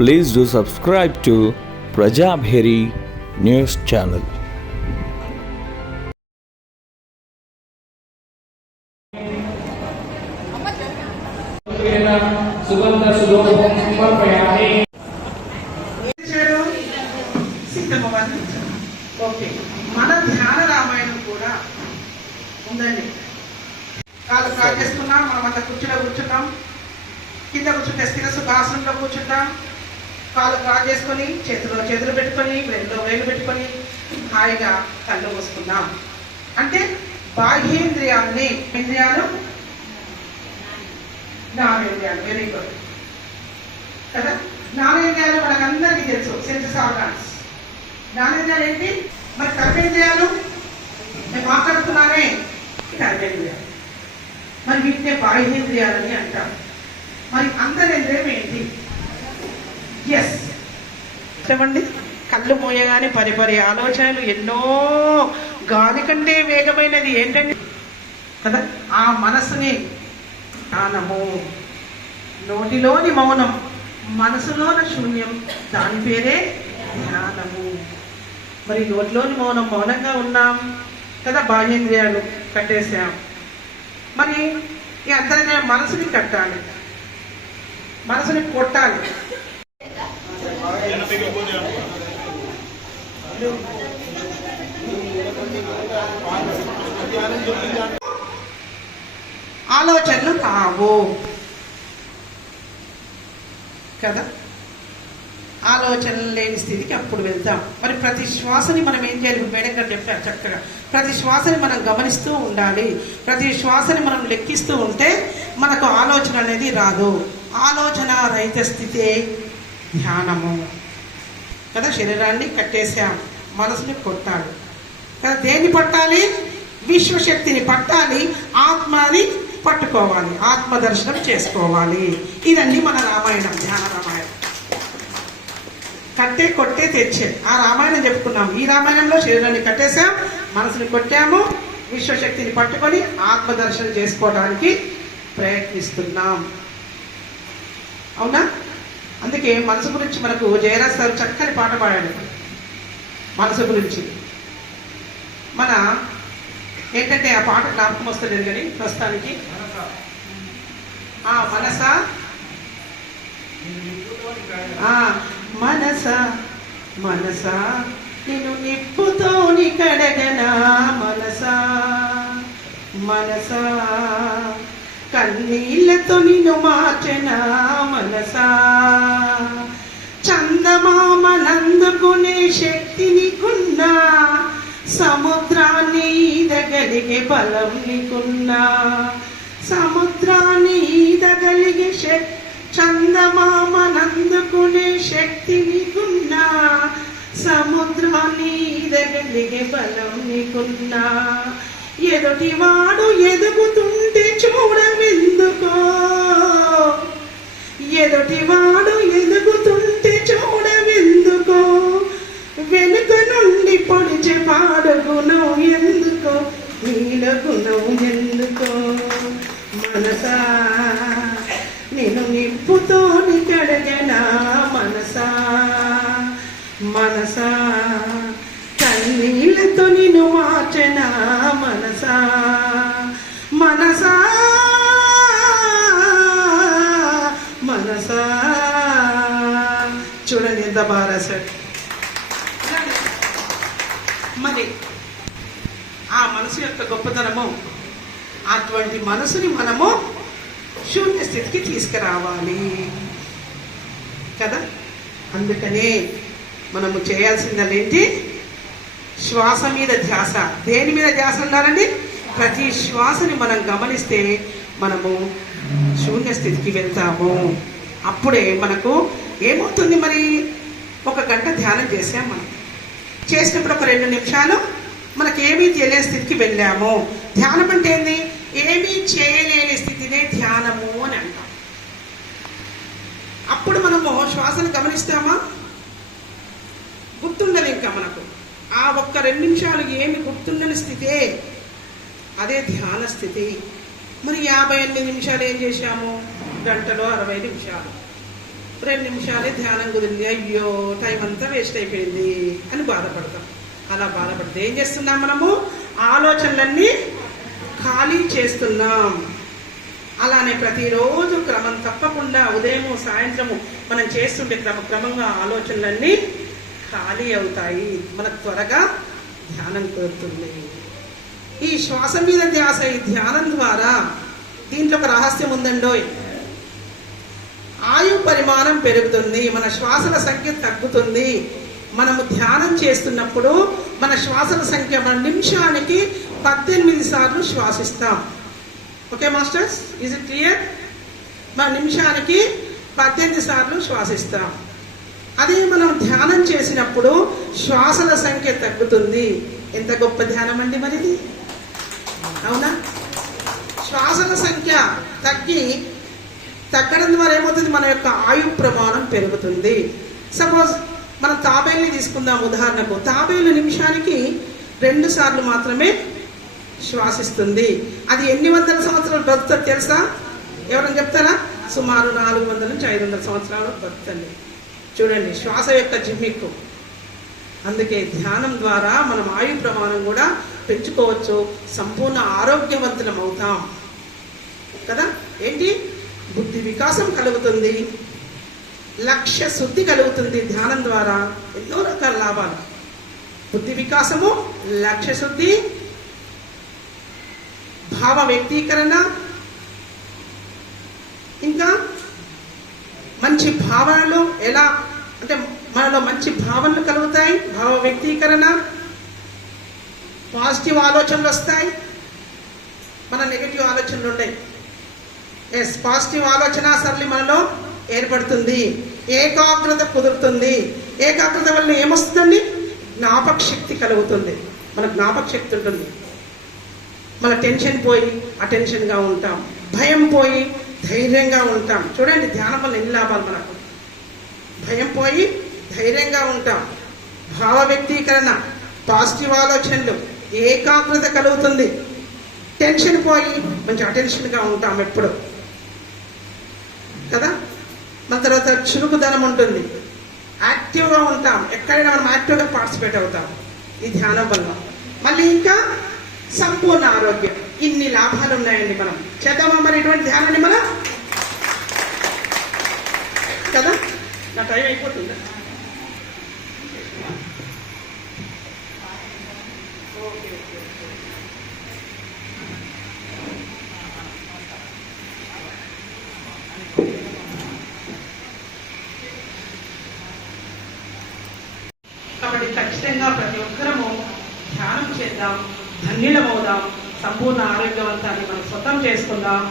Please do subscribe to Prajabheri News Channel. Okay, మన ధ్యాన రామాయణం కూడా ఉందండి. కాళ్ళు ప్రార్థిస్తున్నాం, మనం అంతా కూర్చున్నాం, కింద కూర్చుంటే స్థిర సుఖాసనంలో కూర్చుంటాం. కాళ్ళు చేసుకొని చేతులు పెట్టుకొని వేలు పెట్టుకొని హాయిగా కళ్ళు మూసుకుందాం. అంటే బాహ్యేంద్రియాలని ఇంద్రియాలు జ్ఞానేంద్రియాలు, వెరీ గుడ్ కదా. జ్ఞానేంద్రియాలు మనకందరికీ తెలుసు, సెన్సెస్ ఆర్గాన్స్. జ్ఞానేంద్రియాలు ఏంటి? మరి కర్మేంద్రియాలు నేను మాట్లాడుతున్నానే, కర్మేంద్రియాలు. మరి వీటినే బాహ్యేంద్రియాలని అంటాం. మరి అంతరేంద్రియం ఏంటి? ఎస్ చెప్పండి. కళ్ళు మోయగానే పరిపరి ఆలోచనలు ఎన్నో, గాలి కంటే వేగమైనది ఏంటండి కదా. ఆ మనసుని జ్ఞానము, నోటిలోని మౌనం, మనసులోని శూన్యం, దాని పేరే ధ్యానము. మరి నోటిలోని మౌనంగా ఉన్నాం కదా, బాహ్యేంద్రియాలు కట్టేసాం. మరి ఈ అంతర్జాల మనసుని కట్టాలి, మనసుని కొట్టాలి. ఆలోచనలు కావు కదా, ఆలోచనలు లేని స్థితికి అప్పుడు వెళ్తాం. మరి ప్రతి శ్వాసని మనం ఏం చేయాలి? మేడం గారు చెప్పారు చక్కగా. ప్రతి శ్వాసని మనం గమనిస్తూ ఉండాలి. ప్రతి శ్వాసని మనం లెక్కిస్తూ ఉంటే మనకు ఆలోచన అనేది రాదు. ఆలోచన రహిత స్థితే ధ్యానము కదా. శరీరాన్ని కట్టేసాం, మనసుని కొట్టాలి కదా. దేన్ని పట్టాలి? విశ్వశక్తిని పట్టాలి, ఆత్మని పట్టుకోవాలి, ఆత్మదర్శనం చేసుకోవాలి. ఇదండి మన రామాయణం, ధ్యాన రామాయణం. కట్టే కొట్టే తెచ్చే ఆ రామాయణం చెప్పుకున్నాం. ఈ రామాయణంలో శరీరాన్ని కట్టేశాం, మనసుని కొట్టాము, విశ్వశక్తిని పట్టుకొని ఆత్మదర్శనం చేసుకోవడానికి ప్రయత్నిస్తున్నాం. అవునా? అందుకే మనసు గురించి మనకు జయరాజ్ సార్ చక్కని పాట పాడాడు. మనసు గురించి మన ఏంటంటే ఆ పాట జ్ఞాపకం వస్తలేదు కానీ ప్రస్తుతానికి మనసా మనసా మనసా నేను నిప్పుతోని కడగనా, మనసా మనసా కన్నీళ్లతో నిన్ను మార్చెనా, మనసా చందమామనందుకునే శక్తి నీకున్నా, సముద్రాన్ని ఈదగలిగే బలం నీకున్నా, సముద్రాన్ని ఈదగలిగే చందమామనందుకునే శక్తి నీకున్నా, సముద్రాన్ని ఈదగలిగే బలం నీకున్నా. ఎదుటివాడు ఎదుగుతుంటే చూడవెందుకో, ఎదుటివాడు ఎదుగుతుంటే చూడవెందుకో, వెనుక నుండి పొడిచే పాడు గుణం ఎందుకో, నీల గుణం ఎందుకో, మనసా నేను నిప్పుతోని కడగనా, మనసా మనసా కన్నీళ్లతో నిన్ను మార్చెనా, మనసా మనసా మనసా. చూడండి ఎంత బాగా రాశాడు. మరి ఆ మనసు యొక్క గొప్పతనము, అటువంటి మనసుని మనము శూన్య స్థితికి తీసుకురావాలి కదా. అందుకనే మనము చేయాల్సిందేంటి? శ్వాస మీద ధ్యాస. దేని మీద ధ్యాస ఉండాలండి? ప్రతి శ్వాసని మనం గమనిస్తే మనము శూన్య స్థితికి వెళ్తాము. అప్పుడే మనకు ఏమవుతుంది? మరి 1 గంట ధ్యానం చేసాం. మనం చేసినప్పుడు ఒక 2 నిమిషాలు మనకేమీ తెలియని స్థితికి వెళ్ళాము. ధ్యానం అంటే ఏంది? ఏమీ చేయలేని స్థితినే ధ్యానము అని అంటాం. అప్పుడు మనము శ్వాసను గమనిస్తామా? గుర్తుండదు ఇంకా మనకు. ఆ ఒక్క 2 నిమిషాలు ఏమి గుర్తుండని స్థితే, అదే ధ్యాన స్థితి. మరి 58 నిమిషాలు ఏం చేశాము? గంటలో 60 నిమిషాలు. 2 నిమిషాలే ధ్యానం కుదిరింది, అయ్యో టైం అంతా వేస్ట్ అయిపోయింది అని బాధపడతాం. అలా బాధపడితే ఏం చేస్తున్నాం, మనము ఆలోచనలన్నీ ఖాళీ చేస్తున్నాం. అలానే ప్రతిరోజు క్రమం తప్పకుండా ఉదయము సాయంత్రము మనం చేస్తుంటే క్రమంగా ఆలోచనలన్నీ ఖాళీ అవుతాయి, మనకు త్వరగా ధ్యానం కుదురుతుంది. ఈ శ్వాస మీద ధ్యాస, ఈ ధ్యానం ద్వారా దీంట్లో ఒక రహస్యం ఉందండోయ్. ఆయు పరిమాణం పెరుగుతుంది, మన శ్వాసల సంఖ్య తగ్గుతుంది. మనము ధ్యానం చేస్తున్నప్పుడు మన శ్వాసల సంఖ్య, మన నిమిషానికి 18 సార్లు శ్వాసిస్తాం. Okay masters, is it clear? మన నిమిషానికి 18 సార్లు శ్వాసిస్తాం. అదే మనం ధ్యానం చేసినప్పుడు శ్వాసల సంఖ్య తగ్గుతుంది. ఎంత గొప్ప ధ్యానం అండి మరిది, అవునా? శ్వాసల సంఖ్య తగ్గడం ద్వారా ఏమవుతుంది, మన యొక్క ఆయు ప్రమాణం పెరుగుతుంది. సపోజ్ మనం తాబేల్ని తీసుకుందాం ఉదాహరణకు. తాబేలు నిమిషానికి 2 సార్లు మాత్రమే శ్వాసిస్తుంది. అది ఎన్ని వందల సంవత్సరాలు బతుకుతుంది తెలుసా? ఎవరైనా చెప్తారా? సుమారు 400 నుంచి 500 సంవత్సరాలు బతుకుతుంది. చూడండి శ్వాస యొక్క జిమ్మిక్కు. అందుకే ధ్యానం ద్వారా మనం ఆయు ప్రమాణం కూడా పెంచుకోవచ్చు, సంపూర్ణ ఆరోగ్యవంతులం అవుతాం కదా. ఏంటి, బుద్ధి వికాసం కలుగుతుంది, లక్ష్య శుద్ధి కలుగుతుంది. ధ్యానం ద్వారా ఎన్నో రకాల లాభాలు, బుద్ధి వికాసము, లక్ష్య శుద్ధి, భావ వ్యక్తీకరణ, ఇంకా మంచి భావనలు. ఎలా అంటే మనలో మంచి భావనలు కలుగుతాయి, భావ వ్యక్తీకరణ, పాజిటివ్ ఆలోచనలు వస్తాయి, మన నెగటివ్ ఆలోచనలు ఉన్నాయి. పాజిటివ్ ఆలోచన సరళి మనలో ఏర్పడుతుంది, ఏకాగ్రత కుదురుతుంది. ఏకాగ్రత వల్ల ఏమొస్తుందండి, జ్ఞాపక శక్తి కలుగుతుంది. మన జ్ఞాపక శక్తి ఉంటుంది. మన టెన్షన్ పోయి అటెన్షన్గా ఉంటాం, భయం పోయి ధైర్యంగా ఉంటాం. చూడండి ధ్యానం వల్ల ఎన్ని లాభాలు మనకు. భయం పోయి ధైర్యంగా ఉంటాం, భావ వ్యక్తీకరణ, పాజిటివ్ ఆలోచనలు, ఏకాగ్రత కలుగుతుంది, టెన్షన్ పోయి మంచి అటెన్షన్గా ఉంటాం ఎప్పుడు కదా. మన తర్వాత చురుకుదనం ఉంటుంది, యాక్టివ్గా ఉంటాం, ఎక్కడైనా మనం యాక్టివ్గా పార్టిసిపేట్ అవుతాం ఈ ధ్యానం వల్ల. మళ్ళీ ఇంకా సంపూర్ణ ఆరోగ్యం. ఇన్ని లాభాలు ఉన్నాయండి. మనం చేద్దామా మరి ఇటువంటి ధ్యానాన్ని మనం కదా. నా టైం అయిపోతుంది. కాబట్టి ఖచ్చితంగా ప్రతి ఒక్కరము ధ్యానం చేద్దాం, ధన్యులమవుదాం, సంపూర్ణ ఆరోగ్యవంతాన్ని మనం సొంతం చేసుకుందాం.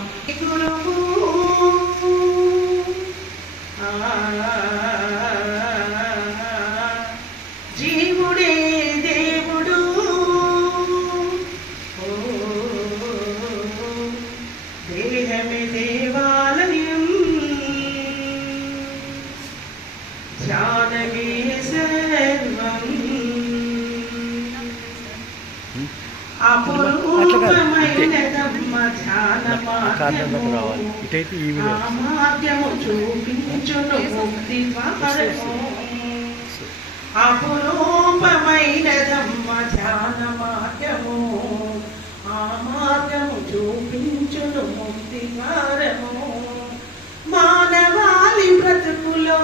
జీవుడే దేవుడు, దేహమే దేవాలయం, ధ్యానమే సర్వం, అపురూపమైనదమ్మ ధ్యానమార్గము, ఆ మార్గము చూపించును ముక్తి ద్వారము. అపురూపమైనదమ్మ ధ్యానమార్గము, ఆ మార్గము చూపించును ముక్తి ద్వారము. మానవాళి బ్రతుకులో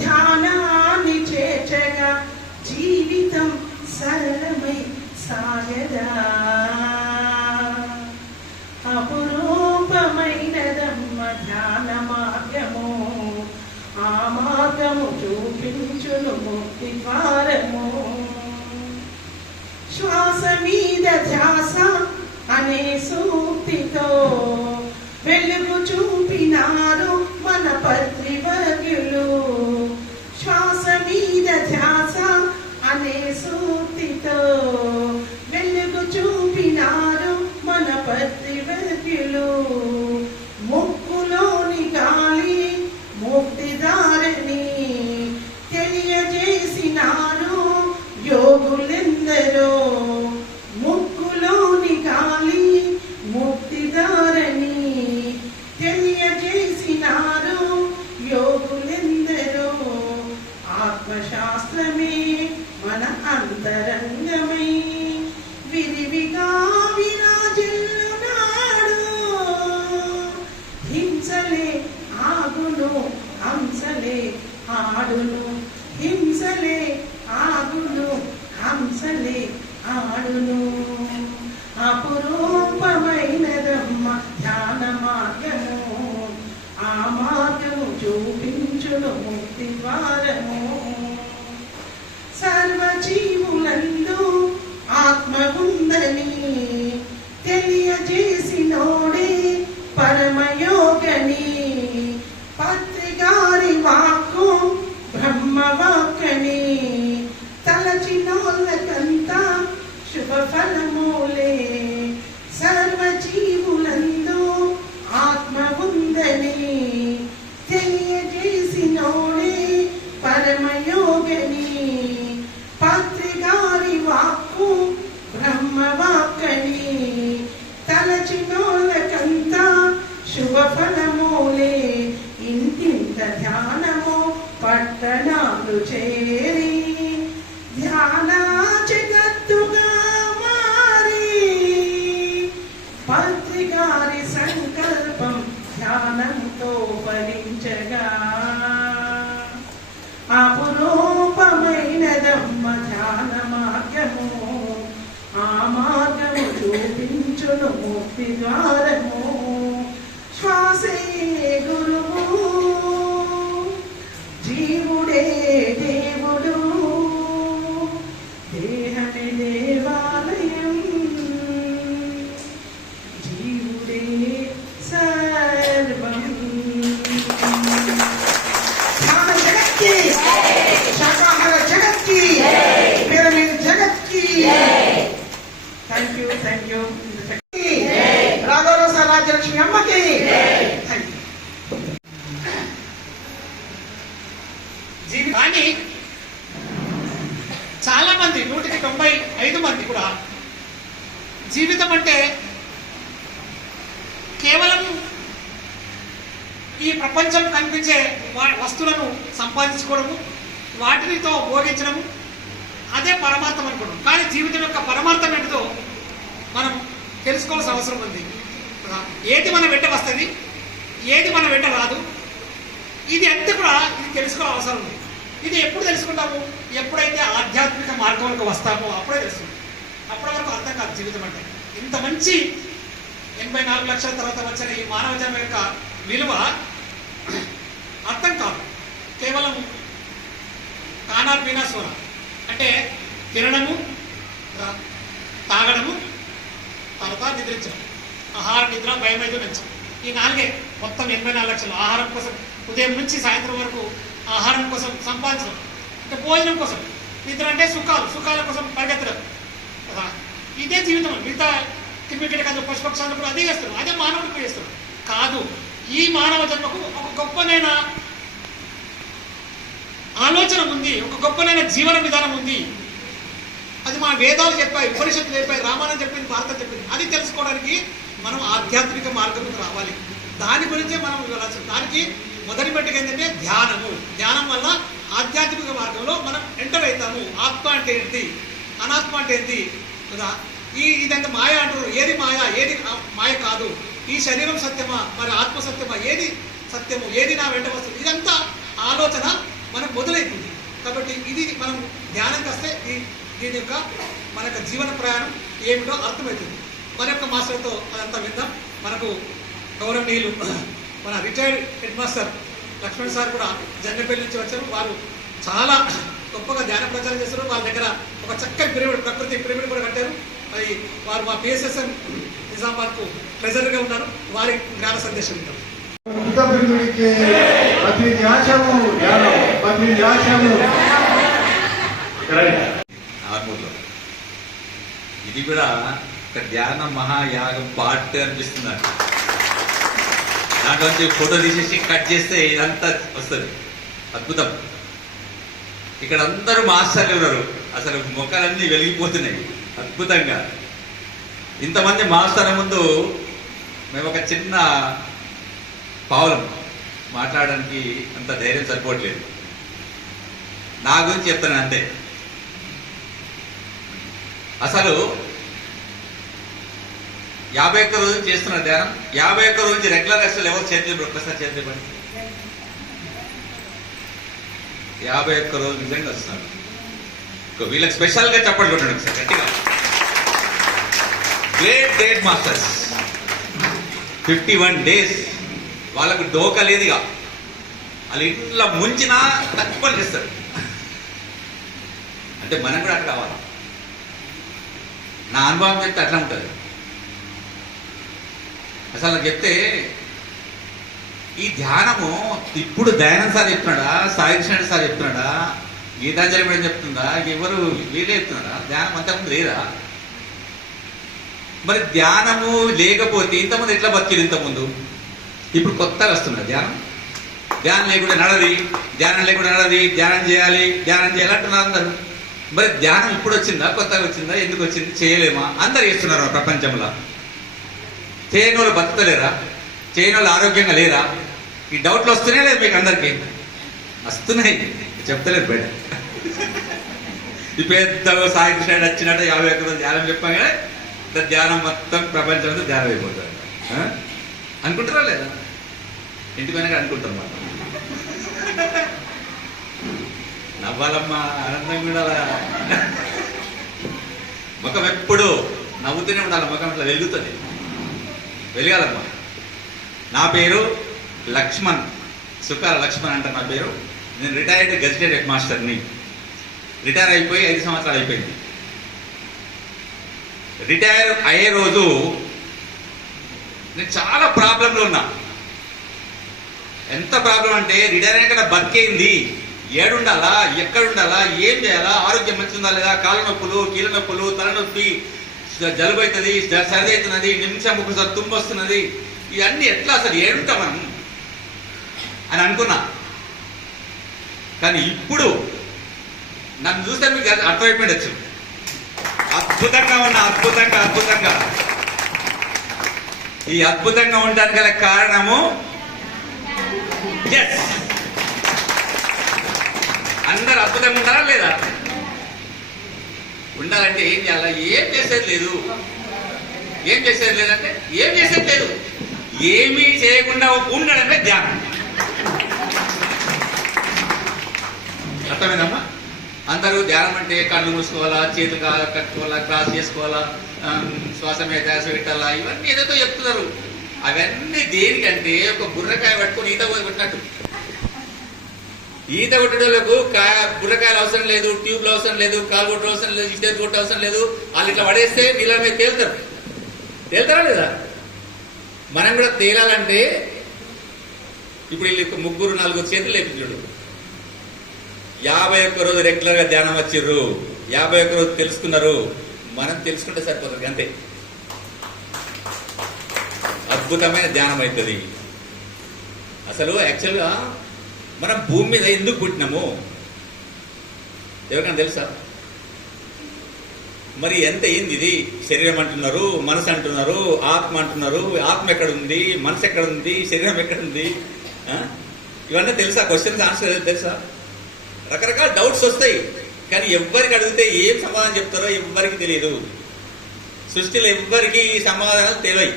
ధ్యానాన్ని చేర్చగా జీవితం సరళమై సాగదా. అపురూపమైనదమ్మ ధ్యాన మార్గము, ఆ మార్గము చూపించును ముక్తి ద్వారము. శ్వాస మీద ధ్యాస అనే సూక్తితో వెలుగు చూపినారు మన పత్రివర్యులు. శ్వాస మీద ధ్యాస అనే సూక్తితో వెలుగు చూపినారు మన పత్రివర్యులు. ముక్కులోని గాలి ముక్తిదారిని తెలియజేసినారు యోగులెందరో. ముక్కులోని గాలి ముక్తిదారిని తెలియజేసినారు ఆడును, హింసలే ఆగును, హంసలే ఆడును. అపురూపమైనదమ్మ ధ్యాన మార్గము, ఆ మార్గము చూపించును ముక్తి ద్వారము. సర్వజీవులందు ఆత్మ ఉందని తెలియజేసినోడే పరమయోగని. పత్రిగారి వాక్కు బ్రహ్మవాక్కని, తలచినోళ్ళకంతా శుభ ఫలమూలే. సర్వజీవులందు ఆత్మ ఉందని తెలియజేసినోడే పరమయోగని. పత్రిగారి వాక్కు బ్రహ్మవాక్కని, తలచినోళ్ళకంతా శుభ ఫలమూలే. ఇంటింత ధ్యానము పట్టణాలు చేరి ధ్యాన జగత్తుగా మారి, పత్రిగారి సంకల్పం ధ్యానంతో ఫలించగా. అపురూపమైనదమ్మ ధ్యాన మార్గము, ఆ మార్గము చూపించును ముక్తి ద్వారము. శ్వాసే గురువు, జీవుడే దేవుడు, దేహమే దేవాలయం, జీవుడే సర్వం. ధ్యాన జగత్కి, శాకాహార జగత్కి, పిరమిడ్ జగత్కి. Thank you, thank you. Raghavarasa Rajyalakshmi అమ్మకి థ్యాంక్ యూ. కానీ చాలా మంది 195 మంది కూడా జీవితం అంటే కేవలం ఈ ప్రపంచం కనిపించే వస్తువులను సంపాదించుకోవడము, వాటితో భోగించడము, అదే పరమార్థం అనుకోవడం. కానీ జీవితం యొక్క పరమార్థం ఏంటిదో మనం తెలుసుకోవాల్సిన అవసరం ఉంది. ఏది మన వెంట వస్తుంది, ఏది మన వెంట రాదు, ఇది అంతే కూడా ఇది తెలుసుకోవాల్సిన అవసరం ఉంది. ఇది ఎప్పుడు తెలుసుకుంటాము? ఎప్పుడైతే ఆధ్యాత్మిక మార్గంలోకి వస్తామో అప్పుడే తెలుస్తుంది. అప్పటి వరకు అర్థం కాదు జీవితం అంటే. ఇంత మంచి 84 లక్షల తర్వాత వచ్చిన ఈ మానవ జన్మ యొక్క విలువ అర్థం కాదు. కేవలం కానా పీనా సోన అంటే తినడము, తాగడము, తర్వాత నిద్రించడం, ఆహార నిద్ర, భయమైతే పెంచడం. ఈ 4 మొత్తం 84 లక్షలు. ఆహారం కోసం ఉదయం నుంచి సాయంత్రం వరకు ఆహారం కోసం సంపాదించడం, అంటే భోజనం కోసం. నిద్ర అంటే సుఖాల కోసం పరిగెత్తడం కదా. ఇదే జీవితం. మిగతా క్రిమికీటకాలు, పశుపక్షాలు కూడా అదే చేస్తారు. అదే మానవుడికి చేస్తారు కాదు. ఈ మానవ జన్మకు ఒక గొప్పనైన ఆలోచన ఉంది, ఒక గొప్పనైన జీవన విధానం ఉంది. అది మా వేదాలు చెప్పాయి, ఉపనిషత్తులు చెప్పాయి, రామాయణం చెప్పింది, భారతం చెప్పింది. అది తెలుసుకోవడానికి మనం ఆధ్యాత్మిక మార్గంలోకి రావాలి. దాని గురించే మనం వెళ్ళాల్సింది. దానికి మొదటి మెట్టుగా ఏంటంటే ధ్యానము. ధ్యానం వల్ల ఆధ్యాత్మిక మార్గంలో మనం ఎంటర్ అవుతాము. ఆత్మ అంటే ఏంటి, అనాత్మ అంటే ఏంటి కదా. ఇదంతా మాయ అంటారు. ఏది మాయ, ఏది మాయ కాదు. ఈ శరీరం సత్యమా, మరి ఆత్మ సత్యమా, ఏది సత్యము, ఏది నా వెంట వస్తుంది, ఇదంతా ఆలోచన మనకు మొదలవుతుంది. కాబట్టి ఇది మనం ధ్యానంకి వస్తే దీని యొక్క మన యొక్క జీవన ప్రయాణం ఏమిటో అర్థమవుతుంది. మన యొక్క మాస్టర్తో అదంతా విందాం. మనకు గౌరవనీయులు మన retired head master Lakshman sir కూడా జంగపల్లి నుంచి వచ్చారు. వారు చాలా గొప్పగా ధ్యాన ప్రచారం చేస్తారు. వాళ్ళ దగ్గర ఒక చక్కని పిరమిడ్, ప్రకృతి పిరమిడ్ కూడా కట్టారు. అది వారు మా PSSM నిజామాబాద్కు ట్రెజరర్గా ఉన్నారు. వారి జ్ఞాన సందేశం ఉంటారు. ఇది కూడా ఒక ధ్యాన మహాయాగం పార్ట్ అనిపిస్తుంది. దాంట్లో ఫోటో తీసేసి కట్ చేస్తే ఇదంతా వస్తుంది. అద్భుతం. ఇక్కడ అందరూ మాస్టర్లు ఉన్నారు. అసలు మొక్కలన్నీ వెలిగిపోతున్నాయి అద్భుతంగా. ఇంతమంది మాస్టర్ల ముందు మేము ఒక చిన్న పావులం మాట్లాడడానికి అంత ధైర్యం సరిపోవట్లేదు. నా గురించి చెప్తాను అంతే. అసలు 51 రోజులు చేస్తున్న ధ్యానం, 51 రోజు రెగ్యులర్ అసలు ఎవరు చేతులు ఒక్కసారి చేతులు పడి 51 రోజులు నిజంగా వస్తున్నారు. వీళ్ళకి స్పెషల్గా చప్పట్లు కొట్టండి ఒకసారి గట్టిగా. Great masters. 51 days వాళ్ళకు డోకా లేదుగా. వాళ్ళు ఇట్లా ముంచినా తక్కువ చేస్తారు. అంటే మనం కూడా అట్లా కావాలి. నా అనుభవం చెప్తే అట్లా ఉంటుంది. అసలు నాకు చెప్తే ఈ ధ్యానము ఇప్పుడు దయానంద సార్ చెప్తున్నాడా, సాయి కృష్ణ సార్ చెప్తున్నాడా, గీతాంజలి మేడం చెప్తుందా, ఎవరు వీళ్ళే చెప్తున్నారా? ధ్యానం అంతకుముందు లేదా? మరి ధ్యానము లేకపోతే ఇంతకుముందు ఎట్లా బతికిరు? ఇంతకుముందు ఇప్పుడు కొత్తగా వస్తున్నారు ధ్యానం. ధ్యానం లేకుండా నడది, ధ్యానం లేకుండా నడది, ధ్యానం చేయాలి అంటున్నారు అందరు. మరి ధ్యానం ఇప్పుడు వచ్చిందా, కొత్తగా వచ్చిందా, ఎందుకు వచ్చింది? చేయలేమా? అందరు చేస్తున్నారు ప్రపంచంలో. చేయని వాళ్ళు బతకలేరా? చేయని వాళ్ళు ఆరోగ్యంగా లేరా? ఈ డౌట్లు వస్తున్నాయి లేదు మీకు అందరికీ? వస్తున్నాయి, చెప్తలేదు బయట. ఈ పెద్ద సాయి కృష్ణ వచ్చినట్టు 51 రోజులు ధ్యానం చెప్పగానే ధ్యానం మొత్తం ప్రపంచంతో ధ్యానం అయిపోతుంది అనుకుంటారా లేదా? ఇంటికి పోయినాక అనుకుంటారు మాట. నవ్వాలమ్మా, ఆనందం కూడా. ముఖం ఎప్పుడు నవ్వుతూనే ఉండాలి, ముఖం ఇట్లా వెలుగుతుంది, వెలగాలమ్మా. నా పేరు లక్ష్మణ్, సుకాల లక్ష్మణ్ అంటారు నా పేరు. నేను రిటైర్డ్ గెజిటెడ్ హెడ్ మాస్టర్ని. రిటైర్ అయిపోయి 5 సంవత్సరాలు అయిపోయింది. రిటైర్ అయ్యే రోజు నేను చాలా ప్రాబ్లంలో ఉన్నా. ఎంత ప్రాబ్లం అంటే రిటైర్ అయినా బతికేయింది, ఏడుండాలా, ఎక్కడుండాలా, ఏం చేయాలా, ఆరోగ్యం మంచిగా ఉందా లేదా, కాళ్ళ నొప్పులు, కీళ్ళ నొప్పులు, తలనొప్పి, జలుబు అవుతుంది, సర్ది అవుతున్నది, నిమిషం ఒకసారి తుమ్ము వస్తున్నది, ఇవన్నీ ఎట్లా అసలు ఏడుంటాం మనం అని అనుకున్నా. కానీ ఇప్పుడు నన్ను చూస్తే మీకు అర్థమైపోయిండొచ్చు. అద్భుతంగా ఉన్నా, అద్భుతంగా. ఈ అద్భుతంగా ఉండడానికి గల కారణము అందరు అద్భుతంగా ఉండాలా లేదా? ఉండాలంటే ఏం చేయాలా? ఏం చేసేది లేదు. ఏం చేసేది లేదంటే ఏం చేసేది లేదు. ఏమీ చేయకుండా ఉండడమే ధ్యానం. అర్థమైందమ్మా? అందరూ ధ్యానం అంటే కళ్ళు మూసుకోవాలా, చేతులు కట్టుకోవాలా, క్రాస్ చేసుకోవాలా, శ్వాస మీద ధ్యాస పెట్టాలా, ఇవన్నీ ఏదైతే చెప్తున్నారు. అవన్నీ దేనికంటే ఒక బుర్రకాయ పట్టుకొని ఈత కొట్టినట్టు. ఈత కొట్టేటోళ్ళకు బుర్రకాయలు అవసరం లేదు, ట్యూబ్లు అవసరం లేదు, కాలు కొట్ట అవసరం లేదు, ఇష్టం కొట్ట అవసరం లేదు. వాళ్ళు ఇట్లా పడేస్తే నీళ్ళ మీద తేలుతారా లేదా? మనం కూడా తేలాలంటే ఇప్పుడు వీళ్ళు 3-4 చేతులు లేపించాడు. 51 రోజు రెగ్యులర్ గా ధ్యానం వచ్చిర్రు, 51 రోజు తెలుసుకున్నారు. మనం తెలుసుకుంటే సరిపోతుంది అంతే. అద్భుతమైన ధ్యానం అవుతుంది. అసలు యాక్చువల్గా మనం భూమి మీద ఎందుకు పుట్టినాము ఎవరికైనా తెలుసా? మరి ఎంత అయింది ఇది? శరీరం అంటున్నారు, మనసు అంటున్నారు, ఆత్మ అంటున్నారు. ఆత్మ ఎక్కడుంది, మనసు ఎక్కడుంది, శరీరం ఎక్కడుంది? ఇవన్నీ తెలుసా? క్వశ్చన్స్ ఆన్సర్ తెలుసా? రకరకాల డౌట్స్ వస్తాయి. కానీ ఎవ్వరికి అడిగితే ఏం సమాధానం చెప్తారో ఎవ్వరికి తెలియదు. సృష్టిలో ఎవ్వరికి ఈ సమాధానం తెలియదు.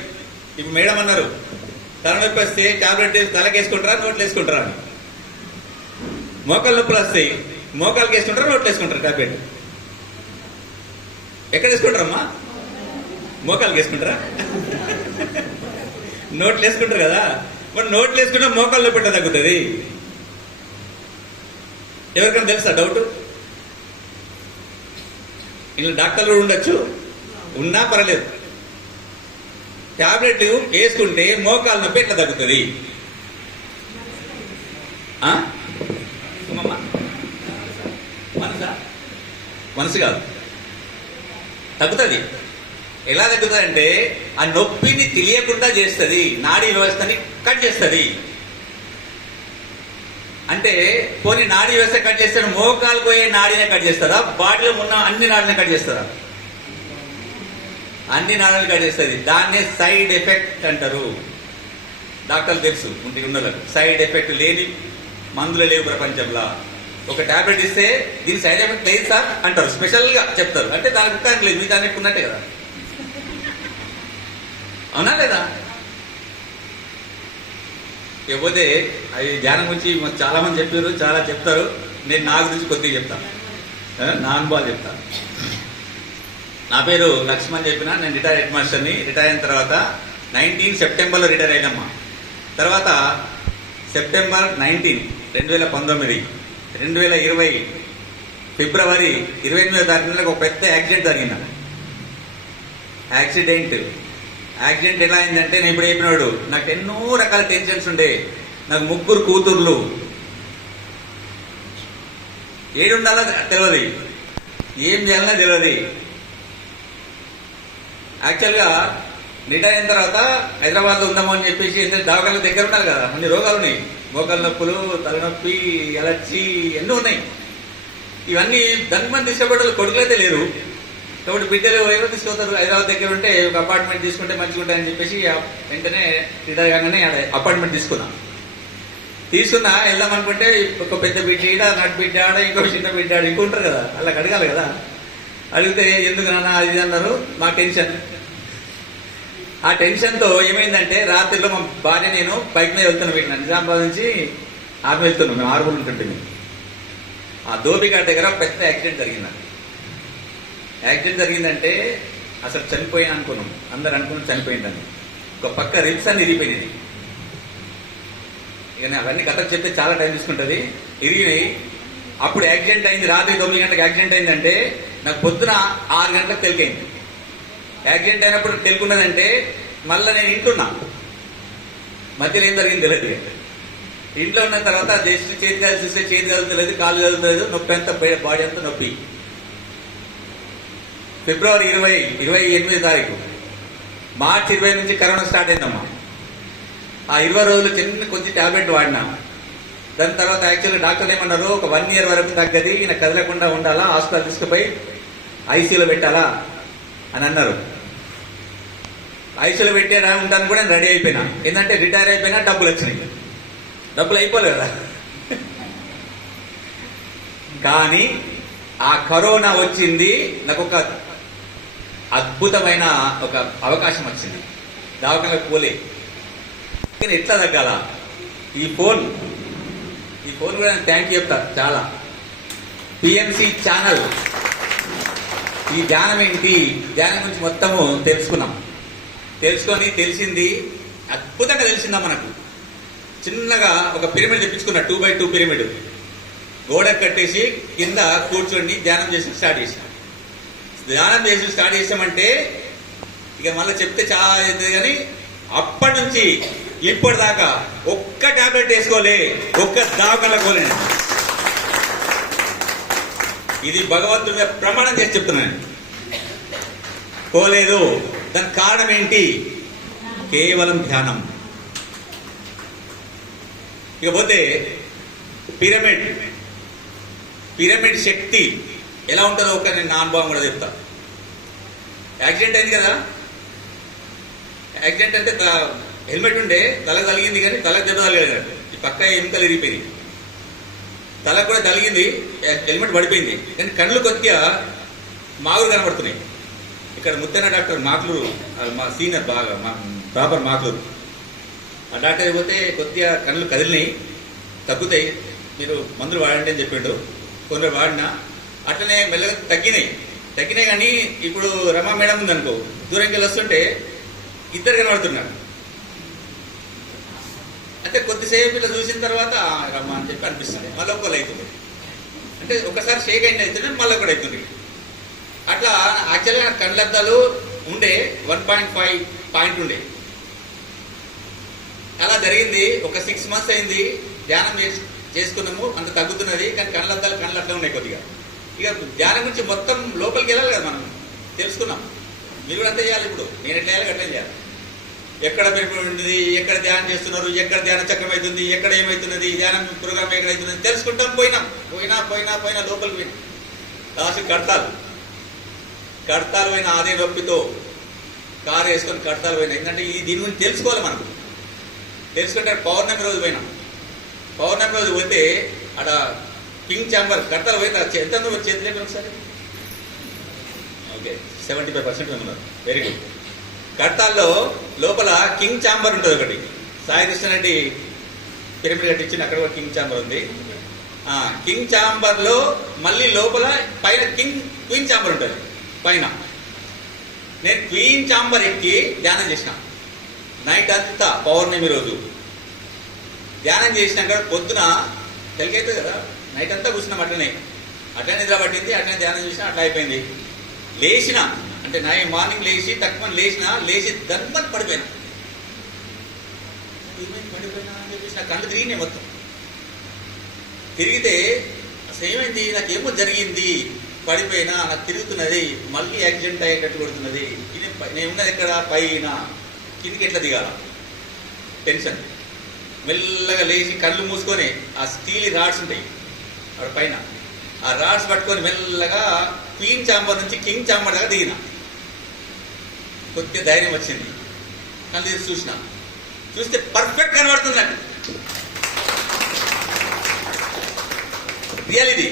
ఇప్పుడు మేడం అన్నారు, తలనొప్పి వస్తే టాబ్లెట్ తలకేసుకుంటారా, నోట్లు వేసుకుంటారా అని. మోకాలు నొప్పులు వస్తాయి, మోకాలు వేసుకుంటారా, నోట్లు వేసుకుంటారా టాబ్లెట్? ఎక్కడ వేసుకుంటారమ్మా? మోకాలు వేసుకుంటారా? నోట్లు వేసుకుంటారు కదా. మరి నోట్లు వేసుకుంటే మోకాలు నొప్పి తగ్గుతుంది. ఎవరికైనా తెలుసా డౌట్? ఇలా డాక్టర్లు ఉండొచ్చు, ఉన్నా పర్లేదు. టాబ్లెట్ వేసుకుంటే మోకాలు నొప్పి ఎట్లా తగ్గుతుంది? మనసు కాదు, తగ్గుతుంది. ఎలా తగ్గుతుంది అంటే ఆ నొప్పిని తెలియకుండా చేస్తుంది, నాడీ వ్యవస్థని కట్ చేస్తుంది. అంటే పోనీ నాడీ వ్యవస్థ కట్ చేస్తాడు, మోకాలు పోయే నాడీనే కట్ చేస్తారా, బాడీలో ఉన్న అన్ని నాడీని కట్ చేస్తారా? అన్ని నాడీలు కట్ చేస్తుంది. దాన్నే సైడ్ ఎఫెక్ట్ అంటారు. డాక్టర్లు తెలుసు, ముందుకు ఉన్నలకు. సైడ్ ఎఫెక్ట్ లేని మందులు లేవు ప్రపంచంలో. ఒక టాబ్లెట్ ఇస్తే దీని సైడ్ ఎఫెక్ట్ లేదు సార్ అంటారు, స్పెషల్ గా చెప్తారు. అంటే దానికి ఉపకారం లేదు, మీ దాన్ని ఉన్నట్టే కదా, అవునా లేదా? ఇకపోతే అది ధ్యానం గురించి మాకు చాలా మంది చెప్పారు, చాలా చెప్తారు. నేను నా గురించి కొద్దిగా చెప్తాను, నా అనుభవాలు చెప్తాను. నా పేరు లక్ష్మణ్ చెప్పిన, నేను రిటైర్ హెడ్ మాస్టర్ని. రిటైర్ అయిన తర్వాత 19 సెప్టెంబర్లో రిటైర్ అయినమ్మా. తర్వాత సెప్టెంబర్ 19, 2019, 2020 ఫిబ్రవరి 28వ తారీఖున ఒక పెద్ద యాక్సిడెంట్ జరిగింది. యాక్సిడెంట్ ఎలా అయిందంటే, నేను ఇప్పుడు చెప్పినాడు, నాకు ఎన్నో రకాల టెన్షన్స్ ఉండే. నాకు 3 కూతుర్లు, ఏడుండాలో తెలియదు, ఏం చేయాలన్నా తెలియదు. యాక్చువల్గా రిటైర్ అయిన తర్వాత హైదరాబాద్లో ఉందామో అని చెప్పేసి, ఎందుకంటే దవాఖాన దగ్గర ఉండాలి కదా, అన్ని రోగాలు ఉన్నాయి. మోకాలు నొప్పులు, తలనొప్పి, ఎలర్జీ ఎన్నో ఉన్నాయి. ఇవన్నీ దాని మంది తీసుకుపోవడం కొడుకులైతే లేరు కాబట్టి బిడ్డలు ఎవరో తీసుకొస్తారు. హైదరాబాద్ దగ్గర ఉంటే ఒక అపార్ట్మెంట్ తీసుకుంటే మంచిగా ఉంటాయని చెప్పేసి వెంటనే రిటైర్ కాగానే అపార్ట్మెంట్ తీసుకున్నా. వెళ్దాం అనుకుంటే ఒక పెద్ద బిడ్డ ఈడ, నటు బిడ్డ ఆడ, ఇంకో చిన్న బిడ్డ ఆడ, ఇంకో ఉంటారు కదా, వాళ్ళకి అడగాలి కదా. అడిగితే ఎందుకు నాన్న అది అన్నారు. మా టెన్షన్, ఆ టెన్షన్తో ఏమైందంటే, రాత్రిలో మా భార్య నేను బైక్ మీద వెళ్తున్నాం. పెట్టిన నిజామాబాద్ నుంచి ఆమె వెళ్తున్నాం, మేము 6 ఉంటుంటే. ఆ దోబిఘాట్ దగ్గర పెద్ద యాక్సిడెంట్ జరిగిందంటే అసలు చనిపోయాను అనుకున్నాం. అందరు అనుకున్నాం చనిపోయిందని. ఒక పక్క రిబ్స్ అని ఇరిగిపోయినాయి. ఇక అవన్నీ కథకు చెప్తే చాలా టైం తీసుకుంటుంది. ఇరిగినాయి. అప్పుడు యాక్సిడెంట్ అయింది, రాత్రి 9 గంటలకు యాక్సిడెంట్ అయిందంటే నాకు పొద్దున 6 గంటలకు తెలికైంది. యాక్సిడెంట్ అయినప్పుడు తెలుకున్నదంటే మళ్ళీ నేను ఇంటున్నా, మధ్యలో ఏం జరిగింది తెలియదు. ఇంట్లో ఉన్న తర్వాత జస్ట్ చేతి చూస్తే చేతి కదులుతలేదు, కాళ్ళు కదులుతలేదు, నొప్పి అంతా బాడీ అంతా నొప్పి. ఫిబ్రవరి 28వ తారీఖు, మార్చి 20 నుంచి కరోనా స్టార్ట్ అయిందమ్మా. ఆ 20 రోజులు కొంచెం టాబ్లెట్ వాడినా. దాని తర్వాత యాక్చువల్గా డాక్టర్లు ఏమన్నారు, ఒక 1 year వరకు తగ్గది, ఈయన కదలకుండా ఉండాలా, హాస్పిటల్ తీసుకుపోయి ఐసీయూలో పెట్టాలా అని అన్నారు. ఐసీయూలో పెట్టేలా ఉంటాను కూడా నేను రెడీ అయిపోయినా. ఏంటంటే రిటైర్ అయిపోయినా డబ్బులు వచ్చినాయి. డబ్బులు అయిపోలేదు కదా. కానీ ఆ కరోనా వచ్చింది, నాకు ఒక అద్భుతమైన ఒక అవకాశం వచ్చింది. దవాఖానకు పోలే. ఎట్లా తగ్గాల? ఈ ఫోన్ కూడా నేను థ్యాంక్ యూ చెప్తా చాలా. పిఎంసి ఛానల్, ఈ ధ్యానం ఏంటి, ధ్యానం గురించి మొత్తము తెలుసుకొని తెలిసింది, అద్భుతంగా తెలిసిందా మనకు. చిన్నగా ఒక పిరమిడ్ తెప్పించుకున్నా, 2x2 పిరమిడ్ గోడ కట్టేసి కింద కూర్చొని ధ్యానం చేసి స్టార్ట్ చేసామంటే ఇక మళ్ళీ చెప్తే చాలా అవుతుంది. కానీ అప్పటి నుంచి ఇప్పటిదాకా ఒక్క టాబ్లెట్ వేసుకోలే, ఒక్క దావకాలకు పోలేను. ఇది భగవంతుడి మీద ప్రమాణం చేసి చెప్తున్నాను, పోలేదు. దానికి కారణం ఏంటి? కేవలం ధ్యానం. ఇకపోతే పిరమిడ్ శక్తి ఎలా ఉంటుందో ఒక నేను నా అనుభవం కూడా చెప్తా. యాక్సిడెంట్ అయింది కదా, యాక్సిడెంట్ అంటే హెల్మెట్ ఉండే, తలకు తలిగింది కానీ తలకు దెబ్బ తగలేదు. ఈ పక్క ఎముకలు ఇరిగిపోయింది, తలకు కూడా తలిగింది, హెల్మెట్ పడిపోయింది. కానీ కళ్ళు కొద్దిగా మాగులు కనబడుతున్నాయి. ఇక్కడ ముత్తైన డాక్టర్ మాక్లూరు, మా సీనియర్ బాగా ప్రాపర్ మాక్లూరు, ఆ డాక్టర్ అయిపోతే కొద్దిగా కళ్ళు కదిలినాయి, తగ్గుతాయి, మీరు మందులు వాడండి అని చెప్పిండు. కొన్ని వాడినా అట్లనే మెల్లగా తగ్గినాయి. కానీ ఇప్పుడు రమా మేడం ఉందనుకో, దూరంకి వెళ్ళి వస్తుంటే ఇద్దరు కనబడుతున్నారు. అంటే కొద్దిసేపు ఇట్లా చూసిన తర్వాత రమ్మ అని చెప్పి అనిపిస్తుంది, మళ్ళీ ఒక్కళ్ళు అవుతుంది. అంటే ఒకసారి షేక్ అయిన అవుతుంది, మళ్ళీ ఒకటి అవుతుంది. అట్లా యాక్చువల్గా నాకు కళ్ళద్దాలు ఉండే 1.5 పాయింట్ ఉండే. అలా జరిగింది. ఒక 6 months అయింది ధ్యానం చేసుకున్నాము, అంత తగ్గుతున్నది. కానీ కళ్ళు అట్లా ఉన్నాయి కొద్దిగా. ఇక ధ్యానం గురించి మొత్తం లోపలికి వెళ్ళాలి కదా, మనం తెలుసుకున్నాం. మీరు కూడా అంతే చేయాలి. ఇప్పుడు నేను ఎట్లా చేయాలి అట్లా చేయాలి. ఎక్కడ పెరుగుతుంది, ఎక్కడ ధ్యానం చేస్తున్నారు, ఎక్కడ ధ్యానం చక్రం అవుతుంది, ఎక్కడ ఏమవుతున్నది, ధ్యానం ప్రోగ్రామ్ ఎక్కడ అవుతున్నది తెలుసుకుంటాం. పోయినా లోపలికి పోయినా లాస్ట్ కడతాలు పోయినా అదే నొప్పితో కారు వేసుకొని కడతాలు పోయినా. ఎందుకంటే దీని గురించి తెలుసుకోవాలి మనకు. తెలుసుకుంటే పౌర్ణమి రోజు పోతే అక్కడ కింగ్ ఛాంబర్ కడతాలు పోయిన ఎంత చేతులు ఒకసారి. ఓకే, 75% ఉన్నారు. Very good. కడతాల్లో లోపల కింగ్ ఛాంబర్ ఉంటుంది ఒకటి. సాయి కృష్ణ రెడ్డి పిరమిడ్ కట్టించింది, అక్కడ కూడా కింగ్ ఛాంబర్ ఉంది. కింగ్ ఛాంబర్లో మళ్ళీ లోపల పైన క్వీన్ ఛాంబర్ ఉంటుంది పైన. నేను క్వీన్ ఛాంబర్ ఎక్కి ధ్యానం చేసిన నైట్ అంతా, పౌర్ణమి రోజు ధ్యానం చేసినాక పొద్దున తెలికైతే కదా, నైట్ అంతా కూర్చున్నాం అట్లనే నిద్ర పట్టింది, అట్లనే ధ్యానం చేసినా, అట్లా అయిపోయింది. లేచిన అంటే మార్నింగ్ లేచి దన్మని పడిపోయినా అని చెప్పేసి నా కళ్ళు తిరిగినాయి మొత్తం. తిరిగితే అసలు ఏమైంది, నాకేమో జరిగింది, పడిపోయినా, నాకు తిరుగుతున్నది, మళ్ళీ యాక్సిడెంట్ అయ్యేటట్టు కొడుతున్నది. నేను ఉన్నది ఎక్కడ పైన, కిందికి ఎట్లా దిగాల టెన్షన్. మెల్లగా లేచి కళ్ళు మూసుకొని ఆ స్టీల్ రాడ్స్ ఉంటాయి అక్కడ పైన, ఆ రాడ్స్ పట్టుకొని మెల్లగా క్వీన్ ఛాంబర్ నుంచి కింగ్ ఛాంబర్ దాకా దిగిన. కొద్దిగా ధైర్యం వచ్చింది, కళ్ళు తీసి చూస్తే పర్ఫెక్ట్ కనబడుతుంది నాకు. రియాలిటీ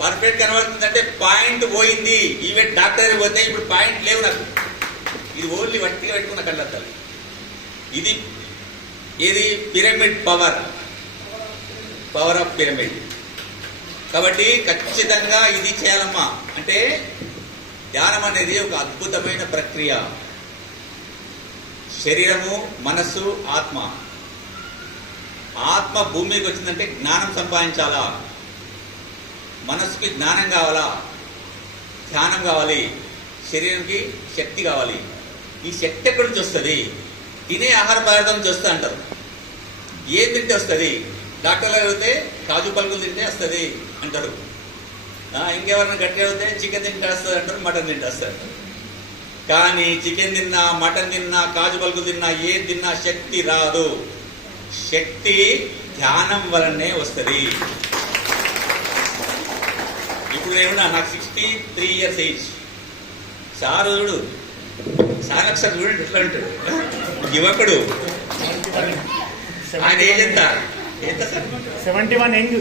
పర్ఫెక్ట్ కనబడుతుందంటే పాయింట్ పోయింది. ఈవెన్ డాక్టర్ దగ్గర పోతే ఇప్పుడు పాయింట్ లేవు నాకు. ఇది ఓన్లీ వట్టిగా పెట్టుకున్న కళ్ళద్దాలు. ఇది ఏది పిరమిడ్ పవర్ ఆఫ్ పిరమిడ్. కాబట్టి ఖచ్చితంగా ఇది చేయాలమ్మా. అంటే ధ్యానం అనేది ఒక అద్భుతమైన ప్రక్రియ. శరీరము, మనస్సు, ఆత్మ భూమికి వచ్చిందంటే జ్ఞానం సంపాదించాలా, మనస్సుకి జ్ఞానం కావాలా, ధ్యానం కావాలి, శరీరంకి శక్తి కావాలి. ఈ శక్తి ఎక్కడి నుంచి వస్తుంది? తినే ఆహార పదార్థం నుంచి వస్తుంది అంటారు. ఏం తింటే వస్తుంది? డాక్టర్లు అడిగితే కాజు పలుకులు తింటే వస్తుంది అంటారు. ఇంకెవరైనా గట్టిగా అడిగితే చికెన్ తింటే వస్తుంది అంటారు, మటన్ తింటే వస్తుంది అంటారు. కానీ చికెన్ తిన్నా, మటన్ తిన్నా, కాజు పలుకులు తిన్నా, ఏది తిన్నా శక్తి రాదు. శక్తి ధ్యానం వలనే వస్తుంది. ఇప్పుడు ఏమన్నా నాకు 63 years ఏజ్. సార్ చూడు, సార్ ఒకసారి చూడండి ఎట్లా ఉంటాడు, యువకుడు. ఆయన ఏజ్ ఎంత సార్? 71 యంగ్.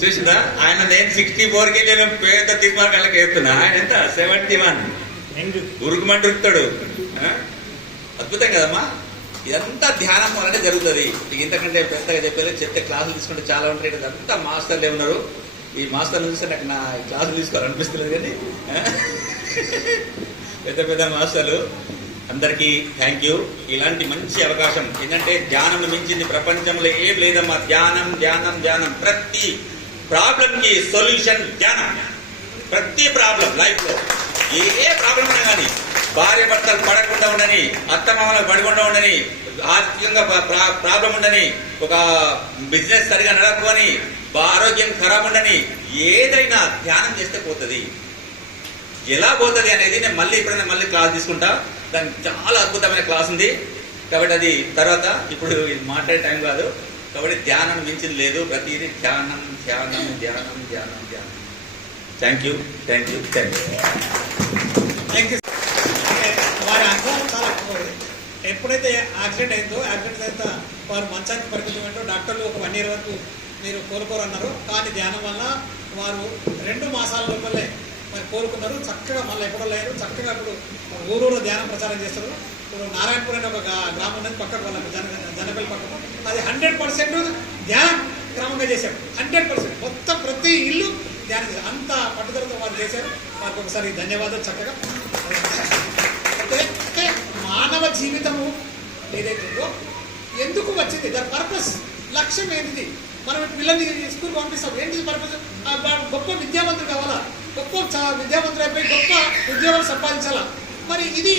చూసిందా? ఆయన నేను 64కి నేను పేద తీర్మార్గాలకు వేస్తున్నా, ఆయన ఎంత 71 ఉరుకుమంటూ ఉరుకుతాడు. అద్భుతం కదమ్మా. ఇదంతా ధ్యానం వల్లనే జరుగుతుంది. ఇంతకంటే పెద్దగా చెప్పలేదు, చెప్తే క్లాసులు తీసుకుంటే చాలా ఉంటాయి. ఇదంతా మాస్టర్లే ఉన్నారు. ఈ మాస్టర్లు చూస్తే నాకు నా క్లాసులు తీసుకోవాలనిపిస్తలేదు. కానీ పెద్ద మాస్టర్లు అందరికీ థ్యాంక్ యూ. ఇలాంటి మంచి అవకాశం ఏంటంటే ధ్యానం మించింది ప్రపంచంలో ఏం లేదమ్మా. ధ్యానం. ప్రతి ప్రాబ్లంకి సొల్యూషన్ ధ్యానం. ప్రతి ప్రాబ్లం లైఫ్లో ఏ ప్రాబ్లం ఉన్నా కానీ, భార్య భర్తలు పడకుండా ఉండని, అత్తమామలకు పడకుండా ఉండని, ఆర్థికంగా ప్రాబ్లం ఉండని, ఒక బిజినెస్ సరిగా నడపని, ఆరోగ్యం ఖరాబ్ ఉండని, ఏదైనా ధ్యానం చేస్తే పోతుంది. ఎలా పోతుంది అనేది నేను ఎప్పుడైనా మళ్ళీ క్లాస్ తీసుకుంటా. దానికి చాలా అద్భుతమైన క్లాస్ ఉంది. కాబట్టి అది తర్వాత, ఇప్పుడు ఇది మాట్లాడే టైం కాదు. కాబట్టి ధ్యానం మించింది లేదు. ప్రతిదీ ధ్యానం. Thank you. వారి అనుభవం చాలా గొప్పది. ఎప్పుడైతే యాక్సిడెంట్ అయిందో, యాక్సిడెంట్ అయితే వారు మంచానికి పరిమితమైందో డాక్టర్లు ఒక 1 year వరకు మీరు కోలుకోరన్నారు. కానీ ధ్యానం వల్ల వారు 2 మాసాల లోపలే మరి కోలుకున్నారు. చక్కగా మళ్ళీ ఎక్కడో లేరు. చక్కగా ఇప్పుడు ఊరూరు ధ్యానం ప్రచారం చేస్తారు. ఇప్పుడు నారాయణపూర్ అనే ఒక గ్రామం ఉన్నది పక్కకు, వాళ్ళకి జనపల్లి పక్కకు. అది 100% ధ్యానం క్రమంగా చేశారు. 100% మొత్తం ప్రతి ఇల్లు ధ్యానం చేశారు. అంత పట్టుదలతో వారు చేశారు. వారికి ఒకసారి ధన్యవాదాలు. చక్కగా అంటే మానవ జీవితము ఏదైతుందో ఎందుకు వచ్చింది, దాని పర్పస్, లక్ష్యం ఏంటిది? మనం పిల్లల్ని స్కూల్ పంపిస్తాం, ఏంటిది పర్పస్? గొప్ప విద్యావంతుడు కావాలా, గొప్ప విద్యావంతుడు అయిపోయి గొప్ప ఉద్యోగం సంపాదించాలా. మరి ఇది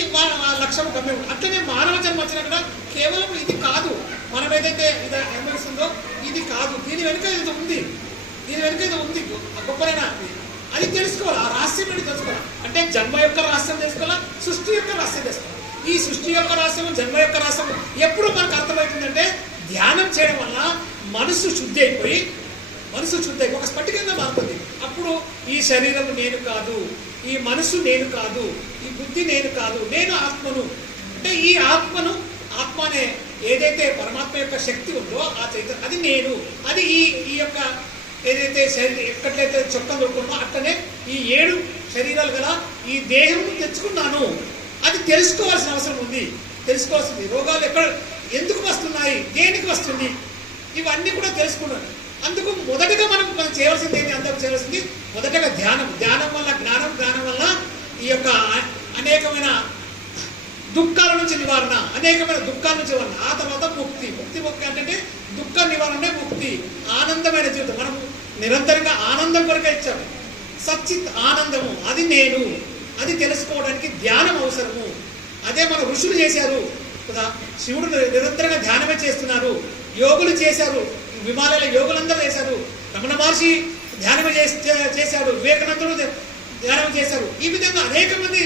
లక్ష్యం, గమ్యం. అట్లనే మానవ జన్మ వచ్చినా కూడా కేవలం ఇది కాదు. మనం ఏదైతే ఇది ఏమనిస్తుందో ఇది కాదు. దీని వెనుక ఇది ఉంది, గొప్పనైన అది తెలుసుకోవాలి. ఆ రహస్యం ఏంటి తెలుసుకోవాలి. అంటే జన్మ యొక్క రహస్యం తెలుసుకోవాలా, సృష్టి యొక్క రహస్యం తెలుసుకోవాలి. ఈ సృష్టి యొక్క రహస్యం, జన్మ యొక్క రహస్యం ఎప్పుడు మనకు అర్థమవుతుందంటే ధ్యానం చేయడం వల్ల మనసు శుద్ధి అయిపోయి ఒక స్ఫటికంగా మారుతుంది. అప్పుడు ఈ శరీరం నేను కాదు, ఈ మనసు నేను కాదు, ఈ బుద్ధి నేను కాదు, నేను ఆత్మను. అంటే ఈ ఆత్మ అనే ఏదైతే పరమాత్మ యొక్క శక్తి ఉందో ఆ చైతన్యం, అది నేను. అది ఈ యొక్క ఏదైతే ఎక్కట్లయితే చొక్కా దొరుకుతుందో అట్లనే ఈ 7 శరీరాలు గల ఈ దేహం తెచ్చుకున్నాను. అది అది తెలుసుకోవాల్సిన అవసరం ఉంది. తెలుసుకోవాల్సింది రోగాలు ఎక్కడ ఎందుకు వస్తున్నాయి, దేనికి వస్తుంది, ఇవన్నీ కూడా తెలుసుకున్నాను. అందుకు మొదటగా మనం చేయవలసింది ఏంటి, అందరూ చేయవలసింది మొదటగా ధ్యానం. ధ్యానం వల్ల జ్ఞానం, జ్ఞానం వల్ల ఈ యొక్క అనేకమైన దుఃఖాల నుంచి నివారణ, అనేకమైన దుఃఖాల నుంచి నివారణ. ఆ తర్వాత ముక్తి. ముక్తి అంటే దుఃఖ నివారణే ముక్తి, ఆనందమైన జీవితం. మనం నిరంతరంగా ఆనందం కొరకే ఇచ్చాము. సచ్చిత్ ఆనందము, అది నేను, అది తెలుసుకోవడానికి ధ్యానం అవసరము. అదే మన ఋషులు చేశారు కదా, శివుడు నిరంతరంగా ధ్యానమే చేస్తున్నారు, యోగులు చేశారు, హిమాలయాల యోగులందరూ చేశారు, రమణ మహర్షి ధ్యానమే చేశారు, వివేకానందుడు ధ్యానం చేశారు. ఈ విధంగా అనేక మంది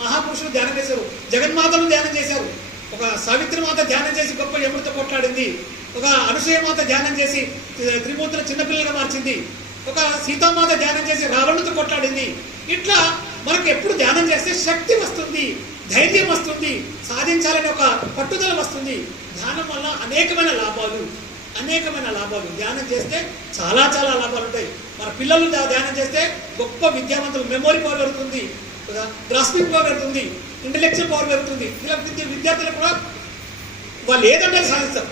మహాపురుషులు ధ్యానం చేశారు, జగన్మాతలు ధ్యానం చేశారు. ఒక సావిత్రి మాత ధ్యానం చేసి గొప్ప యముడితో కొట్లాడింది, ఒక అనసూయ మాత ధ్యానం చేసి త్రిమూర్తుల చిన్నపిల్లగా మార్చింది, ఒక సీతామాత ధ్యానం చేసి రావణుడితో కొట్లాడింది. ఇట్లా మనకు ఎప్పుడు ధ్యానం చేస్తే శక్తి వస్తుంది, ధైర్యం వస్తుంది, సాధించాలని ఒక పట్టుదల వస్తుంది. ధ్యానం వల్ల అనేకమైన లాభాలు. ధ్యానం చేస్తే చాలా చాలా లాభాలు ఉంటాయి. మన పిల్లలు ధ్యానం చేస్తే గొప్ప విద్యావంతులు, మెమొరీ పవర్ పెరుగుతుంది, గ్రాస్పింగ్ పవర్ పెరుగుతుంది, ఇంటలెక్చువల్ పవర్ పెరుగుతుంది. ఇలా విద్యార్థులు కూడా వాళ్ళు ఏదంటే సాధిస్తారు.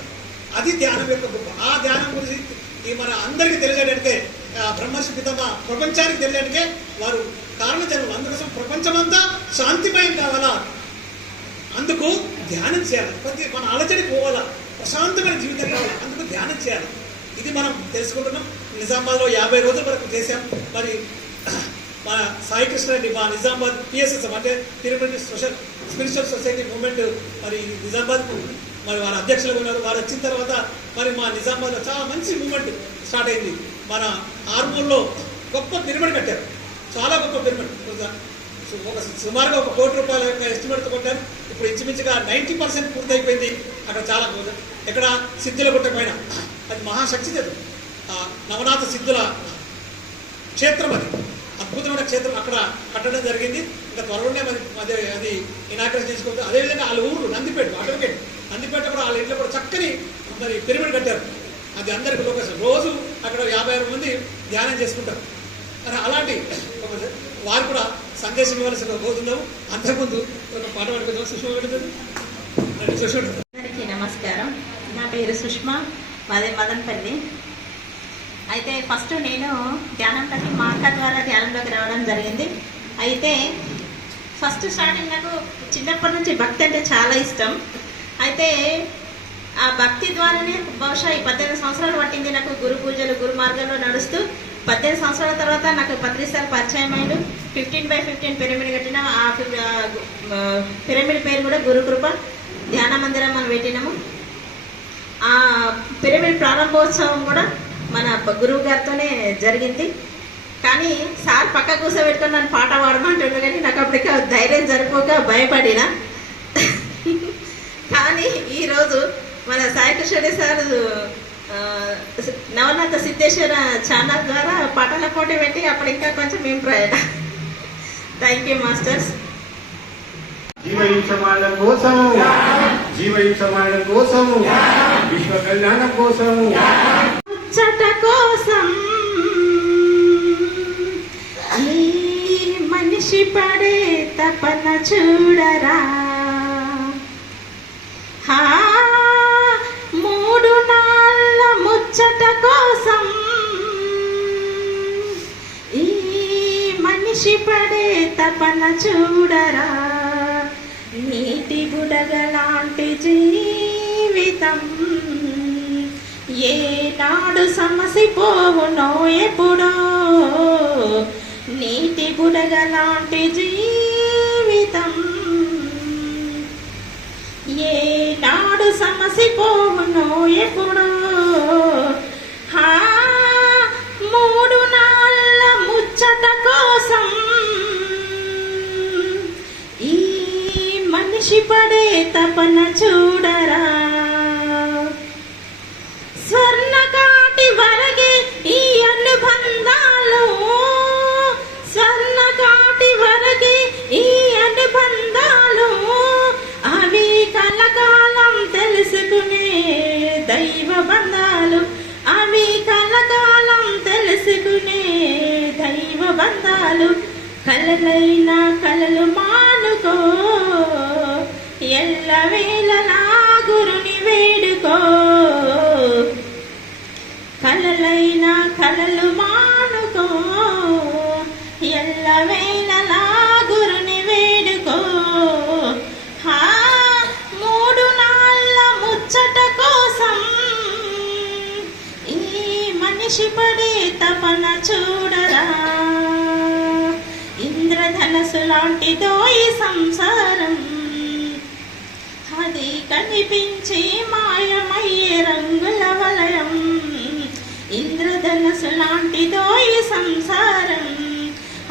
అది ధ్యానం యొక్క గొప్ప. ఆ ధ్యానం గురించి మన అందరికీ తెలియజేయడానికే బ్రహ్మర్షి పితామహ ప్రపంచానికి తెలియడానికే వారు కారణజన్మలు. అందుకోసం ప్రపంచమంతా శాంతిమయం కావాలా, అందుకు ధ్యానం చేయాలి. మన ఆలోచనకి పోవాలా, ప్రశాంతమైన జీవితం కావాలి, అందుకు ధ్యానం చేయాలి. ఇది మనం తెలుసుకుంటున్నాం. నిజామాబాద్లో 50 రోజుల వరకు చేశాం. మరి మన సాయి కృష్ణ రెడ్డి మా నిజామాబాద్ పిఎస్ఎస్ అంటే పిరమిడ్ స్పిరిచువల్ సొసైటీ మూవ్మెంట్ మరి నిజామాబాద్కు మరి వారి అధ్యక్షులుగా ఉన్నారు. వారు వచ్చిన తర్వాత మరి మా నిజామాబాద్లో చాలా మంచి మూవ్మెంట్ స్టార్ట్ అయింది. మన ఆర్మూర్లో గొప్ప పిరమిడ్ కట్టారు, చాలా గొప్ప పిరమిడ్. సుమారుగా ₹1 కోటి యొక్క ఎస్టిమేట్తో కొట్టారు. ఇప్పుడు ఇంచుమించుగా 90% పూర్తి అయిపోయింది. అక్కడ చాలా ఎక్కడ సిద్ధుల గుట్ట పైన, అది మహాశక్తి నవనాథ సిద్ధుల క్షేత్రం, అది అద్భుతమైన క్షేత్రం. అక్కడ కట్టడం జరిగింది. ఇంకా త్వరలోనే అది ఇనాగ్రేషన్ చేసుకుంటారు. అదేవిధంగా వాళ్ళ ఊరు నందిపేట, నందిపేట కూడా వాళ్ళ ఇంట్లో కూడా చక్కని మరి పిరమిడ్ కట్టారు. అది అందరికి లొకేషన్. రోజు అక్కడ 56 మంది ధ్యానం చేసుకుంటారు. అలాంటి వారు కూడా సందేశం ఇవ్వాల్సిన పోతున్నాము. అంతకుముందు ఒక పాట పడుకుందాం. సుష్మా పెడుతుంది. అందరికీ నమస్కారం. నా పేరు సుష్మా, మాదే మదన్పల్లి. అయితే ఫస్ట్ నేను ధ్యానంలోకి మా అక్క ద్వారా ధ్యానంలోకి రావడం జరిగింది. అయితే ఫస్ట్ స్టార్టింగ్ నాకు చిన్నప్పటి నుంచి భక్తి అంటే చాలా ఇష్టం. అయితే ఆ భక్తి ద్వారానే బహుశా ఈ 18 సంవత్సరాలు పట్టింది నాకు గురు పూజలు, గురు మార్గంలో నడుస్తూ. 18 సంవత్సరాల తర్వాత నాకు పత్రిసార్లు పరిచయం అయ్యాడు. 15x15 పిరమిడ్ కట్టిన. ఆ పిరమిడ్ పేరు కూడా గురుకృప ధ్యాన మందిరం మనం పెట్టినాము. ఆ పిరమిడ్ ప్రారంభోత్సవం కూడా మన గురువు గారితోనే జరిగింది. కానీ సార్ పక్క కూర్చోబెట్టుకొని నన్ను పాట పాడమంటుండే, కానీ నాకు అప్పటికి ధైర్యం సరిపోక భయపడిన. కానీ ఈరోజు మన సాయికృష్ణుడి సార్ నవనాథ సిద్ధేశ్వర ఛానల్ ద్వారా పాటల పోటీ పెట్టి అప్పుడు ఇంకా కొంచెం ఇంప్రూవ్. Thank you masters. జీవయుక్తమానం కోసము, జీవయుక్తమానం కోసము, విశ్వ కళ్యాణం కోసము, ముచ్చట కోసం ఈ మనిషి పడే తపన చూడరా. 3 నాళ్ళ ముచ్చట కోసం ఈ మనిషి పడే తపన చూడరా. నీటి బుడగలాంటి జీవితం ఏనాడు సమసిపోవునో ఎప్పుడో. నీటి బుడగలాంటి జీవితం ఏనాడు సమసిపోవునో ఎప్పుడో. 3 నాళ్ళ ముచ్చట కోసం ఈ మనిషి పడే తపన చూడరా. స్వర్ణకాటి వరగే ఈ అనుబంధాలు, స్వర్ణకాటి వరగే ఈ అనుబంధాలు, అవి కలకాలం తెలుసుకునే దైవ బంధాలు, అవి కలకాలం తెలుసుకునే దైవ బంధాలు. కలలైన కలలు మానుకో, ఎల్లవేళలా గురుని వేడుకో. కలలైన కలలు మానుకో, ఎల్లవేళలా గురుని వేడుకో. హా మూడు నాళ్ళ ముచ్చట కోసం ఈ మనిషి పడే తపన చూడరా. ఇంద్రధనసు లాంటిదో ఈ సంసారం, అది కనిపించి మాయమయ్యే రంగుల వలయం. ఇంద్రధనసు లాంటిదో ఈ సంసారం,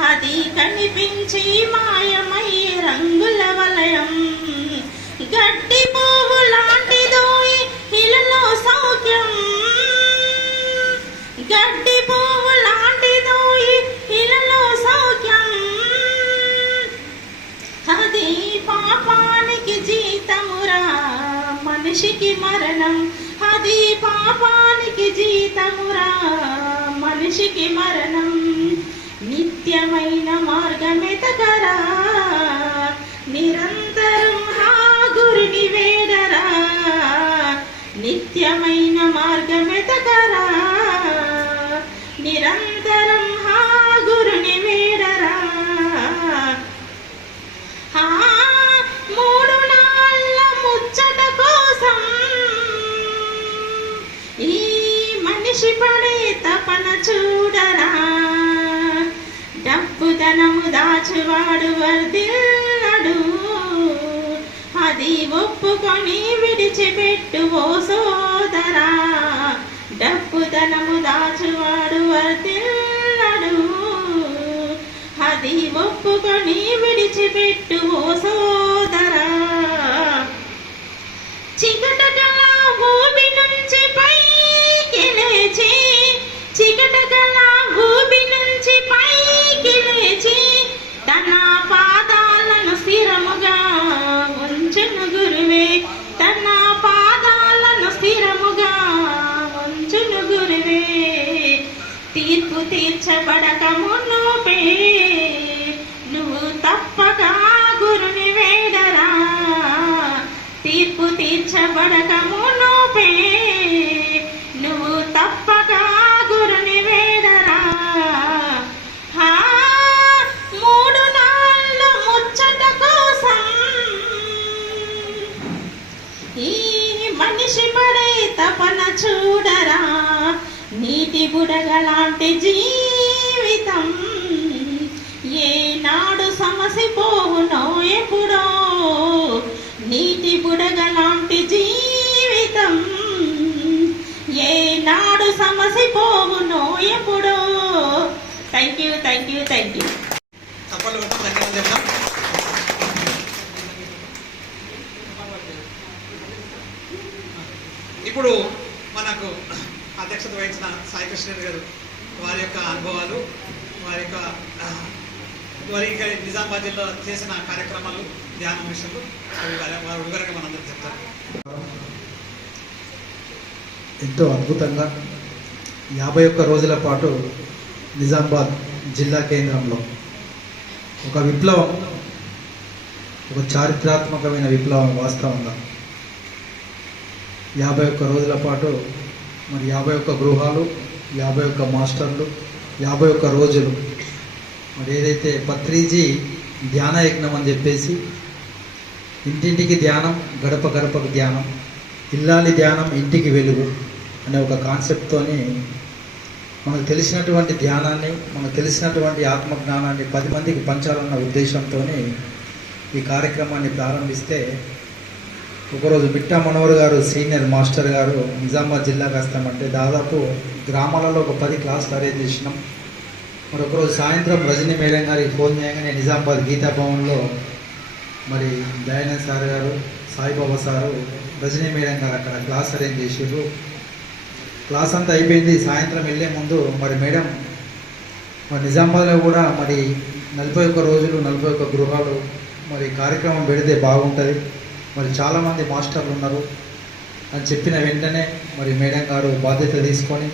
అది కనిపించి మాయమయ్యే రంగుల వలయం. గడ్డి పువ్వు లాంటిదో ఇలలో సౌఖ్యం, గడ్డి పువ్వు లాంటిదో ఇలలో సౌఖ్యం. అది పాపానికి జీతమురా, మనిషికి మరణం. అది పాపానికి జీతమురా, మనిషికి మరణం. నిత్యమైన మార్గమెతకరా, నిరంతరం ఆ గురుని వేడరా. నిత్యమైన మార్గమెతకరా, నిరంతరం ఆ గురుని వేడరా. మూడు నాళ్ళ ముచ్చట కోసం ఈ మనిషి పడే తపన చూడరా. డబ్బుదనము దాచువాడు వర్ధిల్లడు, అది ఒప్పుకొని విడిచిపెట్టు ఓ సోదరా. డబ్బుదనము దాచువాడు వర్ధిల్లడు, అది ఒప్పుకొని విడిచిపెట్టు ఓ సోదరా. చికటగల భూమి నుంచి పైకి లేచి, చికటగల భూమి నుంచి పైకి లేచి, తన పాదాలను స్థిరముగా ఉంచును గురువే. తన పాదాలను స్థిరముగా ఉంచును గురువే. తీర్పు తీర్చబడక మునుపే నువ్వు తప్పక గురుని వేడరా. తీర్పు తీర్చబడక మునుపే నువ్వు తప్పక గురుని వేడరా. మూడు నాళ్ళ ముచ్చట కోసం ఈ మనిషి పడే తపన చూడరా. నీటి బుడగలాంటి జీవితం ఏనాడు సమసిపోవునో ఎప్పుడో. నీటి బుడగలాంటి జీవితం ఏనాడు సమసిపోవునో ఎప్పుడో. Thank you, thank you, thank you. తప్పలు ధన్యవాదాలు చెప్తాం. ఇప్పుడు మనకు అధ్యక్షత వహించిన సాయి కృష్ణ గారు వారి యొక్క అనుభవాలు, వారి యొక్క నిజామాబాద్ జిల్లా చేసిన కార్యక్రమాలు, ధ్యాన మిషన్లు వారి వివరంగా మనందరికీ చెప్తారు. ఎంతో అద్భుతంగా 51 రోజుల పాటు నిజామాబాద్ జిల్లా కేంద్రంలో ఒక విప్లవం, ఒక చారిత్రాత్మకమైన విప్లవం. వాస్తవంగా 51 రోజుల పాటు మరి 51 గృహాలు, 51 మాస్టర్లు, 51 రోజులు మరి ఏదైతే పత్రిజీ ధ్యాన యజ్ఞం అని చెప్పేసి ఇంటింటికి ధ్యానం, గడప గడపకు ధ్యానం, ఇల్లాలి ధ్యానం, ఇంటికి వెలుగు అనే ఒక కాన్సెప్ట్తోని మనకు తెలిసినటువంటి ధ్యానాన్ని, మనకు తెలిసినటువంటి ఆత్మజ్ఞానాన్ని 10 మందికి పంచాలన్న ఉద్దేశంతో ఈ కార్యక్రమాన్ని ప్రారంభిస్తే, ఒకరోజు బిట్టా మనోహర్ గారు సీనియర్ మాస్టర్ గారు నిజామాబాద్ జిల్లాకు వస్తామంటే దాదాపు గ్రామాలలో ఒక 10 క్లాసులు అరేంజ్ చేసినాం. మరొకరోజు సాయంత్రం రజనీ మేడం గారికి ఫోన్ చేయగానే నిజామాబాద్ గీతా భవన్లో మరి దయానంద్ సార్ గారు, సాయిబాబా సారు, రజనీ మేడం గారు అక్కడ క్లాస్ అరేంజ్ చేసారు. క్లాస్ అంతా అయిపోయింది. సాయంత్రం వెళ్ళే ముందు మరి మేడం మరి నిజామాబాద్లో కూడా మరి 41 రోజులు 41 గృహాలు మరి కార్యక్రమం పెడితే బాగుంటుంది, మరి చాలామంది మాస్టర్లు ఉన్నారు అని చెప్పిన వెంటనే మరి మేడం గారు బాధ్యత తీసుకొని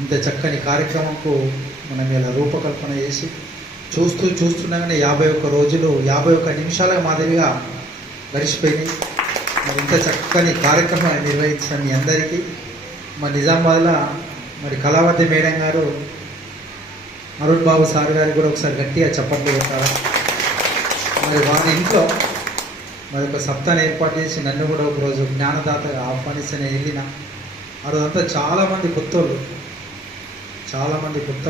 ఇంత చక్కని కార్యక్రమంకు మనం ఇలా రూపకల్పన చేసి చూస్తుండగానే 51 రోజులు 51 నిమిషాల మాదిరిగా గడిచిపోయినాయి. మరి ఇంత చక్కని కార్యక్రమాన్ని నిర్వహించిన మీ అందరికీ మరి నిజామాబాద్లో మరి కళావతి మేడం గారు, అరుణ్ బాబు సార్ గారికి కూడా ఒకసారి గట్టిగా చప్పట్లు కొట్టారు. మరి వారి ఇంట్లో మరి ఒక సప్తాన్ని ఏర్పాటు చేసి నన్ను కూడా ఒకరోజు జ్ఞానదాతగా ఆహ్వానిస్తే నేను వెళ్ళిన. ఆ రోజంతా చాలామంది కొత్త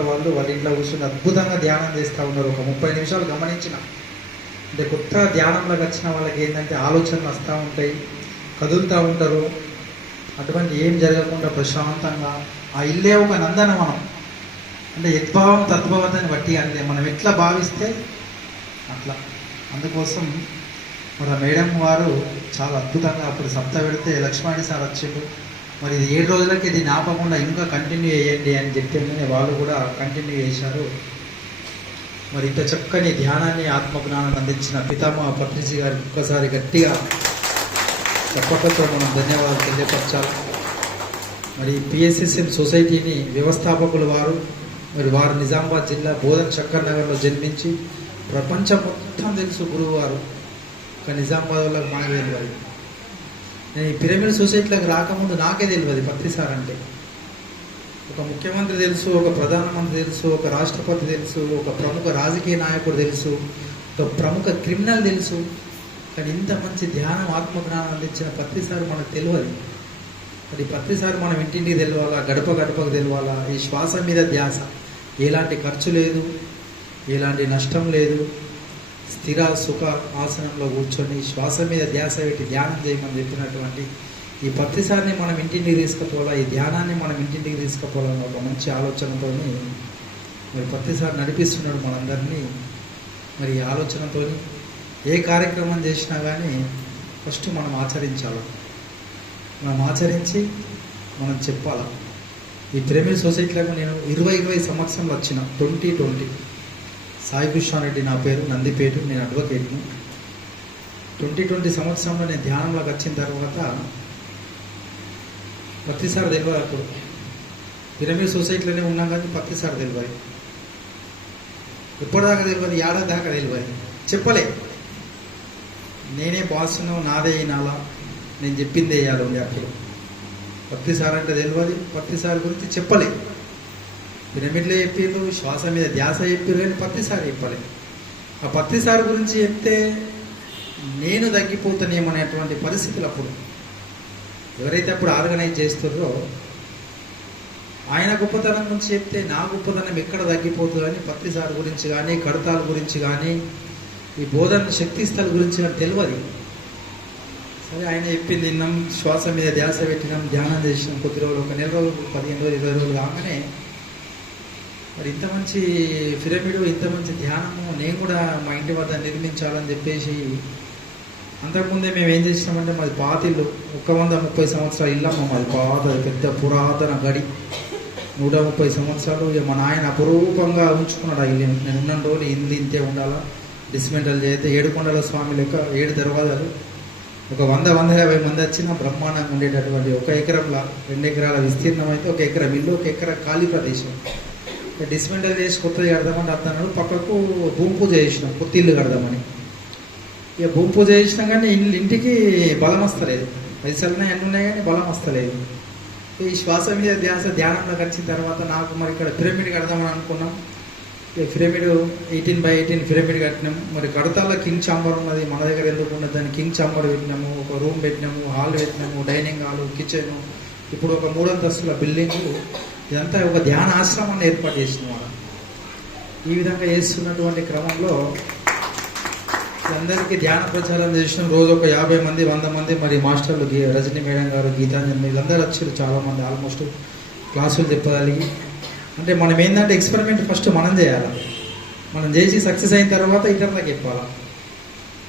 వాళ్ళు వాళ్ళ ఇంట్లో కూర్చొని అద్భుతంగా ధ్యానం చేస్తూ ఉన్నారు. ఒక 30 నిమిషాలు గమనించిన. అంటే కొత్త ధ్యానంలోకి వచ్చిన వాళ్ళకి ఏంటంటే ఆలోచనలు వస్తూ ఉంటాయి, కదులుతూ ఉంటారు. అటువంటి ఏం జరగకుండా ప్రశాంతంగా ఆ ఇల్లే ఒక నందనవనం. అంటే యద్భావం తద్భవతని బట్టి అంటే మనం ఎట్లా భావిస్తే అట్లా. అందుకోసం మరి మేడం వారు చాలా అద్భుతంగా అప్పుడు సప్త పెడితే లక్ష్మణి సార్ వచ్చిండు. మరి ఇది 7 రోజులకి ఇది ఆపకుండా ఇంకా కంటిన్యూ చేయండి అని చెప్పి వాళ్ళు కూడా కంటిన్యూ చేశారు. మరి ఇంత చక్కని ధ్యానాన్ని ఆత్మజ్ఞానాన్ని అందించిన పితామహ పత్రిజీ గారికి ఒక్కసారి గట్టిగా చెప్పకపోతే మనం ధన్యవాదాలు తెలియపరచాలి. మరి పిఎస్ఎస్ఎం సొసైటీని వ్యవస్థాపకులు వారు నిజామాబాద్ జిల్లా బోధన్ చక్కర్ నగర్లో జన్మించి ప్రపంచం మొత్తం తెలుసు గురువు వారు. ఒక నిజామాబాద్ వాళ్ళకి మనకు తెలియదు. నేను ఈ పిరమిడ్ సొసైటీలకు రాకముందు నాకే తెలియదు పత్రి సార్ అంటే. ఒక ముఖ్యమంత్రి తెలుసు, ఒక ప్రధానమంత్రి తెలుసు, ఒక రాష్ట్రపతి తెలుసు, ఒక ప్రముఖ రాజకీయ నాయకుడు తెలుసు, ఒక ప్రముఖ క్రిమినల్ తెలుసు. కానీ ఇంత మంచి ధ్యానం ఆత్మజ్ఞానం అందించిన పత్రి సార్ మనకు తెలియదు. మరి పత్రి సార్ మనం ఇంటింటికి తెలియాలా, గడప గడపకు తెలియాలా. ఈ శ్వాస మీద ధ్యాస, ఎలాంటి ఖర్చు లేదు, ఎలాంటి నష్టం లేదు. స్థిర సుఖ ఆసనంలో కూర్చొని శ్వాస మీద ధ్యాస పెట్టి ధ్యానం చేయమని చెప్పినటువంటి ఈ పత్రిసారిని మనం ఇంటింటికి తీసుకుపోవాలా, ఈ ధ్యానాన్ని మనం ఇంటింటికి తీసుకుపోవాలన్న ఒక మంచి ఆలోచనతో మరి పత్రిసారి నడిపిస్తున్నాడు మనందరినీ. మరి ఈ ఆలోచనతో ఏ కార్యక్రమం చేసినా కానీ ఫస్ట్ మనం ఆచరించాలి. మనం ఆచరించి మనం చెప్పాలి. ఈ పిరమిడ్ సొసైటీలకు నేను 20 సంవత్సరంలో వచ్చిన 2020. సాయి కృష్ణారెడ్డి నా పేరు, నందిపేట, నేను అడ్వకేట్ను. 2020 సంవత్సరంలో నేను ధ్యానంలోకి వచ్చిన తర్వాత పత్రిసారి తెలియదు. అప్పుడు పిరమిడ్ సొసైటీలోనే ఉన్నాం కానీ పత్రిసారి తెలియదు. ఎప్పటిదాకా తెలియదు, ఏడాది దాకా తెలియదు. చెప్పలే, నేనే బాసును, నాదే అయినాలా, నేను చెప్పింది వేయాలి ఉంది. అప్పుడు పత్రిసారి అంటే తెలియదు, పత్రిసారి గురించి చెప్పలే. పిరమిడ్లో చెప్పారు, శ్వాస మీద ధ్యాస చెప్పారు, కానీ పత్రిసారి చెప్పలే. ఆ పత్రిసారి గురించి చెప్తే నేను తగ్గిపోతానేమనేటువంటి పరిస్థితులు అప్పుడు ఎవరైతే అప్పుడు ఆర్గనైజ్ చేస్తారో ఆయన గొప్పతనం గురించి చెప్తే నా గొప్పతనం ఎక్కడ తగ్గిపోతుందని పత్రిసారి గురించి కానీ, కడతాల గురించి కానీ, ఈ బోధన శక్తి స్థల గురించి కానీ తెలియదు. సరే ఆయన చెప్పింది విన్నాం, శ్వాస మీద ధ్యాస పెట్టినాం, ధ్యానం చేసినాం. కొద్ది రోజులు, ఒక 4 రోజులు, 15 రోజులు, 20 రోజులు కాగానే మరి ఇంత మంచి పిరమిడ్, ఇంత మంచి ధ్యానము నేను కూడా మా ఇంటి వద్ద నిర్మించాలని చెప్పేసి అంతకుముందే మేము ఏం చేసినామంటే మాది పాత ఇల్లు, 130 సంవత్సరాల ఇల్లమ్మ మాది, పాత పెద్ద పురాతన గడి, 130 సంవత్సరాలు. మా నాయన అపురూపంగా ఉంచుకున్నాడు ఆ ఇల్లు. నేను ఉన్న రోజులు ఇల్లు ఇంతే ఉండాలా, డిస్మెంటల్ చేస్తే 7 కొండల స్వామి లెక్క 7 దర్వాజాలు, ఒక 100-150 మంది వచ్చినా బ్రహ్మాండంగా ఉండేటటువంటి 1 ఎకరంలో 2 ఎకరాల విస్తీర్ణం అయితే 1 ఎకరం ఇల్లు, 1 ఎకరా ఖాళీ ప్రదేశం. డిస్మెంటల్ చేసి కొత్తది కడదామని అర్థం పక్కకు భూమి పూజ చేసినాం, కొత్త ఇల్లు కడదామని. ఇక భూమి పూజ చేసినా కానీ ఇంటికి బలం వస్తలేదు, పైసలునే అన్నీ ఉన్నాయి కానీ బలం వస్తలేదు. ఈ శ్వాస మీద ధ్యానంలోకి వచ్చిన తర్వాత నాకు మరి ఇక్కడ పిరమిడ్ కడదామని అనుకున్నాం. ఇక పిరమిడ్ 18x18 పిరమిడ్ కట్టినాం. మరి కడతాల్లో కింగ్ చాంబర్ ఉన్నది, మన దగ్గర ఎందుకు ఉన్నది, దాన్ని కింగ్ చాంబర్ పెట్టినాము, ఒక రూమ్ పెట్టినాము, హాల్ పెట్టినాము, డైనింగ్ హాల్, కిచెన్, ఇప్పుడు ఒక 3 అంతస్తుల బిల్డింగ్. ఇదంతా ఒక ధ్యాన ఆశ్రమాన్ని ఏర్పాటు చేసిన వాళ్ళు. ఈ విధంగా చేస్తున్నటువంటి క్రమంలో అందరికీ ధ్యాన ప్రచారం చేసిన రోజు ఒక 50 మంది 100 మంది మరి మాస్టర్లు, రజనీ మేడం గారు, గీతాంజలి, వీళ్ళందరూ వచ్చారు చాలామంది. ఆల్మోస్ట్ క్లాసులు చెప్పగలిగి అంటే మనం ఏంటంటే ఎక్స్పెరిమెంట్ ఫస్ట్ మనం చేయాలి, మనం చేసి సక్సెస్ అయిన తర్వాత ఇతరులకు చెప్పాలి.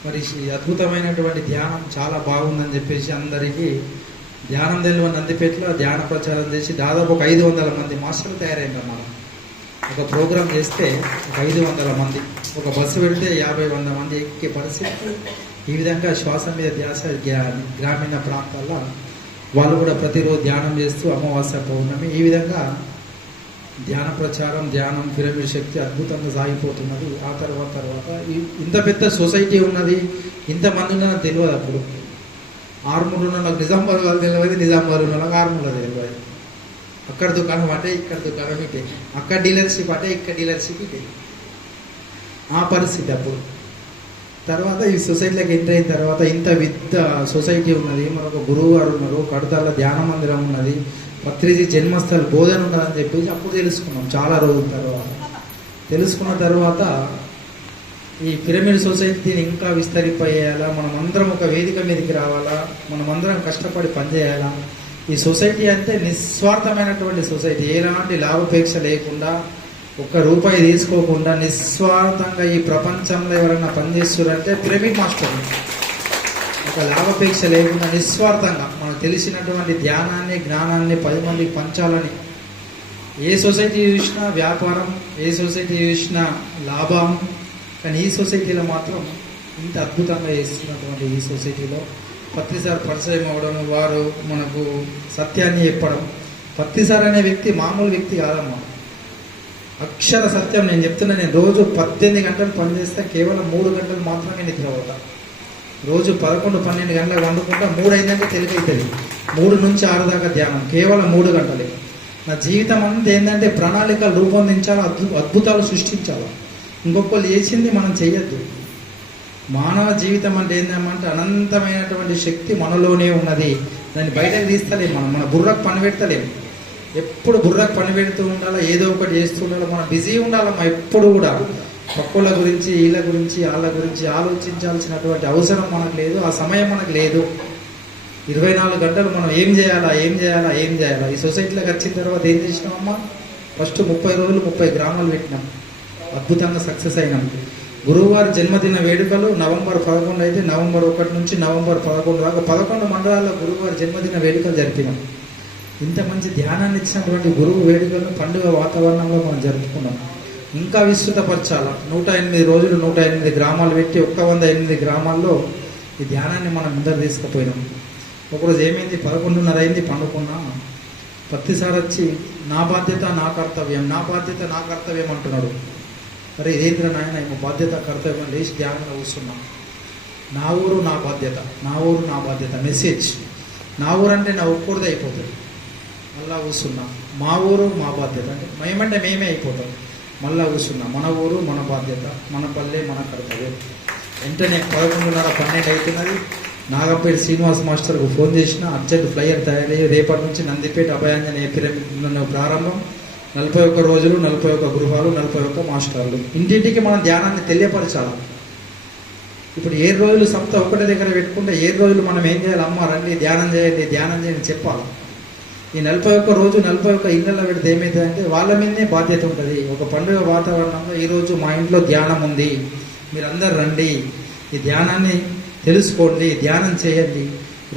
మరి అద్భుతమైనటువంటి ధ్యానం చాలా బాగుందని చెప్పేసి అందరికీ ధ్యానం తెలియని నందిపేటలో ధ్యాన ప్రచారం చేసి దాదాపు ఒక 500 మంది మాస్టర్లు తయారైందన్నమాట. ఒక ప్రోగ్రాం చేస్తే ఒక 500 మంది, ఒక బస్సు పెడితే 50-100 మంది ఎక్కే పరిస్థితి. ఈ విధంగా శ్వాస మీద ధ్యాస గ్రామీణ ప్రాంతాల్లో వాళ్ళు కూడా ప్రతిరోజు ధ్యానం చేస్తూ అమావాస్య పౌర్ణమి ఈ విధంగా ధ్యాన ప్రచారం, ధ్యానం, పిరమిడ్ శక్తి అద్భుతంగా సాగిపోతున్నది. ఆ తర్వాత ఇంత పెద్ద సొసైటీ ఉన్నది, ఇంతమంది ఉన్నది తెలియదు. అప్పుడు ఆర్మూర్ ఉన్న నాకు నిజామాబాద్ వాళ్ళు తెలియదు, నిజామాబాద్ ఉన్న నాకు ఆర్మూర్లో తెలియదు. అక్కడ దుకాణం అంటే ఇక్కడ దుకాణం ఇటే, అక్కడ డీలర్షిప్ అంటే ఇక్కడ డీలర్షిప్ ఇటే. ఆ పరిస్థితి అప్పుడు. తర్వాత ఈ సొసైటీలోకి ఎంటర్ అయిన తర్వాత ఇంత పెద్ద సొసైటీ ఉన్నది, మరొక గురువు గారు ఉన్నారు, కడతాల ధ్యాన మందిరం ఉన్నది, పత్రిజీ జన్మస్థల బోధన ఉన్నదని చెప్పేసి అప్పుడు తెలుసుకున్నాం. చాలా రోజుల తర్వాత తెలుసుకున్న తర్వాత ఈ పిరమిడ్ సొసైటీని ఇంకా విస్తరింపజేయాలా, మనమందరం ఒక వేదిక మీదకి రావాలా, మనమందరం కష్టపడి పనిచేయాలా. ఈ సొసైటీ అంటే నిస్వార్థమైనటువంటి సొసైటీ, ఎలాంటి లాభాపేక్ష లేకుండా, ఒక్క రూపాయి తీసుకోకుండా నిస్వార్థంగా ఈ ప్రపంచంలో ఎవరైనా పనిచేస్తున్నారంటే పిరమిడ్ మాస్టర్. ఒక లాభాపేక్ష లేకుండా నిస్వార్థంగా మనకు తెలిసినటువంటి ధ్యానాన్ని, జ్ఞానాన్ని 10 మందికి పంచాలని. ఏ సొసైటీ చూసినా వ్యాపారం, ఏ సొసైటీ చూసినా లాభం, కానీ ఈ సొసైటీలో మాత్రం ఇంత అద్భుతంగా చేస్తున్నటువంటి ఈ సొసైటీలో పత్రిసార్ పరిచయం అవ్వడం, వారు మనకు సత్యాన్ని చెప్పడం. పత్రిసార్ అనే వ్యక్తి మామూలు వ్యక్తి కాదమ్మా, అక్షర సత్యం. నేను చెప్తున్నా, నేను రోజు 18 గంటలు పనిచేస్తే కేవలం 3 గంటలు మాత్రమే నిద్రపోతా. రోజు 11-12 గంటలకు వండుకుంటా, 3 అయిందంటే తెలివి అవుతుంది. 3 నుంచి 6 దాకా ధ్యానం, కేవలం 3 గంటలే. నా జీవితం అంతా ఏంటంటే ప్రణాళికలు రూపొందించాలి, అద్భుతాలు సృష్టించాలి. ఇంకొకళ్ళు చేసింది మనం చెయ్యొద్దు. మానవ జీవితం అంటే ఏంటంటే అనంతమైనటువంటి శక్తి మనలోనే ఉన్నది, దాన్ని బయటకు తీస్తలేము. మన బుర్రకు పని పెడతలేము. ఎప్పుడు బుర్రకు పని పెడుతూ ఉండాలి, ఏదో ఒకటి చేస్తూ ఉండాలి. మనం బిజీ ఉండాలమ్మా ఎప్పుడు కూడా. పక్కుల గురించి, వీళ్ళ గురించి, వాళ్ళ గురించి ఆలోచించాల్సినటువంటి అవసరం మనకు లేదు, ఆ సమయం మనకు లేదు. 24 గంటలు మనం ఏం చేయాలా. ఈ సొసైటీలోకి వచ్చిన తర్వాత ఏం చేసినామమ్మా, ఫస్ట్ 30 రోజులు 30 గ్రామాలు పెట్టినాం, అద్భుతంగా సక్సెస్ అయినాం. గురువుగారు జన్మదిన వేడుకలు నవంబర్ 11 అయితే నవంబర్ 1 నుంచి నవంబర్ 11 దాకా 11 మండలాల్లో గురువుగారు జన్మదిన వేడుకలు జరిపినాం. ఇంత మంచి ధ్యానాన్ని ఇచ్చినటువంటి గురువు వేడుకలను పండుగ వాతావరణంలో మనం జరుపుకున్నాం. ఇంకా విస్తృతపరచాలా. 108 రోజులు 108 గ్రామాలు పెట్టి 108 గ్రామాల్లో ఈ ధ్యానాన్ని మనం ముందర తీసుకుపోయినాం. ఒకరోజు ఏమైంది, 11:30 అయింది, పండుకున్నా. ప్రతిసారి వచ్చి నా బాధ్యత నా కర్తవ్యం అంటున్నాడు. అరే ఇదేంద్ర నాయన, ఏమో బాధ్యత కర్తవ్యం, లేచి ధ్యానంలో కూర్చున్నా. నా ఊరు నా బాధ్యత మెసేజ్. నా ఊరు అంటే నా ఒక్కడిదే అయిపోతుంది. మళ్ళా కూర్చున్నా, మా ఊరు మా బాధ్యత అంటే మేమంటే మేమే అయిపోతాం. మళ్ళా కూర్చున్నా, మన ఊరు మన బాధ్యత, మన పల్లె మన కర్తవ్యం. వెంటనే 11:30-12 అవుతున్నది. నాగంపేట శ్రీనివాస్ మాస్టర్కు ఫోన్ చేసిన, అర్జెంట్ ఫ్లైయర్ తయారయ్యి రేపటి నుంచి నందిపేట అభయాంజనేయ పిరమిడ్ ప్రారంభం. 41 రోజులు, 41 గృహాలు, 41 మాస్టర్లు. ఇంటింటికి మనం ధ్యానాన్ని తెలియపరచాలి. ఇప్పుడు 7 రోజులు సంస్థ ఒకటి దగ్గర పెట్టుకుంటే 7 రోజులు మనం ఏం చేయాలి, అమ్మ రండి ధ్యానం చేయండి చెప్పాలి. ఈ 41 రోజు 41 ఇళ్ళల్లో పెడితే ఏమవుతుందంటే వాళ్ళ మీదనే బాధ్యత ఉంటుంది. ఒక పండుగ వాతావరణంలో ఈరోజు మా ఇంట్లో ధ్యానం ఉంది, మీరందరూ రండి, ఈ ధ్యానాన్ని తెలుసుకోండి, ధ్యానం చేయండి.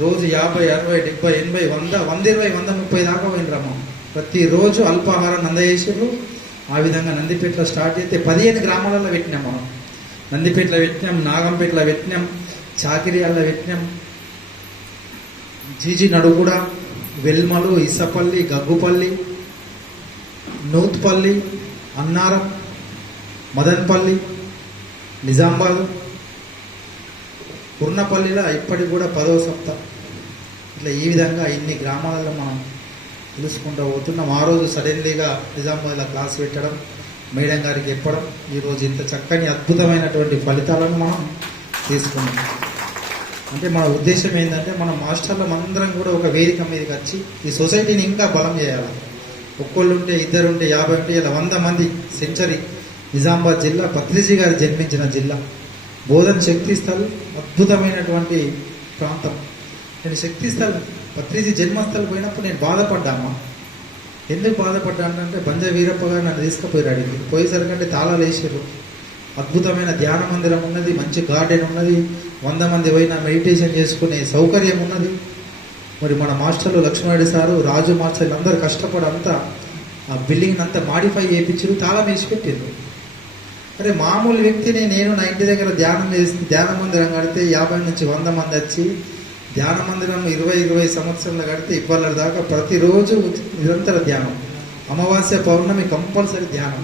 రోజు 50, 60, 70, 80, 100, 120, 130 దాకా పోయినరమ్మ. ప్రతిరోజు అల్పాహారాన్ని అందజేసారు. ఆ విధంగా నందిపేటలో స్టార్ట్ అయితే 15 గ్రామాలలో పెట్టినాం మనం. నందిపేటలో పెట్టినాం, నాగంపేటలో పెట్టినాం, చాకిరియాల్లో పెట్టినాం, జీజీ నడుగుడ, వెల్మలు, ఇసపల్లి, గగ్గుపల్లి, నూత్పల్లి, అన్నారం, మదన్పల్లి, నిజామాబాద్, కుర్నపల్లిలో ఇప్పటికి కూడా 10వ సప్తాహం. ఇట్లా ఈ విధంగా ఇన్ని గ్రామాలలో మనం తెలుసుకుంటూ పోతున్నాం. ఆ రోజు సడన్లీగా నిజామాబాద్లో క్లాస్ పెట్టడం, మేడం గారికి చెప్పడం, ఈరోజు ఇంత చక్కని అద్భుతమైనటువంటి ఫలితాలను మనం తీసుకున్నాం. అంటే మన ఉద్దేశం ఏంటంటే మన మాస్టర్లం అందరం కూడా ఒక వేదిక మీదకి వచ్చి ఈ సొసైటీని ఇంకా బలం చేయాలి. ఒక్కళ్ళు ఉంటే, ఇద్దరు ఉంటే, 50 ఉంటే, ఇలా 100 మంది. సెంచరీ నిజామాబాద్ జిల్లా పత్రిజీ గారు జన్మించిన జిల్లా. బోధన శక్తిస్థల్ అద్భుతమైనటువంటి ప్రాంతం. నేను శక్తిస్థల్ పత్రిజీ జన్మస్థలు పోయినప్పుడు నేను బాధపడ్డామా. ఎందుకు బాధపడ్డానంటే బంజ వీరప్ప గారు నన్ను తీసుకుపోయారు. అడిగి పోయేసరికంటే తాళాలు వేసారు. అద్భుతమైన ధ్యాన మందిరం ఉన్నది, మంచి గార్డెన్ ఉన్నది, 100 మంది పోయినా మెడిటేషన్ చేసుకునే సౌకర్యం ఉన్నది. మరి మన మాస్టర్లు లక్ష్మణరెడ్డి సారు, రాజు మాస్టర్లు అందరూ కష్టపడి అంతా ఆ బిల్డింగ్ అంతా మాడిఫై చేయించారు, తాళం వేసి పెట్టారు. అరే మామూలు వ్యక్తిని నేను నా ఇంటి దగ్గర ధ్యాన మందిరం కడితే 50 నుంచి 100 మంది వచ్చి ధ్యాన మందిరం 20 సంవత్సరాలు కడితే ఇవాళ దాకా ప్రతిరోజు నిరంతర ధ్యానం. అమావాస్య పౌర్ణమి కంపల్సరీ ధ్యానం.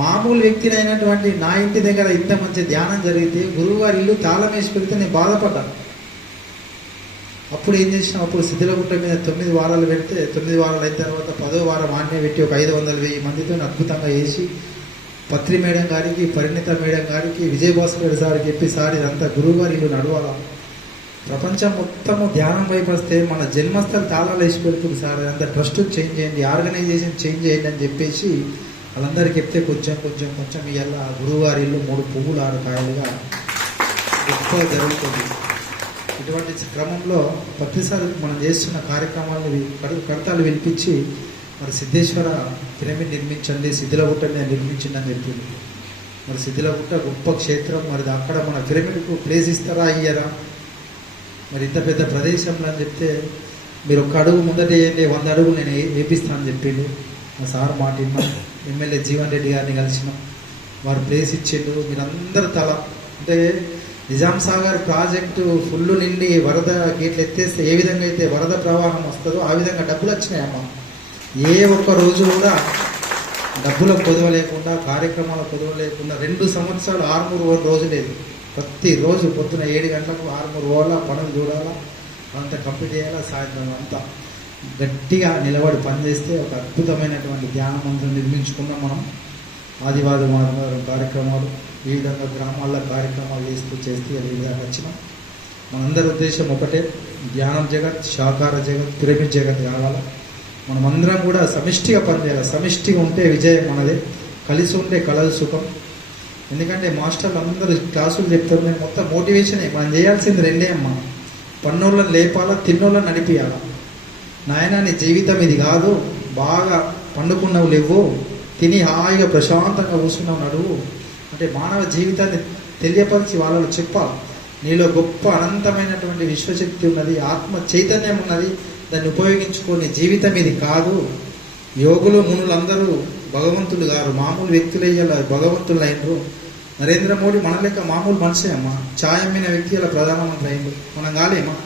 మామూలు వ్యక్తిని అయినటువంటి నా ఇంటి దగ్గర ఇంత మంచి ధ్యానం జరిగితే గురువుగారి ఇల్లు తాళం వేసి పెడితే నేను బాధపడ్డాను. అప్పుడు ఏం చేసినాం, అప్పుడు సిద్ధిలగుట్ట మీద 9 వారాలు పెడితే 9 వారాలు అయిన తర్వాత 10వ వారం ఆన్నే పెట్టి ఒక 500-1000 మందితో అద్భుతంగా వేసి పత్రి మేడం గారికి, పరిణిత మేడం గారికి, విజయభాస్కర్ సార్కి చెప్పి సార్ ఇదంతా గురువుగారి ఇల్లు నడవాలా, ప్రపంచం మొత్తము ధ్యానం వైపు వస్తే మన జన్మస్థలం తాళాలు వేసి పెడుతుంది సార్, అంత ట్రస్ట్ చేంజ్ చేయండి, ఆర్గనైజేషన్ చేంజ్ చేయండి అని చెప్పేసి వాళ్ళందరికీ చెప్తే కొంచెం కొంచెం కొంచెం ఇవాళ గురువుగారి ఇల్లు 3 పువ్వులు 6 కాయలుగా గొప్ప జరుగుతుంది. ఇటువంటి క్రమంలో ప్రతిసారి మనం చేస్తున్న కార్యక్రమాలను కడతాలు వినిపించి మరి సిద్ధేశ్వర పిరమిడ్ నిర్మించండి, సిద్ధిలగుట్ట మీద నిర్మించండి అని చెప్పింది. మరి సిద్ధిలగుట్ట గొప్ప క్షేత్రం, మరి అక్కడ మన పిరమిడ్కు ప్లేస్ ఇస్తారా ఇయ్యరా, మరి ఇంత పెద్ద ప్రదేశంలో అని చెప్తే మీరు 1 అడుగు ముందట వేయండి, 100 అడుగులు నేను వేపిస్తానని చెప్పిండు. మా సార్ మాట విన్నాం, ఎమ్మెల్యే జీవన్ రెడ్డి గారిని కలిసినాం, వారు ప్లేస్ ఇచ్చిండు. మీరందరూ తల అంటే నిజాం సాగర్ ప్రాజెక్టు ఫుల్ నిండి వరద గేట్లు ఎత్తేస్తే ఏ విధంగా అయితే వరద ప్రవాహం వస్తుందో ఆ విధంగా డబ్బులు వచ్చినాయమ్మా. ఏ ఒక్క రోజు కూడా డబ్బుల కొదవ లేకుండా, కార్యక్రమాల కొదవ లేకుండా 2 సంవత్సరాలు 6 రోజు లేదు. ప్రతిరోజు పొద్దున 7 గంటలకు 6 పోవాలా, పనులు చూడాలా, అంతా కంప్లీట్ చేయాలా, సాయంత్రం అంతా గట్టిగా నిలబడి పనిచేస్తే ఒక అద్భుతమైనటువంటి ధ్యాన మందిరం నిర్మించుకున్నాం మనం. ఆదివారం కార్యక్రమాలు ఈ విధంగా గ్రామాల్లో కార్యక్రమాలు చేస్తే ఈ విధంగా వచ్చినాం. మనందరి ఉద్దేశం ఒకటే, ధ్యానం జగత్, సాకార జగత్, పిరమిడ్ జగత్ కావాలా. మనమందరం కూడా సమిష్టిగా పనిచేయాలి. సమిష్టిగా ఉంటే విజయం మనదే, కలిసి ఉంటే కలదు సుఖం. ఎందుకంటే మాస్టర్లు అందరూ క్లాసులు చెప్తారు, నేను మొత్తం మోటివేషన్. మనం చేయాల్సింది 2 అమ్మా, పన్నోళ్ళని లేపాలా, తిన్నోళ్ళని నడిపియాలా. నాయన నీ జీవితం ఇది కాదు, బాగా పండుకున్నవు లేవు, తిని హాయిగా ప్రశాంతంగా కూర్చున్నావు నడువు అంటే మానవ జీవితాన్ని తెలియపరిచి వాళ్ళలో చెప్పాలి. నీలో గొప్ప అనంతమైనటువంటి విశ్వశక్తి ఉన్నది, ఆత్మ చైతన్యం ఉన్నది, దాన్ని ఉపయోగించుకొని జీవితం ఇది కాదు. యోగులు మునులందరూ భగవంతులు గారు, మామూలు వ్యక్తులు అయ్యేలా భగవంతులు అయినరు. నరేంద్ర మోడీ మన లెక్క మామూలు మనిషే అమ్మా, ఛాయ్ అమ్మిన వ్యక్తి అలా ప్రధానమంత్రి అయిండు, మనం కాలేమా.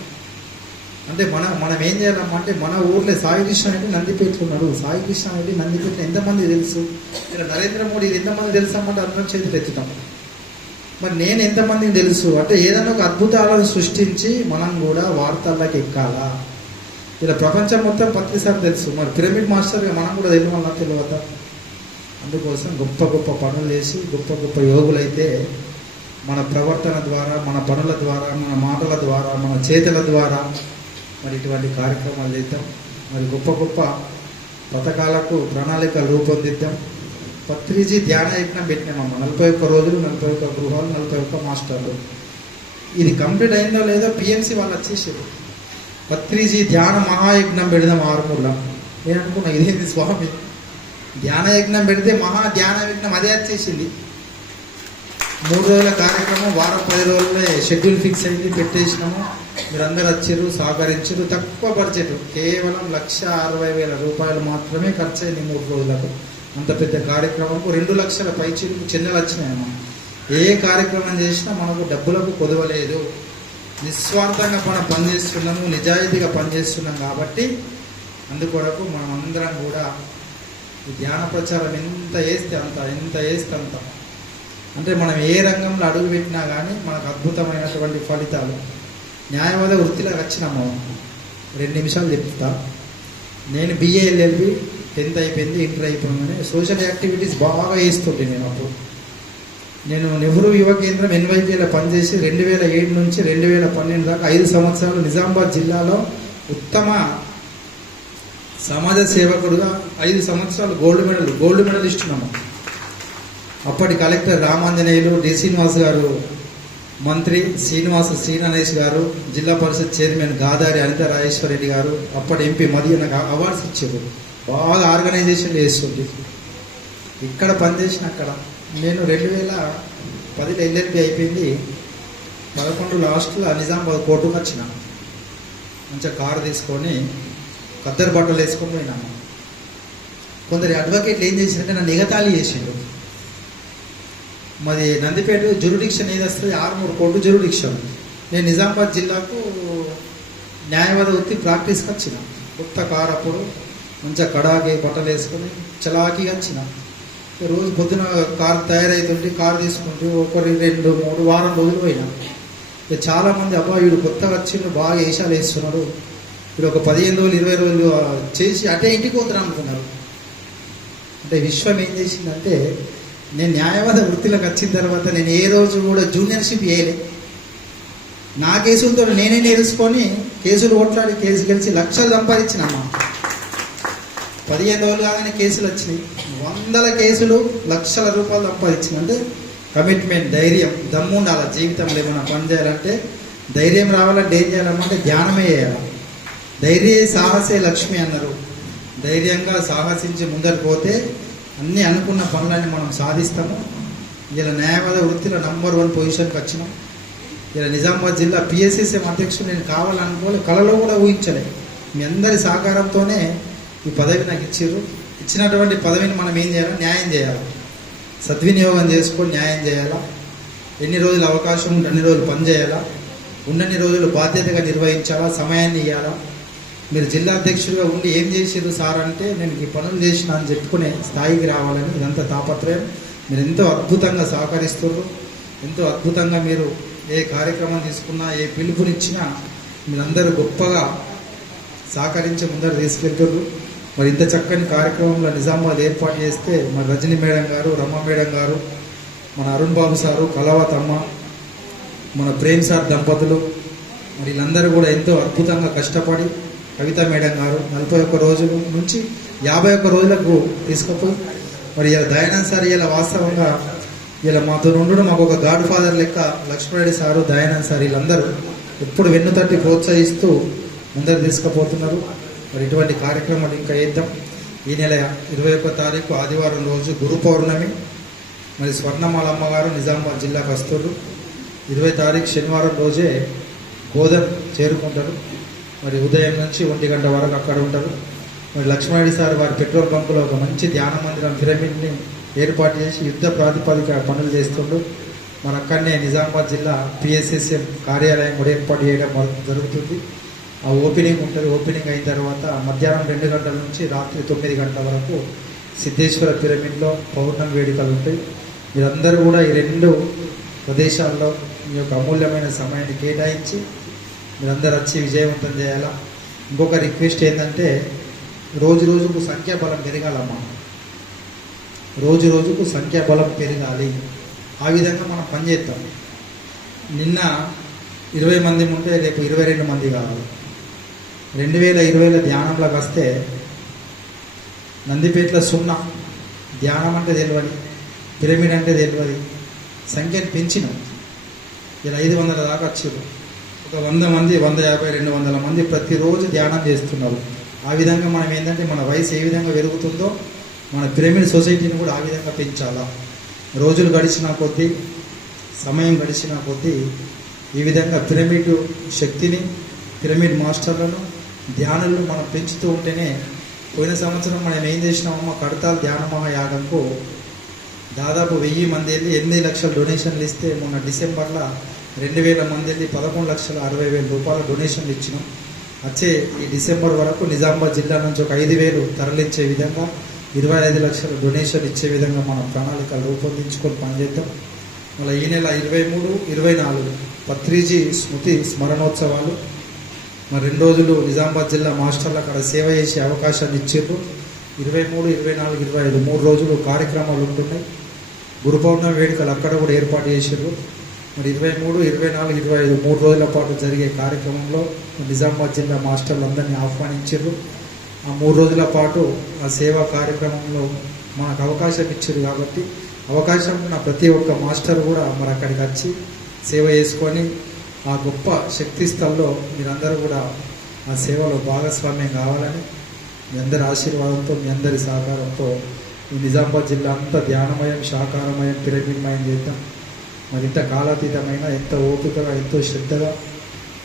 అంటే మనం ఏం చేయాలమ్మా అంటే మన ఊర్లో సాయి కృష్ణ రెడ్డి నందిపేటలో ఉన్నాడు. సాయి కృష్ణ రెడ్డి నందిపేటలో ఎంతమంది తెలుసు, ఇలా నరేంద్ర మోడీ ఎంతమంది తెలుసు అమ్మంటే అందరం చేతులు ఎత్తుతాం. మరి నేను ఎంతమందికి తెలుసు అంటే ఏదైనా ఒక అద్భుతాలను సృష్టించి మనం కూడా వార్తల్లోకి ఎక్కాలా. ఇలా ప్రపంచం మొత్తం ప్రతిసారి తెలుసు, మరి పిరమిడ్ మాస్టర్గా మనం కూడా తెలియదా. అందుకోసం గొప్ప గొప్ప పనులు చేసి గొప్ప గొప్ప యోగులైతే మన ప్రవర్తన ద్వారా, మన పనుల ద్వారా, మన మాటల ద్వారా, మన చేతుల ద్వారా మరి ఇటువంటి కార్యక్రమాలు చేద్దాం. మరి గొప్ప గొప్ప పథకాలకు ప్రణాళికలు రూపొందిద్దాం. పత్రిజీ ధ్యాన యజ్ఞం పెట్టినామమ్మ, 41 రోజులు, 41 గృహాలు, 41 మాస్టర్లు. ఇది కంప్లీట్ అయిందో లేదో పిఎంసి వాళ్ళు వచ్చేసారు. పత్రిజీ ధ్యాన మహాయజ్ఞం పెడదాం ఆరుమూల. నేను అనుకున్నా ఇదేంటి స్వామి, ధ్యాన యజ్ఞం పెడితే మహా ధ్యాన యజ్ఞం అదే వచ్చేసింది. 3 రోజుల కార్యక్రమం, వారం 10 రోజులే షెడ్యూల్ ఫిక్స్ అయింది, పెట్టేసినాము. మీరందరూ వచ్చారు, సహకరించారు. తక్కువ బడ్జెట్, కేవలం 1,60,000 రూపాయలు మాత్రమే ఖర్చు అయింది 3 రోజులకు. అంత పెద్ద కార్యక్రమంకు 2 లక్షల పైచీలకు చెన్నెలు వచ్చినాయమ్మా. ఏ కార్యక్రమం చేసినా మనకు డబ్బులకు కొదవలేదు, నిస్వార్థంగా మనం పనిచేస్తున్నాము, నిజాయితీగా పనిచేస్తున్నాం. కాబట్టి అందుకొరకు మనం అందరం కూడా ఈ ధ్యాన ప్రచారం ఎంత వేస్తే అంత అంటే మనం ఏ రంగంలో అడుగు పెట్టినా కానీ మనకు అద్భుతమైనటువంటి ఫలితాలు. న్యాయవాద వృత్తిలోకి వచ్చినాము, 2 నిమిషాలు చెప్తా. నేను BA LLB 10th అయిపోయింది, ఇంటర్ అయిపోయిందని సోషల్ యాక్టివిటీస్ బాగా వేస్తుంటే నేను నెహ్రూ యువ కేంద్రం NYPలో పనిచేసి 2007 నుంచి 2012 దాకా 5 సంవత్సరాలు నిజామాబాద్ జిల్లాలో ఉత్తమ సమాజ సేవకుడుగా 5 సంవత్సరాలు గోల్డ్ మెడల్ ఇస్తున్నాము. అప్పటి కలెక్టర్ రామాంజనేయులు, డి శ్రీనివాస్ గారు మంత్రి, శ్రీననేష్ గారు, జిల్లా పరిషత్ చైర్మన్ గాదారి అనిత రాజేశ్వరరెడ్డి గారు, అప్పటి ఎంపీ మధ్య నాకు అవార్డ్స్ ఇచ్చారు. బాగా ఆర్గనైజేషన్ చేస్తుంది. ఇక్కడ పనిచేసిన అక్కడ నేను 2010 LLB అయిపోయింది. 11 లాస్ట్లో నిజామాబాద్ కోర్టుకు వచ్చిన. మంచిగా కారు తీసుకొని ఖద్దరు బట్టలు వేసుకొని పోయినాము. కొందరు అడ్వకేట్లు ఏం చేసినంటే నన్ను ఎగతాళి చేసిండు. మాది నందిపేట జ్యూరిడిక్షన్ ఏది వస్తుంది, 6 కోర్టు జ్యూరిడిక్షన్. నేను నిజామాబాద్ జిల్లాకు న్యాయవాద వృత్తి ప్రాక్టీస్కి వచ్చిన. కొత్త కారు అప్పుడు మంచిగా కడాకి బట్టలు వేసుకొని చలాకీగా వచ్చిన. రోజు పొద్దున కారు తయారవుతుంటే కారు తీసుకుంటూ 1, 2, 3 వారం రోజులు పోయినా. ఇక చాలామంది అబ్బా వీడు కొత్తగా వచ్చిండు, బాగా వేషాలు వేస్తున్నాడు, వీడు ఒక 15 రోజులు 20 రోజులు చేసి అటే ఇంటికి పోతారు అనుకున్నారు. అంటే విశ్వం ఏం చేసిందంటే, నేను న్యాయవాద వృత్తిలోకి వచ్చిన తర్వాత నేను ఏ రోజు కూడా జూనియర్షిప్ చేయలే. నా కేసులతో నేనే నేర్చుకొని కేసులు కొట్లాడి కేసు గెలిచి లక్షలు సంపాదించినమ్మా. 15 రోజులు కాగానే కేసులు వచ్చినాయి, 100 కేసులు, లక్షల రూపాయలు సంపాదించిన. అంటే కమిట్మెంట్, ధైర్యం, దమ్ము ఉండాలి. జీవితంలో ఏమైనా పని చేయాలంటే ధైర్యం రావాలంటే ఏం చేయాలమ్మంటే ధ్యానమే చేయాలి. ధైర్యే సాహసే లక్ష్మి అన్నారు. ధైర్యంగా సాహసించి ముందరికి పోతే అన్నీ అనుకున్న పనులన్నీ మనం సాధిస్తాము. ఇలా న్యాయవాద వృత్తిలో నంబర్ 1 పొజిషన్కి వచ్చినాం. ఇలా నిజామాబాద్ జిల్లా పిఎస్సిఎం అధ్యక్షుడు నేను కావాలనుకోలే, కళలో కూడా ఊహించలే. మీ అందరి సహకారంతోనే ఈ పదవి నాకు ఇచ్చారు. ఇచ్చినటువంటి పదవిని మనం ఏం చేయాలి? న్యాయం చేయాలి, సద్వినియోగం చేసుకొని న్యాయం చేయాలా. ఎన్ని రోజులు అవకాశం ఉంటే అన్ని రోజులు పని చేయాలా, ఉన్నన్ని రోజులు బాధ్యతగా నిర్వహించాలా, సమయాన్ని ఇవ్వాలా. మీరు జిల్లా అధ్యక్షుడిగా ఉండి ఏం చేసారు సార్ అంటే, నేను ఈ పనులు చేసిన అని చెప్పుకునే స్థాయికి రావాలని ఇదంతా తాపత్రయం. మీరు ఎంతో అద్భుతంగా సహకరిస్తున్నారు, ఎంతో అద్భుతంగా మీరు ఏ కార్యక్రమం తీసుకున్నా, ఏ పిలుపునిచ్చినా మీరందరూ గొప్పగా సహకరించి ముందరు తీసుకెళ్తున్నారు. మరి ఇంత చక్కని కార్యక్రమంలో నిజామాబాద్ ఏర్పాటు చేస్తే మరి రజనీ మేడం గారు, రమ్మ మేడం గారు, మన అరుణ్ బాబు సారు, కలవతమ్మ, మన ప్రేమ్ సార్ దంపతులు, మరి వీళ్ళందరూ కూడా ఎంతో అద్భుతంగా కష్టపడి, కవిత మేడం గారు 41 రోజుల నుంచి 51 రోజులకు తీసుకుపోయి, మరి ఇలా దయానంద్ సార్ ఇలా వాస్తవంగా ఇలా మాతో ఉండడం మాకు ఒక గాడ్ ఫాదర్ లెక్క. లక్ష్మణరెడ్డి సారు, దయానంద్ సార్ వీళ్ళందరూ ఎప్పుడు వెన్నుతట్టి ప్రోత్సహిస్తూ ముందరు తీసుకుపోతున్నారు. మరి ఇటువంటి కార్యక్రమాలు ఇంకా చేద్దాం. ఈ నెల 21 తారీఖు ఆదివారం రోజు గురు పౌర్ణమి. మరి స్వర్ణమాల అమ్మగారు నిజామాబాద్ జిల్లాకు వస్తారు. 20 తారీఖు శనివారం రోజే బోధన్ చేరుకుంటారు. మరి ఉదయం నుంచి 1 గంట వరకు అక్కడ ఉంటారు. మరి లక్ష్మణరెడ్డి సార్ వారి పెట్రోల్ బంకులో ఒక మంచి ధ్యాన మందిరం పిరమిడ్ని ఏర్పాటు చేసి యుద్ధ ప్రాతిపదిక పనులు చేస్తుండ్రు. మరి అక్కడనే నిజామాబాద్ జిల్లా పిఎస్ఎస్ఎం కార్యాలయం కూడా ఏర్పాటు చేయడం జరుగుతుంది. ఆ ఓపెనింగ్ ఉంటుంది. ఓపెనింగ్ అయిన తర్వాత మధ్యాహ్నం 2 గంటల నుంచి రాత్రి 9 గంటల వరకు సిద్ధేశ్వర పిరమిడ్లో పౌర్ణమి వేడుకలు ఉంటాయి. మీరందరూ కూడా ఈ 2 ప్రదేశాల్లో మీ యొక్క అమూల్యమైన సమయాన్ని కేటాయించి మీరందరూ వచ్చి విజయవంతం చేయాలా. ఇంకొక రిక్వెస్ట్ ఏంటంటే, రోజు రోజుకు సంఖ్యాబలం పెరగాలమ్మా. రోజు రోజుకు సంఖ్యాబలం పెరగాలి. ఆ విధంగా మనం పనిచేస్తాం. నిన్న 20 మంది ఉంటే రేపు 22 మంది కావాలి. 2020లో ధ్యానంలోకి వస్తే నందిపేటలో 0, ధ్యానం అంటే తెలియదు, పిరమిడ్ అంటే తెలియదు, సంఖ్యను పెంచినాం. ఇలా 500 దాకా వచ్చారు. ఒక 100 మంది, 150, 200 మంది ప్రతిరోజు ధ్యానం చేస్తున్నారు. ఆ విధంగా మనం ఏంటంటే మన వయసు ఏ విధంగా పెరుగుతుందో మన పిరమిడ్ సొసైటీని కూడా ఆ విధంగా పెంచాలా. రోజులు గడిచిన కొద్దీ, సమయం గడిచిన కొద్దీ ఈ విధంగా పిరమిడ్ శక్తిని, పిరమిడ్ మాస్టర్లను, ధ్యానులను మనం పెంచుతూ ఉంటేనే. పోయిన సంవత్సరం మనం ఏం చేసినామో కడతాల్ ధ్యాన మహాయాగంకు దాదాపు 1000 మంది వెళ్ళి 8 లక్షల డొనేషన్లు ఇస్తే, మొన్న డిసెంబర్లో 2000 మంది వెళ్ళి 11,60,000 రూపాయల డొనేషన్లు ఇచ్చినాం. వచ్చే ఈ డిసెంబర్ వరకు నిజామాబాద్ జిల్లా నుంచి ఒక 5,000 తరలించే విధంగా 25 లక్షల డొనేషన్ ఇచ్చే విధంగా మనం ప్రణాళికలు రూపొందించుకొని పనిచేద్దాం. మళ్ళీ ఈ నెల 23, 24 పత్రిజీ స్మృతి స్మరణోత్సవాలు. మరి 2 రోజులు నిజామాబాద్ జిల్లా మాస్టర్లు అక్కడ సేవ చేసే అవకాశాన్ని ఇచ్చారు. 23, 24, 25 3 రోజులు కార్యక్రమాలు ఉంటున్నాయి. గురు పౌర్ణమి వేడుకలు అక్కడ కూడా ఏర్పాటు చేశారు. మరి 23, 24, 25 3 రోజుల పాటు జరిగే కార్యక్రమంలో నిజామాబాద్ జిల్లా మాస్టర్లు అందరినీ ఆహ్వానించారు. ఆ 3 రోజుల పాటు ఆ సేవా కార్యక్రమంలో మనకు అవకాశం ఇచ్చారు. కాబట్టి అవకాశం ఉన్న ప్రతి ఒక్క మాస్టర్ కూడా మరి అక్కడికి వచ్చి సేవ చేసుకొని ఆ గొప్ప శక్తి స్థల్లో మీరందరూ కూడా ఆ సేవలో భాగస్వామ్యం కావాలని మీ అందరి ఆశీర్వాదంతో, మీ అందరి సహకారంతో ఈ నిజామాబాద్ జిల్లా అంతా ధ్యానమయం, శాకారమయం, పిరమిడ్మయం చేద్దాం. మరి ఇంత కాలాతీతమైన, ఎంత ఓపికగా, ఎంతో శ్రద్ధగా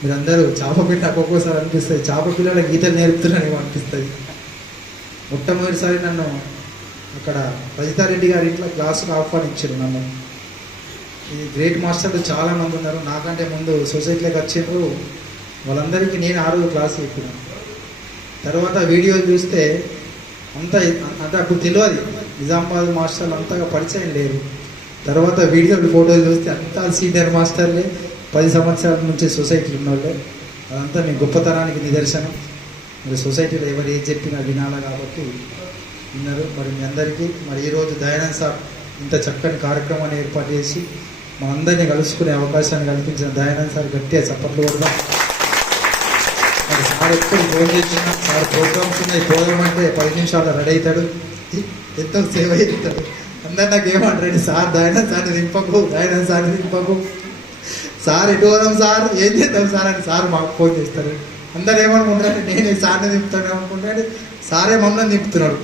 మీరందరూ చేప పిల్ల ఒక్కొక్కసారి అనిపిస్తుంది, చేప పిల్లల గీతలు నేర్పుతున్నాను అనిపిస్తుంది. మొట్టమొదటిసారి నన్ను అక్కడ రజితారెడ్డి గారి ఇంట్లో క్లాసుకు ఆహ్వానించారు నన్ను. ఈ గ్రేట్ మాస్టర్లు చాలామంది ఉన్నారు, నాకంటే ముందు సొసైటీలోకి వచ్చిండ్రు. వాళ్ళందరికీ నేను 6 క్లాసు చెప్పినాను. తర్వాత వీడియోలు చూస్తే అంత అంటే అప్పుడు తెలియదు, నిజామాబాద్ మాస్టర్లు అంతగా పరిచయం లేరు. తర్వాత వీడియోలు ఫోటోలు చూస్తే అంతా సీనియర్ మాస్టర్లే, 10 సంవత్సరాల నుంచి సొసైటీలు ఉన్నోళ్ళే. అదంతా మీ గొప్పతనానికి నిదర్శనం. మరి సొసైటీలో ఎవరు ఏది చెప్పినా వినాలి కాబట్టి విన్నారు. మరి మీ అందరికీ మరి ఈరోజు దయానంద్ సార్ ఇంత చక్కని కార్యక్రమాన్ని ఏర్పాటు చేసి మనందరినీ కలుసుకునే అవకాశాన్ని కల్పించిన దయానంద్ సార్ గట్టిగా చప్పట్లు కొడదాం. మరి సార్ ఎప్పుడు ఫోన్ చేసినా సార్ ప్రోగ్రామ్స్ ఉన్నాయి పోదామంటే 10 నిమిషాలు రెడీ అవుతాడు, ఎంతో సేవ చేస్తాడు. అందరు నాకు ఏమంటారండి, సార్ దయానంద్ సార్ని దింపకు, దయానంద్ సార్ని దింపకు, సార్ ఎటు పోదాం సార్, ఏం చేద్దాం సార్ అని సార్ మాకు ఫోన్ చేస్తారు. అందరు ఏమనుకుంటారంటే నేనే సార్ని దింపుతాను అనుకుంటాడు, సారే మమ్మల్ని దింపుతున్నాడు.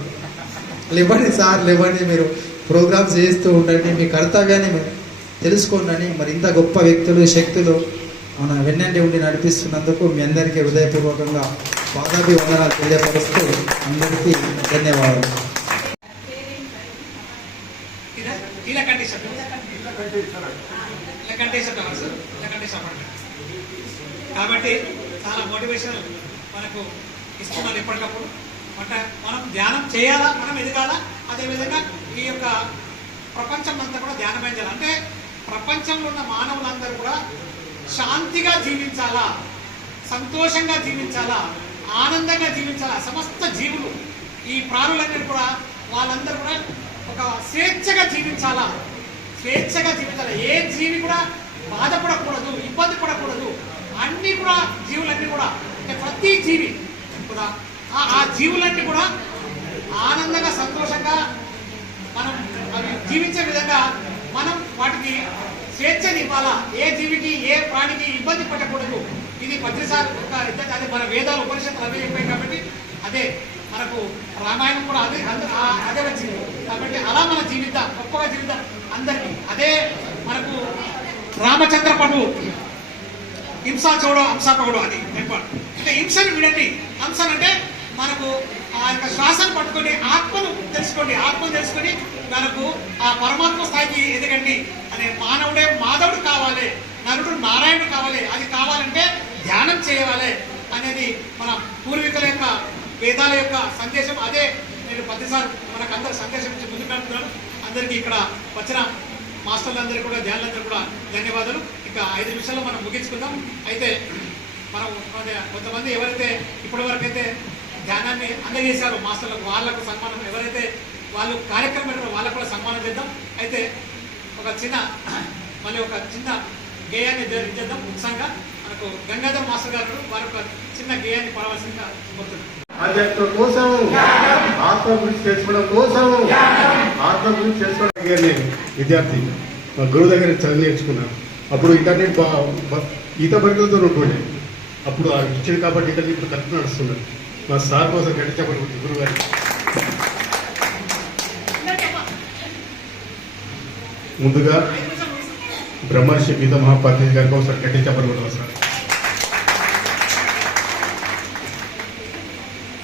లేవండి సార్ లేవండి, మీరు ప్రోగ్రామ్స్ చేస్తూ ఉండండి, మీ కర్తవ్యాన్ని మీరు తెలుసుకోండి. మరి ఇంత గొప్ప వ్యక్తులు శక్తులు మన వెన్నంటి ఉండి నడిపిస్తున్నందుకు మీ అందరికీ హృదయపూర్వకంగా పాదాభివందనాలు తెలియపరుస్తూ అందరికీ ధన్యవాదాలు. కాబట్టి చాలా మోటివేషన్ మనకు ఇస్తున్నారు ఎప్పటికప్పుడు. అంటే మనం ధ్యానం చేయాలా, మనం ఎదగాలా. అదేవిధంగా ఈ యొక్క ప్రపంచం అంతా కూడా ధ్యానమయం చేయాలి. అంటే ప్రపంచంలో ఉన్న మానవులందరూ కూడా శాంతిగా జీవించాలా, సంతోషంగా జీవించాలా, ఆనందంగా జీవించాలా. సమస్త జీవులు ఈ ప్రాణులన్నీ కూడా వాళ్ళందరూ కూడా ఒక స్వేచ్ఛగా జీవించాలా, స్వేచ్ఛగా జీవించాలి. ఏ జీవి కూడా బాధపడకూడదు, ఇబ్బంది పడకూడదు. అన్నీ కూడా జీవులన్నీ కూడా అంటే ప్రతి జీవి కూడా ఆ జీవులన్నీ కూడా ఆనందంగా సంతోషంగా మనం అవి జీవించే విధంగా మనం వాటికి స్వేచ్ఛని ఇవ్వాలా. ఏ జీవికి ఏ ప్రాణికి ఇబ్బంది పెట్టకూడదు. ఇది పత్రిసార్ ఒక అదే మన వేదాలు ఉపనిషత్తులు అవే చెప్పాయి కాబట్టి అదే మనకు రామాయణం కూడా అదే వచ్చింది. కాబట్టి అలా మన జీవితం గొప్పగా జీవితం అందరికీ అదే మనకు రామచంద్ర ప్రభు హింస చూడో హంస పగడు అని చెప్పాడు. అంటే హింసను విడండి, హంసను అంటే మనకు ఆ యొక్క శ్వాసను పట్టుకొని ఆత్మను తెలుసుకొని మనకు ఆ పరమాత్మ స్థాయికి ఎదగండి అనే మానవుడే మాధవుడు కావాలి, నరుడు నారాయణుడు కావాలి. అది కావాలంటే ధ్యానం చేయాలి అనేది మన పూర్వీకుల యొక్క వేదాల యొక్క సందేశం. అదే నేను ప్రతిసారి మనకు అందరు సందేశం నుంచి ముందుకు వెళ్తున్నాను. అందరికీ ఇక్కడ వచ్చిన మాస్టర్లందరూ కూడా ధ్యానులందరూ కూడా ధన్యవాదాలు. ఇక 5 నిమిషాల్లో మనం ముగించుకుందాం. అయితే మనం కొంతమంది ఎవరైతే ఇప్పటి అయితే ధ్యానాన్ని అందజేశారో మాస్టర్లకు వాళ్ళకు సన్మానం, ఎవరైతే వాళ్ళు కార్యక్రమం పెట్టారో వాళ్ళకు కూడా సన్మానం చేద్దాం. అయితే మళ్ళీ ఒక చిన్న గేయాన్ని ఇద్దాం. ఉత్సాహంగా మనకు గంగాధర్ మాస్టర్ గారు వారి ఒక చిన్న గేయాన్ని పడవలసిందిగా కోరుతున్నాం. ఆధ్యాత్మిక కోసం, ఆత్మ గురించి తెలుసుకోవడం కోసం, ఆత్మ గురించి తెలుసుకోవడం. నేను విద్యార్థి మా గురువు దగ్గర చదివి నేర్చుకున్నాను. అప్పుడు ఇంటర్నెట్ ఈత పరికలతో ఉంటుండే. అప్పుడు ఆ ఇచ్చింది కాబట్టి ఇంటర్నెట్ ఇప్పుడు కరెక్ట్ నడుస్తున్నాను. మా సార్ కోసం గట్టి చెప్పండి గురువు గారు. ముందుగా బ్రహ్మర్షి పితామహ పత్రిజీ గారి కోసం గట్టి చెప్పడం సార్.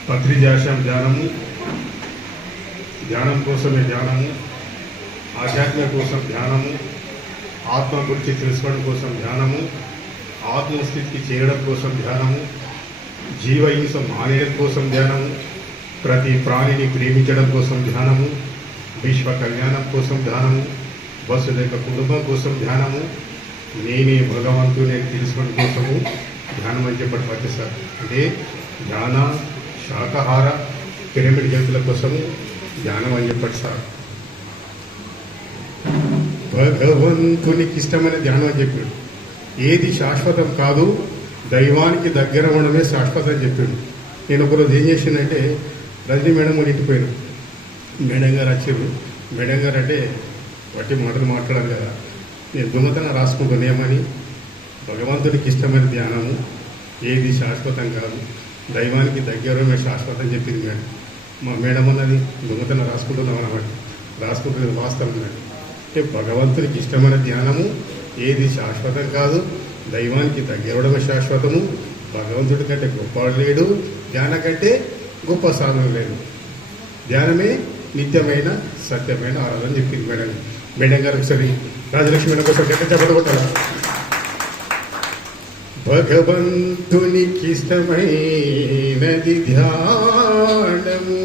పత్రిజాశం ధ్యానము, ధ్యానం కోసమే ధ్యానము, ఆధ్యాత్మిక కోసం ధ్యానము, ఆత్మ గురించి తెలుసుకోవడం కోసం ధ్యానము, ఆత్మస్థితికి చేరడం కోసం ధ్యానము, జీవహింస మానేయడం కోసం ధ్యానము, ప్రతి ప్రాణిని ప్రేమించడం కోసం ధ్యానము, విశ్వ కళ్యాణం కోసం ధ్యానము, వసుదైక కుటుంబం కోసం ధ్యానము, నేనే భగవంతుని తెలుసుకోవడం కోసము ధ్యానం అని చెప్పడం పట్టిస్తారు. అంటే ధ్యాన, శాకాహార, పిరమిడ్ జంతువుల కోసము ధ్యానం అని చెప్పండి సార్. భగవంతునికి ఇష్టమైన ధ్యానం అని చెప్పాడు. ఏది శాశ్వతం కాదు, దైవానికి దగ్గర ఉండడమే శాశ్వతం అని చెప్పాడు. నేను ఒకరోజు ఏం చేసిందంటే రజనీ మేడం అని ఇంటిపోయాను. మేడం గారు వచ్చారు. మేడం గారు అంటే వట్టి మాటలు మాట్లాడారు కదా, నేను దొంగతనం రాసుకుంటాను ఏమని, భగవంతుడికి ఇష్టమైన ధ్యానము, ఏది శాశ్వతం కాదు, దైవానికి దగ్గరమే శాశ్వతం చెప్పింది మేడం. మా మేడం అన్నది దొంగతనం రాసుకుంటున్నాం అన్నమాట. రాసుకుంటున్నది వాస్తవం మేడం. అంటే భగవంతుడికి ఇష్టమైన ధ్యానము, ఏది శాశ్వతం కాదు, దైవానికి దగ్గరడమే శాశ్వతము, భగవంతుడి కంటే గొప్పవాడు లేడు, ధ్యానం కంటే గొప్ప సాధన లేదు, ధ్యానమే నిత్యమైన సత్యమైన ఆరాధన చెప్పింది మేడం. మేడం గారు ఒకసారి రాజలక్ష్మి మేడం కోసం గట్టిగా చెప్పబడతారా? భగవంతునికి ఇష్టమైనది ధ్యానము,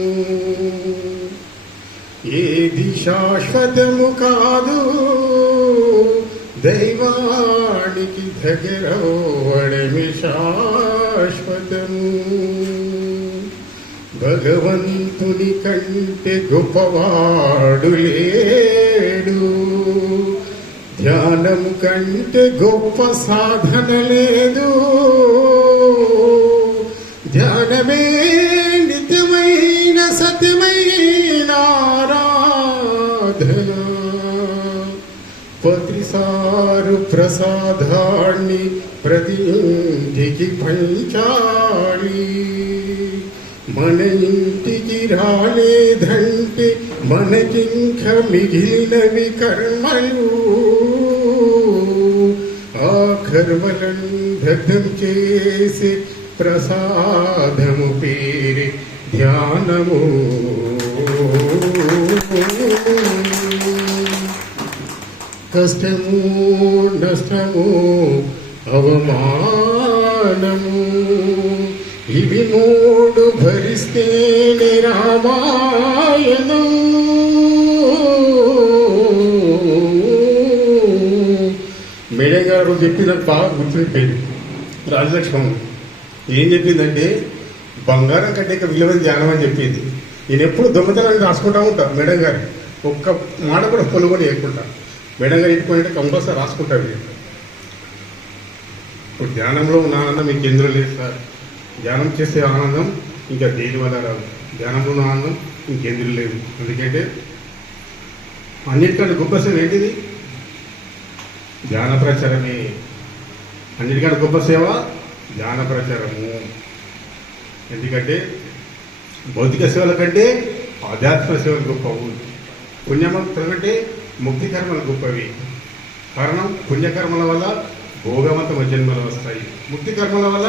ఏది శాశ్వతము కాదు, దైవానికి దగ్గరవడమే శాశ్వతము. భగవంతుని కంటే గొప్పవాడు లేడు, ధ్యానము కంటే గొప్ప సాధన లేదు. ధ్యానమే నిత్యమైన సత్యమైన ఆరాధన. ప్రతిసారు ప్రసాదాన్ని ప్రతి ఇంటికి పంచాలి. మన ఇంటికి రాలేదంటే మనకింక మిగిలినవి కర్మలు. ఆ కర్మలను దగ్ధం చేసి ప్రసాదము పేరే ధ్యానము. కష్టము నష్టము అవమానము ఇవి మూడు భరిస్తేనే రామాయణం. మేడం గారు చెప్పి నాకు బాగా గుర్తుండిపోయింది. రాజలక్ష్మణ్ ఏం చెప్పిందంటే బంగారం కంటే ఇక విలువైన ధ్యానం అని చెప్పింది. నేను ఎప్పుడు దొంగతనాన్ని రాసుకుంటా ఉంటాను. మేడం గారు ఒక్క మాట కూడా పొలుగొని వేయకుండా మేడం గారు ఇంటిపోయింటే కంపల్సరీ రాసుకుంటాను. ఇప్పుడు ధ్యానంలో ఉన్న ఆనందం మీకు ఎందులో లేదు సార్. ధ్యానం చేసే ఆనందం ఇంకా దేని వల్ల రాదు. ధ్యానంలో ఉన్న ఆనందం ఇంకెందులో లేదు. ఎందుకంటే అన్నిటికంటే గొప్ప సేవ ఏంటిది? ధ్యాన ప్రచారమే. అన్నిటికంటే గొప్ప సేవ ధ్యాన ప్రచారము. ఎందుకంటే భౌతిక సేవల కంటే ఆధ్యాత్మిక సేవలు గొప్పవు. పుణ్యమంతుల కంటే ముక్తి కర్మలు గొప్పవి. కారణం పుణ్యకర్మల వల్ల భోగవంతమ జన్మలు వస్తాయి. ముక్తి కర్మల వల్ల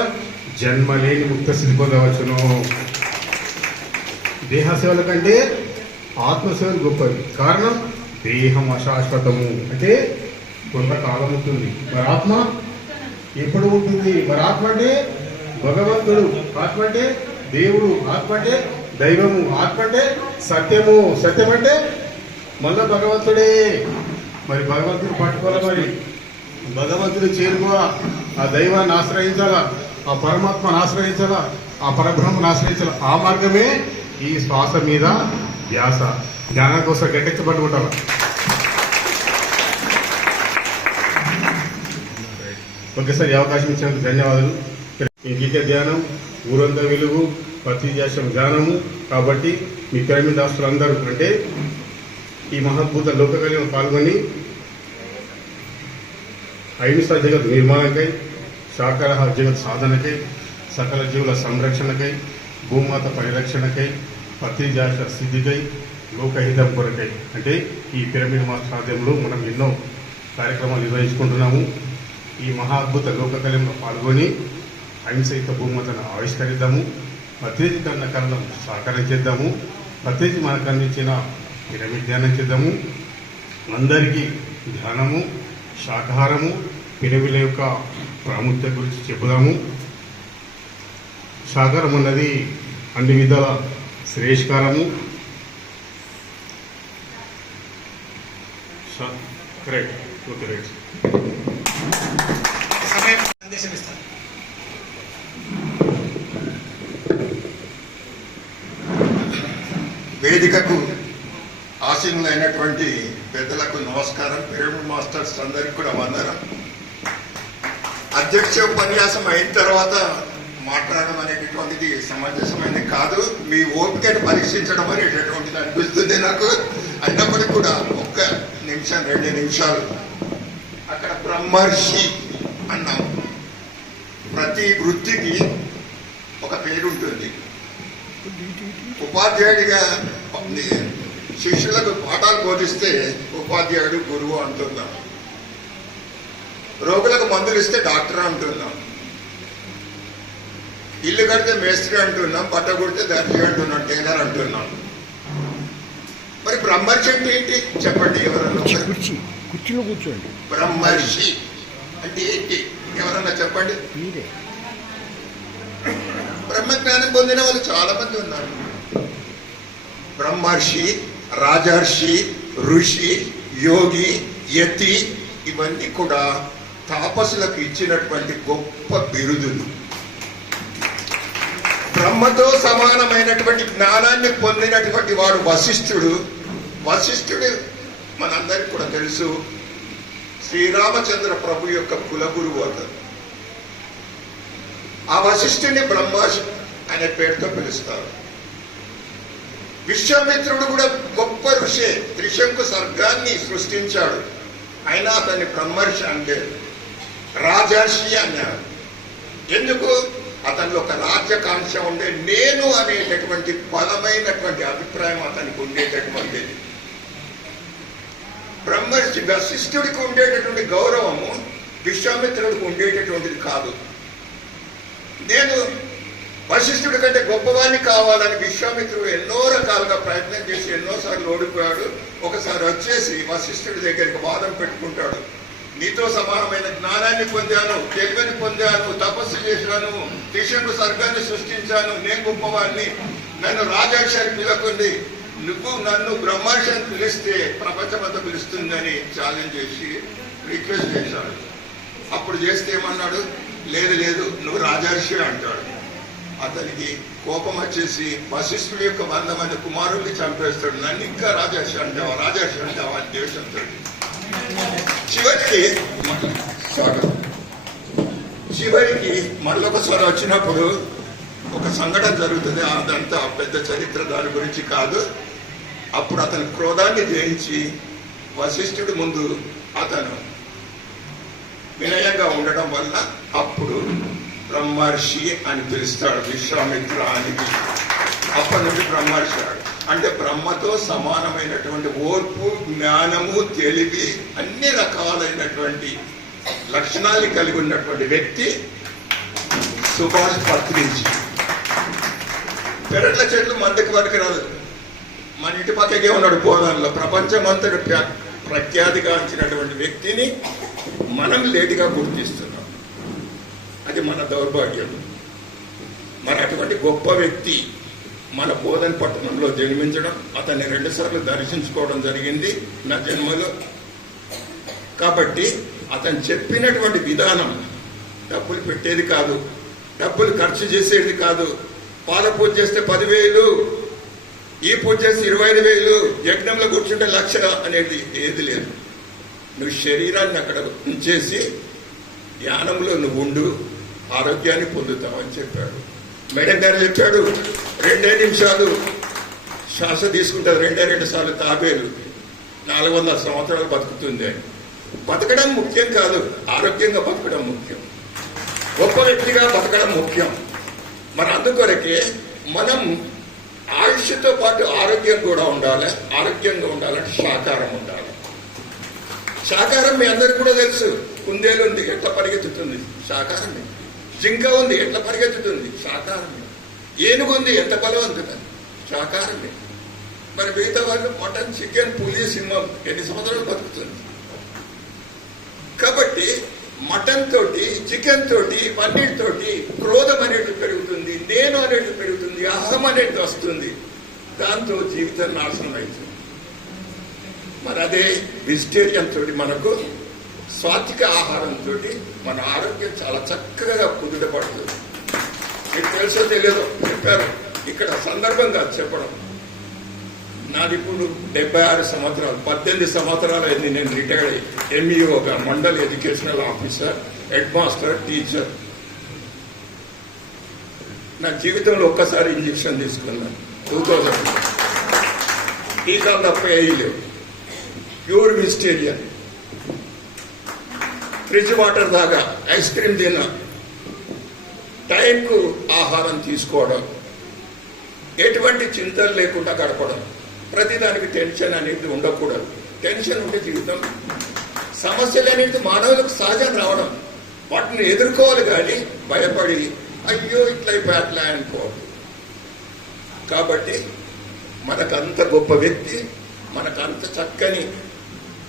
జన్మ లేని ముక్త స్థితి పొందవచ్చును. దేహ సేవల కంటే ఆత్మసేవలు గొప్పవి. కారణం దేహం అశాశ్వతము, అంటే కొంతకాలం ఉంటుంది. మరి ఆత్మ ఎప్పుడు ఉంటుంది? మరి ఆత్మ అంటే భగవంతుడు, ఆత్మ అంటే దేవుడు, ఆత్మ అంటే దైవము, ఆత్మ అంటే సత్యము, సత్యం అంటే మళ్ళా భగవంతుడే. మరి భగవంతుడు పట్టుకోవాలి. మరి భగవంతుడు చేరుకోవా, ఆ దైవాన్ని ఆశ్రయించాలా, ఆ పరమాత్మను ఆశ్రయించాలా, ఆ పరబ్రహ్మను ఆశ్రయించాలా. ఆ మార్గమే ఈ శ్వాస మీద ధ్యాస. ధ్యానం కోసం గట్టెచ్చబట్టుకుంటారు. ఒకేసారి అవకాశం ఇచ్చినందుకు ధన్యవాదాలు. ఇంటికే ధ్యానం, ఊరంతా వెలుగు, ప్రతి దేశం ధ్యానము. కాబట్టి మీ పిరమిడ్ దాస్తులు అందరూ అంటే ఈ మహాద్భుత లోక కళ్యాణం పాల్గొని అహింసా జగత్ నిర్మాణకై, శాకాహార జగత్ సాధనకై, సకల జీవుల సంరక్షణకై, భూమాత పరిరక్షణకై, పత్రిజాష సిద్ధికై, లోకహితం కొరకై అంటే ఈ పిరమిడ్ మాస్టర్ ఆధ్వర్యంలో మనం ఎన్నో కార్యక్రమాలు నిర్వహించుకుంటున్నాము. ఈ మహాద్భుత లోక కళ్యాణంలో పాల్గొని అహింసయుత భూమాతను ఆవిష్కరిద్దాము. ప్రత్యేక కరణం సాకారం చేద్దాము. ప్రత్యేక మనకు అందించిన పిరమిడ్ ధ్యానం చేద్దాము. అందరికీ ధ్యానము, శాకాహారము, పిరమిడ్ల యొక్క ప్రాముఖ్యత గురించి చెబుదాము. శాకాహారం అన్నది అన్ని విధాల శ్రేయస్కరము. Correct, okay, right. సమయం సందేశం ఇస్తాను. వేదికకు ఆసీనులైనటువంటి పెద్దలకు నమస్కారం. పిరమిడ్ మాస్టర్స్ అందరికి కూడా వందనం. అధ్యక్ష ఉపన్యాసం అయిన తర్వాత మాట్లాడడం అనేటటువంటిది సమంజసమైనది కాదు. మీ ఓపికను పరీక్షించడం అనేటటువంటిది అనిపిస్తుంది నాకు. అయినప్పటికీ కూడా ఒక్క నిమిషం, 2 నిమిషాలు. అక్కడ బ్రహ్మర్షి అన్నాం. ప్రతి వృత్తికి ఒక పేరు ఉంటుంది. ఉపాధ్యాయుడిగా శిష్యులకు పాఠాలు బోధిస్తే ఉపాధ్యాయుడు, గురువు అంటున్నాం. రోగులకు మందులు ఇస్తే డాక్టర్ అంటున్నాం. ఇల్లు కడితే మేస్త్రి అంటున్నాం. బట్ట కుడితే దర్జీ అంటున్నాం, టైలర్ అంటున్నాం. మరి బ్రహ్మర్షి అంటే ఏంటి చెప్పండి ఎవరన్నా? కుర్చీలో కూర్చోండి. బ్రహ్మర్షి అంటే ఏంటి ఎవరన్నా చెప్పండి. బ్రహ్మజ్ఞానం పొందిన వాళ్ళు చాలా మంది ఉన్నారు. బ్రహ్మర్షి రాజర్షి, ఋషి, యోగి, యతి ఇవన్నీ కూడా తాపసులకు ఇచ్చినటువంటి గొప్ప బిరుదులు. బ్రహ్మతో సమానమైనటువంటి జ్ఞానాన్ని పొందినటువంటి వాడు వశిష్ఠుడు. వశిష్ఠుడు మనందరికీ కూడా తెలుసు, శ్రీరామచంద్ర ప్రభు యొక్క కులగురువు అతను. ఆ వశిష్ఠుని బ్రహ్మ అనే పేరుతో పిలుస్తారు. విశ్వామిత్రుడు కూడా గొప్ప ఋషి, త్రిశంకు సర్గాన్ని సృష్టించాడు. అయినా అతన్ని బ్రహ్మర్షి అనలేదు, రాజర్షి అన్నారు. ఎందుకు? అతనిలో ఒక రాజ్యకాంక్ష ఉండే, నేను అనేటటువంటి బలమైనటువంటి అభిప్రాయం అతనికి ఉండేటటువంటిది. బ్రహ్మర్షి వశిష్ఠుడికి ఉండేటటువంటి గౌరవము విశ్వామిత్రుడికి ఉండేటటువంటిది కాదు. నేను వశిష్ఠుడి కంటే గొప్పవాణ్ణి కావాలని విశ్వామిత్రుడు ఎన్నో రకాలుగా ప్రయత్నం చేసి ఎన్నోసార్లు ఓడిపోయాడు. ఒకసారి వచ్చేసి వశిష్ఠుడి దగ్గరికి వాదం పెట్టుకుంటాడు. నీతో సమానమైన జ్ఞానాన్ని పొందాను, తెలివిని పొందాను, తపస్సు చేశాను, త్రిశంకు సర్గాన్ని సృష్టించాను, నేను గొప్పవాడిని, నన్ను రాజర్షి అని పిలకుంది, నువ్వు నన్ను బ్రహ్మర్షి అని పిలిస్తే ప్రపంచమంతా పిలుస్తుందని ఛాలెంజ్ చేసి రిక్వెస్ట్ చేశాడు. అప్పుడు చేస్తే ఏమన్నాడు, లేదు లేదు నువ్వు రాజర్షి అంటాడు. అతనికి కోపం వచ్చేసి వశిష్ఠుడి యొక్క 100 మంది కుమారుల్ని చంపేస్తాడు. నన్ను ఇంకా రాజర్షి అంటావా, రాజర్షి అంటావా అని దేశంతో చివరికి మళ్ళొకసారి వచ్చినప్పుడు ఒక సంఘటన జరుగుతుంది. అదంతా పెద్ద చరిత్ర, దాని గురించి కాదు. అప్పుడు అతని క్రోధాన్ని జయించి వశిష్ఠుడి ముందు అతను వినయంగా ఉండడం వల్ల అప్పుడు బ్రహ్మర్షి అని పిలుస్తాడు విశ్వామిత్ర అని. అప్పటి నుండి బ్రహ్మర్షి అంటే బ్రహ్మతో సమానమైనటువంటి ఓర్పు, జ్ఞానము, తెలివి, అన్ని రకాలైనటువంటి లక్షణాలు కలిగి ఉన్నటువంటి వ్యక్తి సుభాష్ పత్రిజీ. పెరట్ల చెట్లు మందకి వరకు రాదు, మన ఇంటి పక్కకే ఉన్నాడు పోలంలో. ప్రపంచమంతటి ప్రఖ్యాతిగాంచినటువంటి వ్యక్తిని మనం లేటుగా గుర్తిస్తున్నాం. అది మన దౌర్భాగ్యం. మరి అటువంటి గొప్ప వ్యక్తి మన బోధన పట్టణంలో జన్మించడం, అతన్ని 2 సార్లు దర్శించుకోవడం జరిగింది నా జన్మలో. కాబట్టి అతను చెప్పినటువంటి విధానం డబ్బులు పెట్టేది కాదు, డబ్బులు ఖర్చు చేసేది కాదు. పాద పూజ చేస్తే 10,000, ఈ పూజ చేస్తే 25,000, యజ్ఞంలో కూర్చుంటే 1,00,000 అనేది ఏది లేదు. నువ్వు శరీరాన్ని అక్కడ ఉంచేసి ధ్యానంలో నువ్వు ఉండు, ఆరోగ్యాన్ని పొందుతావు అని చెప్పాడు. మేడం గారు చెప్పాడు, 2 నిమిషాలు శ్వాస తీసుకుంటుంది, 2 సార్లు తాబేలు 400 సంవత్సరాలు బతుకుతుంది అని. బతకడం ముఖ్యం కాదు, ఆరోగ్యంగా బతకడం ముఖ్యం, గొప్ప వ్యక్తిగా బతకడం ముఖ్యం. మరి అందుకొరకే మనం ఆయుష్తో పాటు ఆరోగ్యం కూడా ఉండాలి. ఆరోగ్యంగా ఉండాలంటే శాకాహారం ఉండాలి. శాకాహారం మీ అందరికీ కూడా తెలుసు. కుందేలు ఉంది, ఎట్లా పరిగెత్తుతుంది, శాకాహారమే. జింక ఉంది, ఎట్లా పరిగెత్తుతుంది, శాకాహారమే. ఏనుగు ఉంది, ఎంత బలవంతుదని, శాకాహారమే. మరి మిగతా వాళ్ళు మటన్, చికెన్, పులి, సింహం ఎన్ని సంవత్సరాలు బతుకుతుంది. కాబట్టి మటన్ తోటి, చికెన్ తోటి, పన్నీటితోటి క్రోధం అనేది పెరుగుతుంది, నేను అనేది పెరుగుతుంది, అహం అనేది వస్తుంది. దాంతో జీవితం నాశనం అవుతుంది. మరి అదే వెజిటేరియన్ తోటి, మనకు సాత్విక ఆహారంతో మన ఆరోగ్యం చాలా చక్కగా కుదుటపడుతుంది. మీకు తెలుసో తెలియదో చెప్పారు ఇక్కడ సందర్భంగా చెప్పడం. నాది ఇప్పుడు 76 సంవత్సరాలు, 18 సంవత్సరాలు అయింది నేను రిటైర్డ్ అయ్యి. ఎంఈఓగా, mandal educational officer, head master, teacher. నా జీవితంలో ఒక్కసారి ఇంజక్షన్ తీసుకున్నాను 2000. టీకాలు తప్ప వేయలేవు. Pure vegetarian. ఫ్రిడ్జ్ వాటర్ దాకా, ఐస్ క్రీమ్ తిన్నా, టైంకు ఆహారం తీసుకోవడం, ఎటువంటి చింతలు లేకుండా గడపడం, ప్రతిదానికి టెన్షన్ అనేది ఉండకూడదు. టెన్షన్ ఉంటే జీవితం, సమస్యలు అనేది మానవులకు సహజం రావడం, వాటిని ఎదుర్కోవాలి కానీ భయపడి అయ్యో ఇట్లా అయిపోయట్లా అనుకోవద్దు. కాబట్టి మనకంత గొప్ప వ్యక్తి మనకంత చక్కని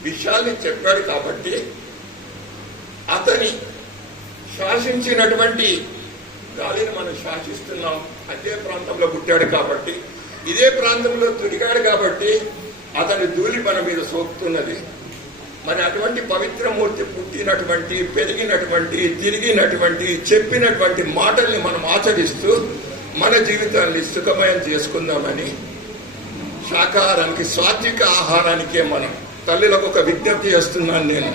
విషయాల్ని చెప్పాడు. కాబట్టి అతని శాసించినటువంటి గాలిని మనం శాసిస్తున్నాం. అదే ప్రాంతంలో పుట్టాడు కాబట్టి, ఇదే ప్రాంతంలో తిరిగాడు కాబట్టి అతని ధూళి మన మీద సోకుతున్నది. మరి అటువంటి పవిత్రమూర్తి పుట్టినటువంటి, పెరిగినటువంటి, తిరిగినటువంటి, చెప్పినటువంటి మాటల్ని మనం ఆచరిస్తూ మన జీవితాన్ని సుఖమయం చేసుకుందామని శాకాహారానికి, సాత్విక ఆహారానికే మనం తల్లులకు ఒక విజ్ఞప్తి చేస్తున్నాను నేను.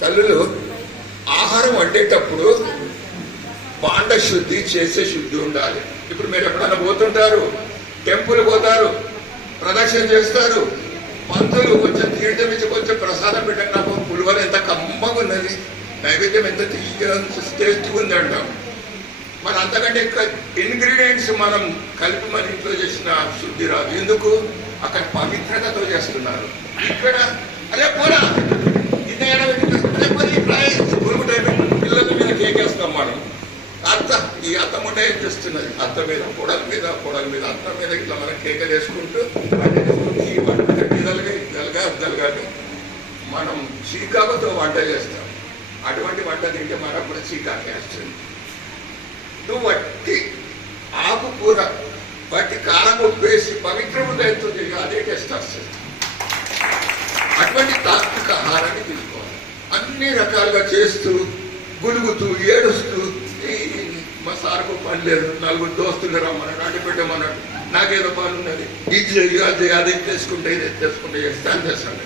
తల్లులు ఆహారం వండేటప్పుడు పాండ శుద్ధి, చేసే శుద్ధి ఉండాలి. ఇప్పుడు మీరు ఎప్పుడైనా పోతుంటారు, టెంపుల్ పోతారు, ప్రదక్షిణ చేస్తారు, పంతులు కొంచెం తీర్థం ఇచ్చి కొంచెం ప్రసాదం పెట్టండి, నాకు పులిహోర ఎంత కమ్మగా ఉన్నది, నైవేద్యం ఎంత తీయగా టేస్ట్గా ఉంది అంటాం. మరి అంతకంటే ఎక్కువ ఇంగ్రీడియంట్స్ మనం కలిపి మన ఇంట్లో చేసిన శుద్ధి రాదు. ఎందుకు? అక్కడ పవిత్రతతో చేస్తున్నారు. ఇక్కడ అదే పోరా ఇంత పిల్లల మీద కేకేస్తాం మనం. అత్త, ఈ అత్త ముట్ట ఏం చేస్తున్నది? అత్త మీద, పొడల మీద, పొడల మీద, అత్త మీద ఇట్లా మనం కేకలు వేసుకుంటూ ఈ వంట జరగాలి. మనం చీకాకుతో వంట చేస్తాం. అటువంటి వంట తింటే మనకు కూడా చీకాకు వేస్తుంది. నువ్వు వట్టి ఆకుకూర బట్టి కారం ఉప్పేసి పవిత్రముగా అవుతుంది, అదే టేస్ట్ వస్తుంది. అటువంటి తాత్విక ఆహారాన్ని తీసుకోవాలి. అన్ని రకాలుగా చేస్తూ, గులుగుతూ, ఏడుస్తూ, మా సార్కు పని లేదు, 4 దోస్తులు రమ్మన్నాడు, అడ్డు పెట్టమన్నాడు, నాకేదో పని ఉన్నది, ఇది అది తెచ్చుకుంటే ఇది తెచ్చుకుంటే చేస్తాను చేస్తాను.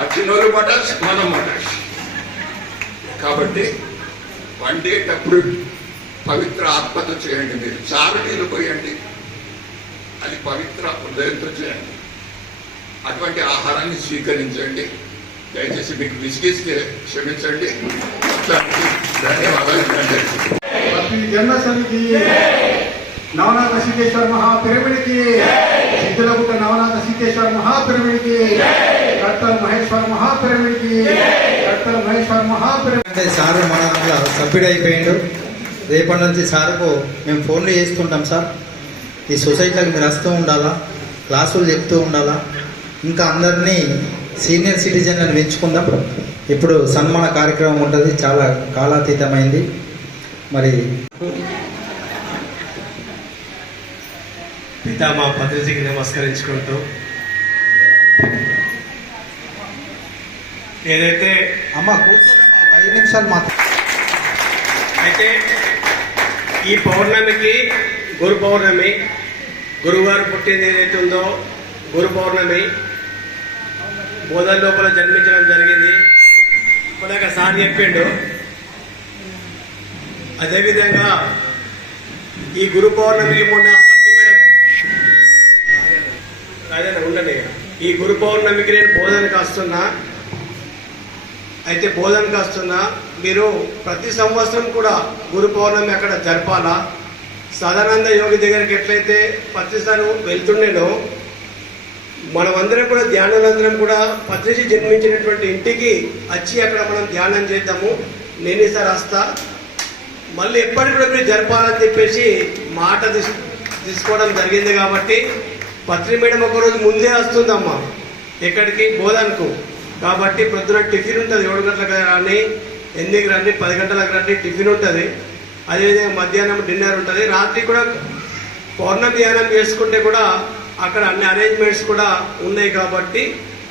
అచ్చినోళ్ళు మటాష్, మనం మటాష్. కాబట్టి వండేటప్పుడు పవిత్ర ఆత్మతో చేయండి. మీరు చారు నీళ్ళు పోయండి, అది పవిత్ర హృదయంతో చేయండి. అటువంటి ఆహారాన్ని స్వీకరించండి. దయచేసి మీకు విసిగిస్తే క్షమించండి. ధన్యవాదాలు. జన్మ సమితి, నవనాథ సిద్ధేశ్వర మహాపిరమిడికి, సిద్ధులగుట్ట నవనాథ సిద్ధేశ్వర మహాపిరమిడికి, కట్టల మహేశ్వర మహాపిరమిడికి, కట్టల మహేశ్వర మహాపిరమిడి. సారు మన సభ్యుడు అయిపోయిండు. రేపటి నుంచి సార్కు మేము ఫోన్లు చేస్తుంటాం. సార్, ఈ సొసైటీలకు మీరు వస్తూ ఉండాలా, క్లాసులు చెప్తూ ఉండాలా, ఇంకా అందరినీ సీనియర్ సిటిజన్లను పెంచుకుందాం. ఇప్పుడు సన్మాన కార్యక్రమం ఉంటుంది, చాలా కాలాతీతమైంది. మరి పితామా పత్రిజీకి నమస్కరించుకుంటూ, ఏదైతే అమ్మ కూర్చోదమ్మా, ఒక 5 నిమిషాలు మాత్రం. అయితే ఈ పౌర్ణమికి, గురు పౌర్ణమి, గురువారు పుట్టింది ఏదైతే ఉందో గురు పౌర్ణమి, బోధన లోపల జన్మించడం జరిగింది. ఇప్పుడాక సార్ చెప్పిండు. అదేవిధంగా ఈ గురు పౌర్ణమికి మొన్న ఉండండి, ఈ గురు పౌర్ణమికి నేను బోధనకు వస్తున్నా. అయితే బోధనకు వస్తున్నా, మీరు ప్రతి సంవత్సరం కూడా గురు పౌర్ణమి అక్కడ జరపాలా. సదానంద యోగి దగ్గరికి ఎట్లయితే ప్రతిసారి వెళ్తుండేనో, మనమందరం కూడా ధ్యానులందరం కూడా పత్రిజీ జన్మించినటువంటి ఇంటికి వచ్చి అక్కడ మనం ధ్యానం చేద్దాము. నేను ఈసారి వస్తా, మళ్ళీ ఎప్పటికి కూడా మీరు జరపాలని చెప్పేసి మాట తీసుకోవడం జరిగింది. కాబట్టి పత్రి మేడం ఒకరోజు ముందే వస్తుందమ్మా ఎక్కడికి, బోధనకు. కాబట్టి ప్రొద్దున టిఫిన్ ఉంటుంది, 7 గంటలకు రండి, 8కి రండి, 10 గంటలకు రండి, టిఫిన్ ఉంటుంది. అదేవిధంగా మధ్యాహ్నం డిన్నర్ ఉంటుంది. రాత్రి కూడా పౌర్ణమి ధ్యానం చేసుకుంటే కూడా అక్కడ అన్ని అరేంజ్మెంట్స్ కూడా ఉన్నాయి. కాబట్టి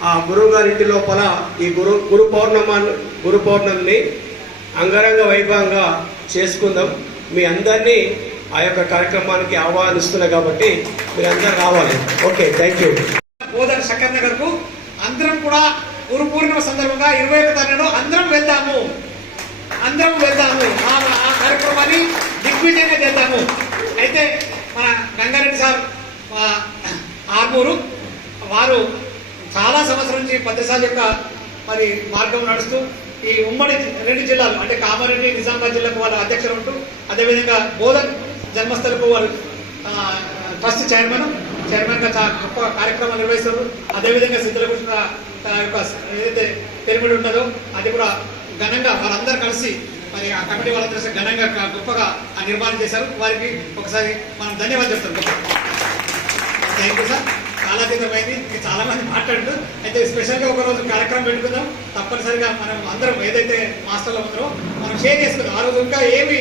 ఆ గురువు గారి ఇంటి లోపల ఈ గురు పౌర్ణమిని అంగరంగ వైభవంగా చేసుకుందాం. మీ అందరినీ ఆ యొక్క కార్యక్రమానికి ఆహ్వానిస్తున్నా కాబట్టి మీరందరూ రావాలి. Okay, thank you. బోధన శంకర్ నగర్ కు అందరం కూడా గురు పూర్ణిమ సందర్భంగా 21వ తారీఖున అందరం వెళ్దాము. ఆ కార్యక్రమాన్ని దిగ్విజయంగా చేద్దాము. అయితే మన గంగారెడ్డి సార్ ఆర్మూరు వారు చాలా సంవత్సరం నుంచి పత్రిసాల యొక్క మరి మార్గం నడుస్తూ ఈ ఉమ్మడి 2 జిల్లాలు అంటే కామారెడ్డి, నిజామాబాద్ జిల్లాకు వాళ్ళ అధ్యక్షులు ఉంటూ, అదేవిధంగా బోధన్ జన్మస్థలకు వారు ట్రస్ట్ చైర్మన్గా గొప్ప కార్యక్రమాలు నిర్వహిస్తారు. అదేవిధంగా సిద్ధులగుట్ట యొక్క ఏదైతే పిరమిడ్ ఉంటుందో అది కూడా ఘనంగా వాళ్ళందరూ కలిసి మరి ఆ కమిటీ వాళ్ళందరూ ఘనంగా గొప్పగా ఆ నిర్మాణం చేశారు. వారికి ఒకసారి మనం ధన్యవాదాలు చెప్తాం. Thank you sir. కాలాతీతమైంది, చాలా మంది మాట్లాడుతూ. అయితే స్పెషల్గా ఒకరోజు కార్యక్రమం పెట్టుకుందాం. తప్పనిసరిగా మనం అందరం ఏదైతే మాస్టర్లో ఉన్నారో మనం షేర్ చేసుకుందాం. ఆ రోజు ఇంకా ఏమి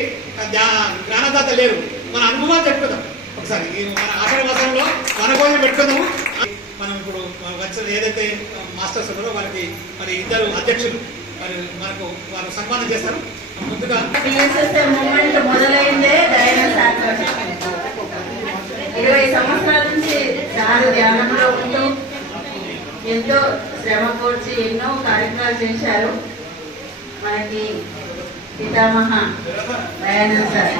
జ్ఞానదాత లేరు, మన అనుభవాలు చెప్పుకుందాం. ఒకసారి మన ఆషాఢ మాసంలో మన కోసం పెట్టుకుందాము. మన వచ్చిన ఏదైతే మాస్టర్స్ ఉన్నారో వారికి మరి ఇద్దరు అధ్యక్షులు మరి మనకు వారు సన్మానం చేస్తారు. ముందుగా మూమెంట్ మొదలైందే దైన శాఖ 20 సంవత్సరాల నుంచి సార్ ధ్యానంలో ఉంటూ ఎంతో శ్రమ కూర్చి ఎన్నో కార్యక్రమాలు చేశారు. మనకి పితామహ దయానంద సార్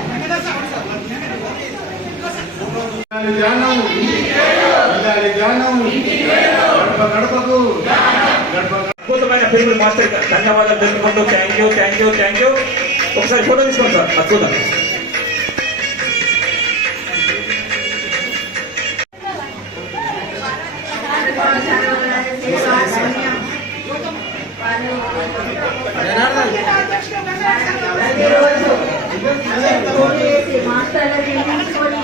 అద్భుతమైన పేరు మాస్టర్ ధన్యవాదాలు తెలుపుకుంటూ థ్యాంక్ యూ. ఒకసారి ఫోటో తీసుకోండి సార్. అద్భుతం. మాస్టర్లకి తీసుకొని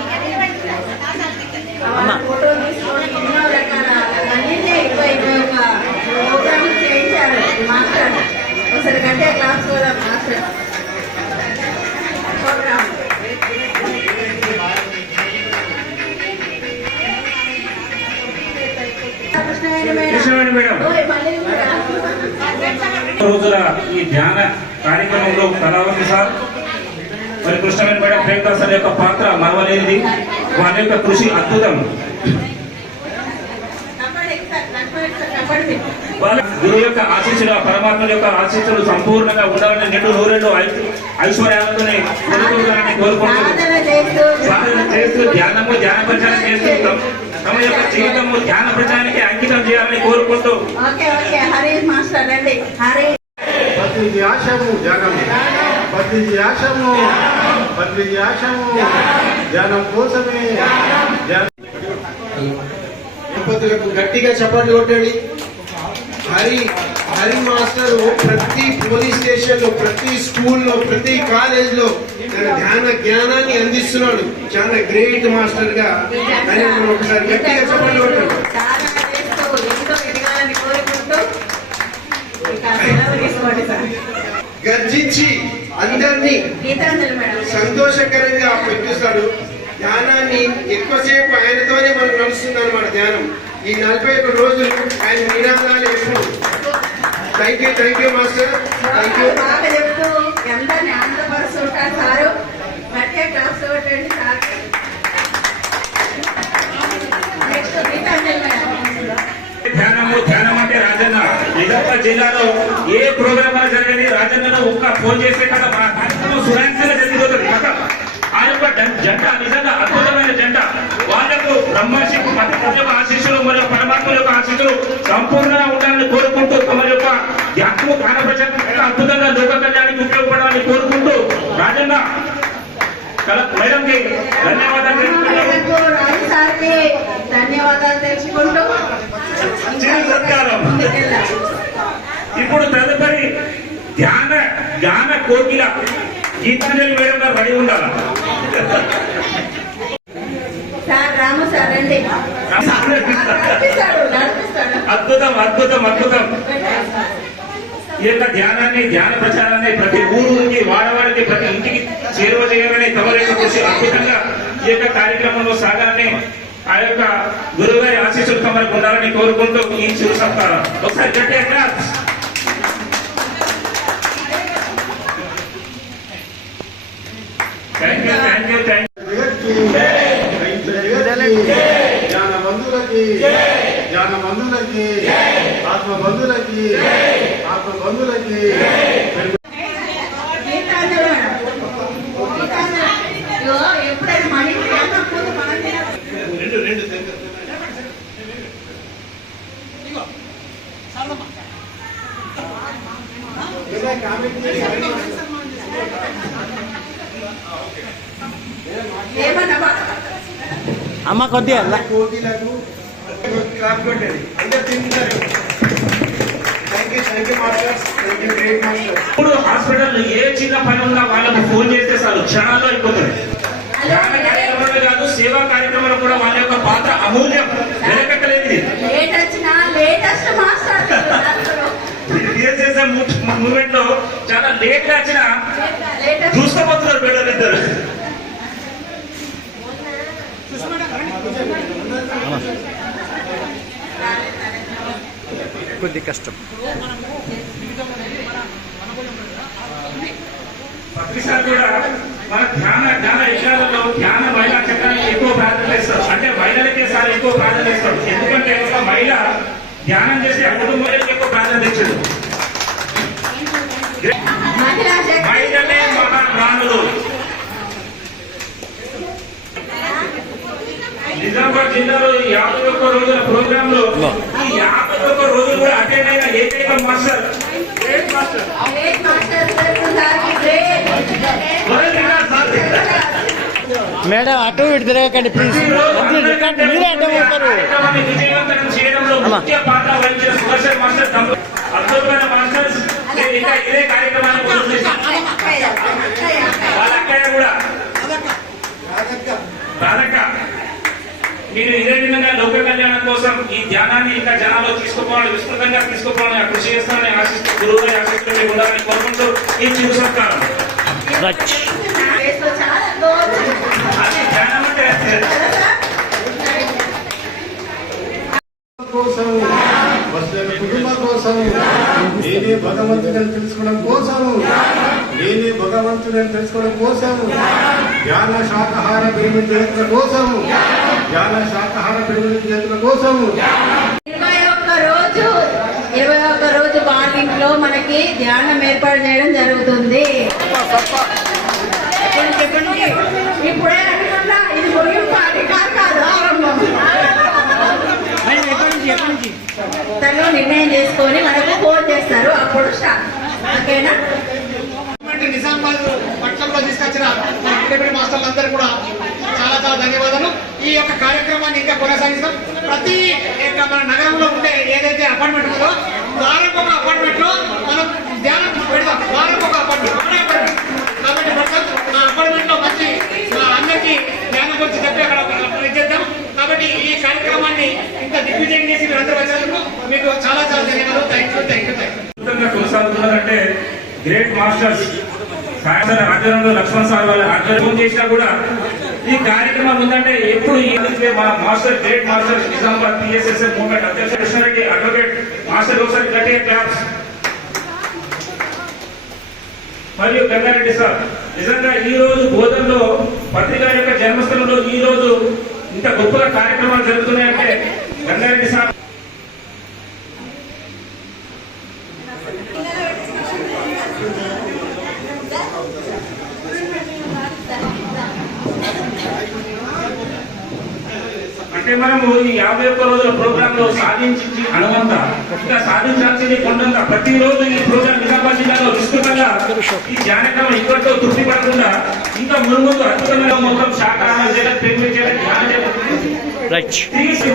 ఫోటో తీసుకొని ఎన్నో రకాల అన్నింటినీ 21 ప్రోగ్రామ్స్ చేయించారు మాస్టర్. ఒకసారి గట్టిగా క్లాస్ కూడా మాస్టర్ ప్రోగ్రామ్. కృష్ణవేణి మేడం రోజుల ఈ ధ్యాన కార్యక్రమంలో కళావతి సార్ మరి కృష్ణవేణి మేడం ప్రేమదాస్ సార్ యొక్క పాత్ర మరవలేనిది. వారి యొక్క కృషి అద్భుతం. వాళ్ళ గురువు యొక్క ఆశీస్సులు పరమాత్మ యొక్క ఆశీస్సులు సంపూర్ణంగా ఉండాలని నిండు నూరేళ్ళు ఐశ్వర్యాలతోనే కోరుకుంటారని సాధన చేస్తూ ధ్యాన ప్రచారం చేస్తూ తమ యొక్క జీవితము ధ్యాన ప్రచారానికి అంకితం చేయాలని కోరుకుంటూ ధ్యానం కోసమే దంపతులకు గట్టిగా చప్పట్లు కొట్టండి. హరి మాస్టర్ ప్రతి పోలీస్ స్టేషన్ లో, ప్రతి స్కూల్లో, ప్రతి కాలేజ్ లో తన ధ్యాన జ్ఞానాన్ని అందిస్తున్నాడు. చాలా గ్రేట్ మాస్టర్ గా ఆయన ఒకసారి గట్టిగా చప్పట్లు కొట్టండి. గర్జించి అందరినీ సంతోషకరంగా పెట్టిస్తాడు. ధ్యానాన్ని ఎక్కువసేపు ఆయనతోనే మనం నడుస్తుంది అన్నమాట. ధ్యానం ఈ 41 రోజులు ఆయన నినాదాలు ఎప్పుడు. Thank you master. Thank you. ధ్యానం అంటే రాజన్న నిజామాబాద్ జిల్లాలో ఏ ప్రోగ్రామ్ జరగని రాజన్నలో ఒక్క ఫోన్ చేసే కదా మా కార్యక్రమం సురక్షంగా జరిగిపోతుంది. ఆ యొక్క జంట నిజంగా అద్భుతమైన జంట. వాళ్లకు బ్రహ్మర్షి యొక్క ఆశీస్సులు మరియు పరమాత్మ యొక్క ఆశీస్సులు సంపూర్ణంగా ఉండాలని కోరుకుంటూ తమ యొక్క ధ్యానము కానప్రచారం అద్భుతంగా లోక కళ్యాణానికి ఉపయోగపడాలని కోరుకుంటూ రాజన్న మేడంకి ధన్యవాదాలు తెలుసుకుంటూ ఇప్పుడు తదుపరి ధ్యాన కోకిల గీతాంజలి మేడం గారు రెడీ ఉండాలా? సార్ రాము సార్ అండి. అద్భుతం. ఈ యొక్క ధ్యాన ప్రచారాన్ని ప్రతి ఊరికి వాడవాడికి ప్రతి ఇంటికి చేరువ చేయాలని తమ యొక్క కృషి అద్భుతంగా ఈ యొక్క కార్యక్రమంలో సాగాలని ఆ యొక్క గురువు గారి ఆశీస్సులు తమకు ఉండాలని కోరుకుంటూ ఈ చిరు సత్కారం ఒకసారి గట్టిగా థ్యాంక్ యూ. జ్ఞానబంధులకి ఆత్మబంధులకి ఎప్పుడైనా మనీ అమ్మ కొద్దిగా కోకిలకు క్లాప్ కొట్టండి. అందరూ తింటున్నారు. Thank you masters. Thank you great masters. ఇప్పుడు హాస్పిటల్ ఏ చిన్న పని ఉన్నా వాళ్ళకు ఫోన్ చేస్తే చాలు క్షణాల్లో అయిపోతుంది. ధ్యాన కార్యక్రమాలు కాదు సేవా కార్యక్రమాలు కూడా వాళ్ళ యొక్క పాత్ర అమూల్యం, వెనకట్టలేనిది. చేసే మూమెంట్ లో చాలా లేట్ గా వచ్చిన చూసుకోబోతున్నారు బిడ్డలు ఇద్దరు. Gracias. కొద్ది కష్టం. ప్రతిసారి కూడా మన ధ్యాన విషయాలలో ధ్యాన మహిళా చక్రానికి ఎక్కువ ప్రాధాన్యత ఇస్తారు. అంటే మహిళలకే సార్ ఎక్కువ ప్రాధాన్యత ఇస్తారు. ఎందుకంటే ఒక మహిళ ధ్యానం చేసి ఆ కుటుంబానికి ఎక్కువ ప్రాధాన్యత ఇచ్చారు. మహిళలే మహాప్రాణులు. నిజామాబాద్ జిల్లాలో 51 రోజుల ప్రోగ్రామ్ లో ఈ 51 రోజులు కూడా అటెండ్ అయిన ఏకైక మాస్టర్ గ్రేట్ మాస్టర్ మేడం అటు ఇటు తిరగకండి ప్లీజ్. మీరే అడ్డమవుతారు. విజయవంతం చేయడంలో ముఖ్య పాత్ర వహించిన సుదర్శన్ మాస్టర్ అద్భుతమైన మాస్టర్స్. ఇంకా ఇదే కార్యక్రమాన్ని వాళ్ళ అక్కయ్య కూడా రాధక్క, మీరు ఇదే విధంగా లోక కళ్యాణం కోసం ఈ ధ్యానాన్ని ఇంకా జనాల్లో తీసుకుపోవాలని, విస్తృతంగా తీసుకుపోవాలని కృషి చేస్తానని ఆశిస్తూ గురువుని ఆశిస్తూ ఉండాలని కోరుకుంటూ ఈ చిరు సత్కారం. అది ధ్యానం అంటే కోసం కుటుంబం కోసం నేనే భగవంతుడని తెలుసుకోవడం కోసం, నేనే భగవంతుడని తెలుసుకోవడం కోసం, ధ్యాన శాకాహార పిరమిడ్ చేతుల కోసం, ధ్యాన శాకాహార పిరమిడ్ చేతుల కోసం 21 రోజు మార్నింగ్ మనకి ధ్యానం ఏర్పాటు చేయడం జరుగుతుంది. ఇప్పుడే అనుకున్నా ఇది ముగింపు, కాదు ఆరంభం. తను నిర్ణయం చేసుకొని మనకు ఫోన్ చేస్తారు, అప్పుడు స్టార్ట్. ఓకేనా? నిజామాబాద్ పట్టణంలో తీసుకొచ్చిన మాస్టర్లందరూ కూడా చాలా చాలా ధన్యవాదాలు. ఈ యొక్క కార్యక్రమాన్ని ఇంకా కొనసాగిస్తాం. ప్రతి మన నగరంలో ఉండే ఏదైతే అపార్ట్మెంట్ ఉందో వారికి ఒక అపార్ట్మెంట్ లో మనం ధ్యానం పెడతాం. వారికి ఒక అపార్ట్మెంట్ కాబట్టి పెడతాం. ఆ అపార్ట్మెంట్ లో మంచి అందరికీ ధ్యానం గురించి చెప్పి అక్కడ చేద్దాం. కాబట్టి ఈ కార్యక్రమాన్ని ఇంకా దిగ్విజయం చేసి మీరందరూ వచ్చినందుకు మీకు చాలా చాలా ధన్యవాదాలు. Thank you. కొనసాగుతున్నారంటే గ్రేట్ మాస్టర్స్ సాయంత్రం రాజ్యాంగంలో లక్ష్మణ్ సార్ వాళ్ళ ఫోన్ చేసినా కూడా ఈ కార్యక్రమం ఉందంటే ఎప్పుడు ఈ మన master great master Nizamabad PSSF movement అధ్యక్ష కృష్ణారెడ్డి అడ్వకేట్ మాస్టర్ ఒకసారి గట్టిగా క్లాప్స్. మరియు గంగారెడ్డి సార్, నిజంగా ఈ రోజు బోధనలో పత్రిక యొక్క జన్మస్థలంలో ఈ రోజు ఇంత గొప్పగా కార్యక్రమాలు జరుగుతున్నాయంటే గంగారెడ్డి సార్ అంటే మనము ఈ 51 రోజుల ప్రోగ్రామ్ లో సాధించి అనువంత ఇంకా సాధించాల్సింది కొండంత. ప్రతిరోజు ఈ ప్రోగ్రామ్ నిజామాబాద్ జిల్లాలో విస్తృతంగా ఈ ధ్యానక్రమం ఇక్కడితో తృప్తి పడకుండా ఇంకా ముందు అద్భుతమైన మొత్తం శాకాహారం చేయాలి, పెంపు చేయాలి, ధ్యానం చేయాలి.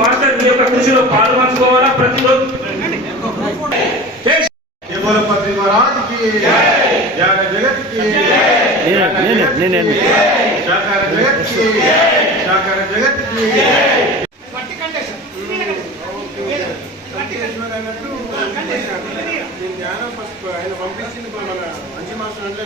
మాస్టర్ మీ యొక్క కృషిలో పాల్పంచుకోవాలా ప్రతిరోజు. పత్రి మహారాజ్ కి ధ్యాన జగత్ కి శాకార జగత్ కి శాకార జగత్ కి ధ్యానం ఆయన పంపించింది మన మంచి మాస్టర్ అంటే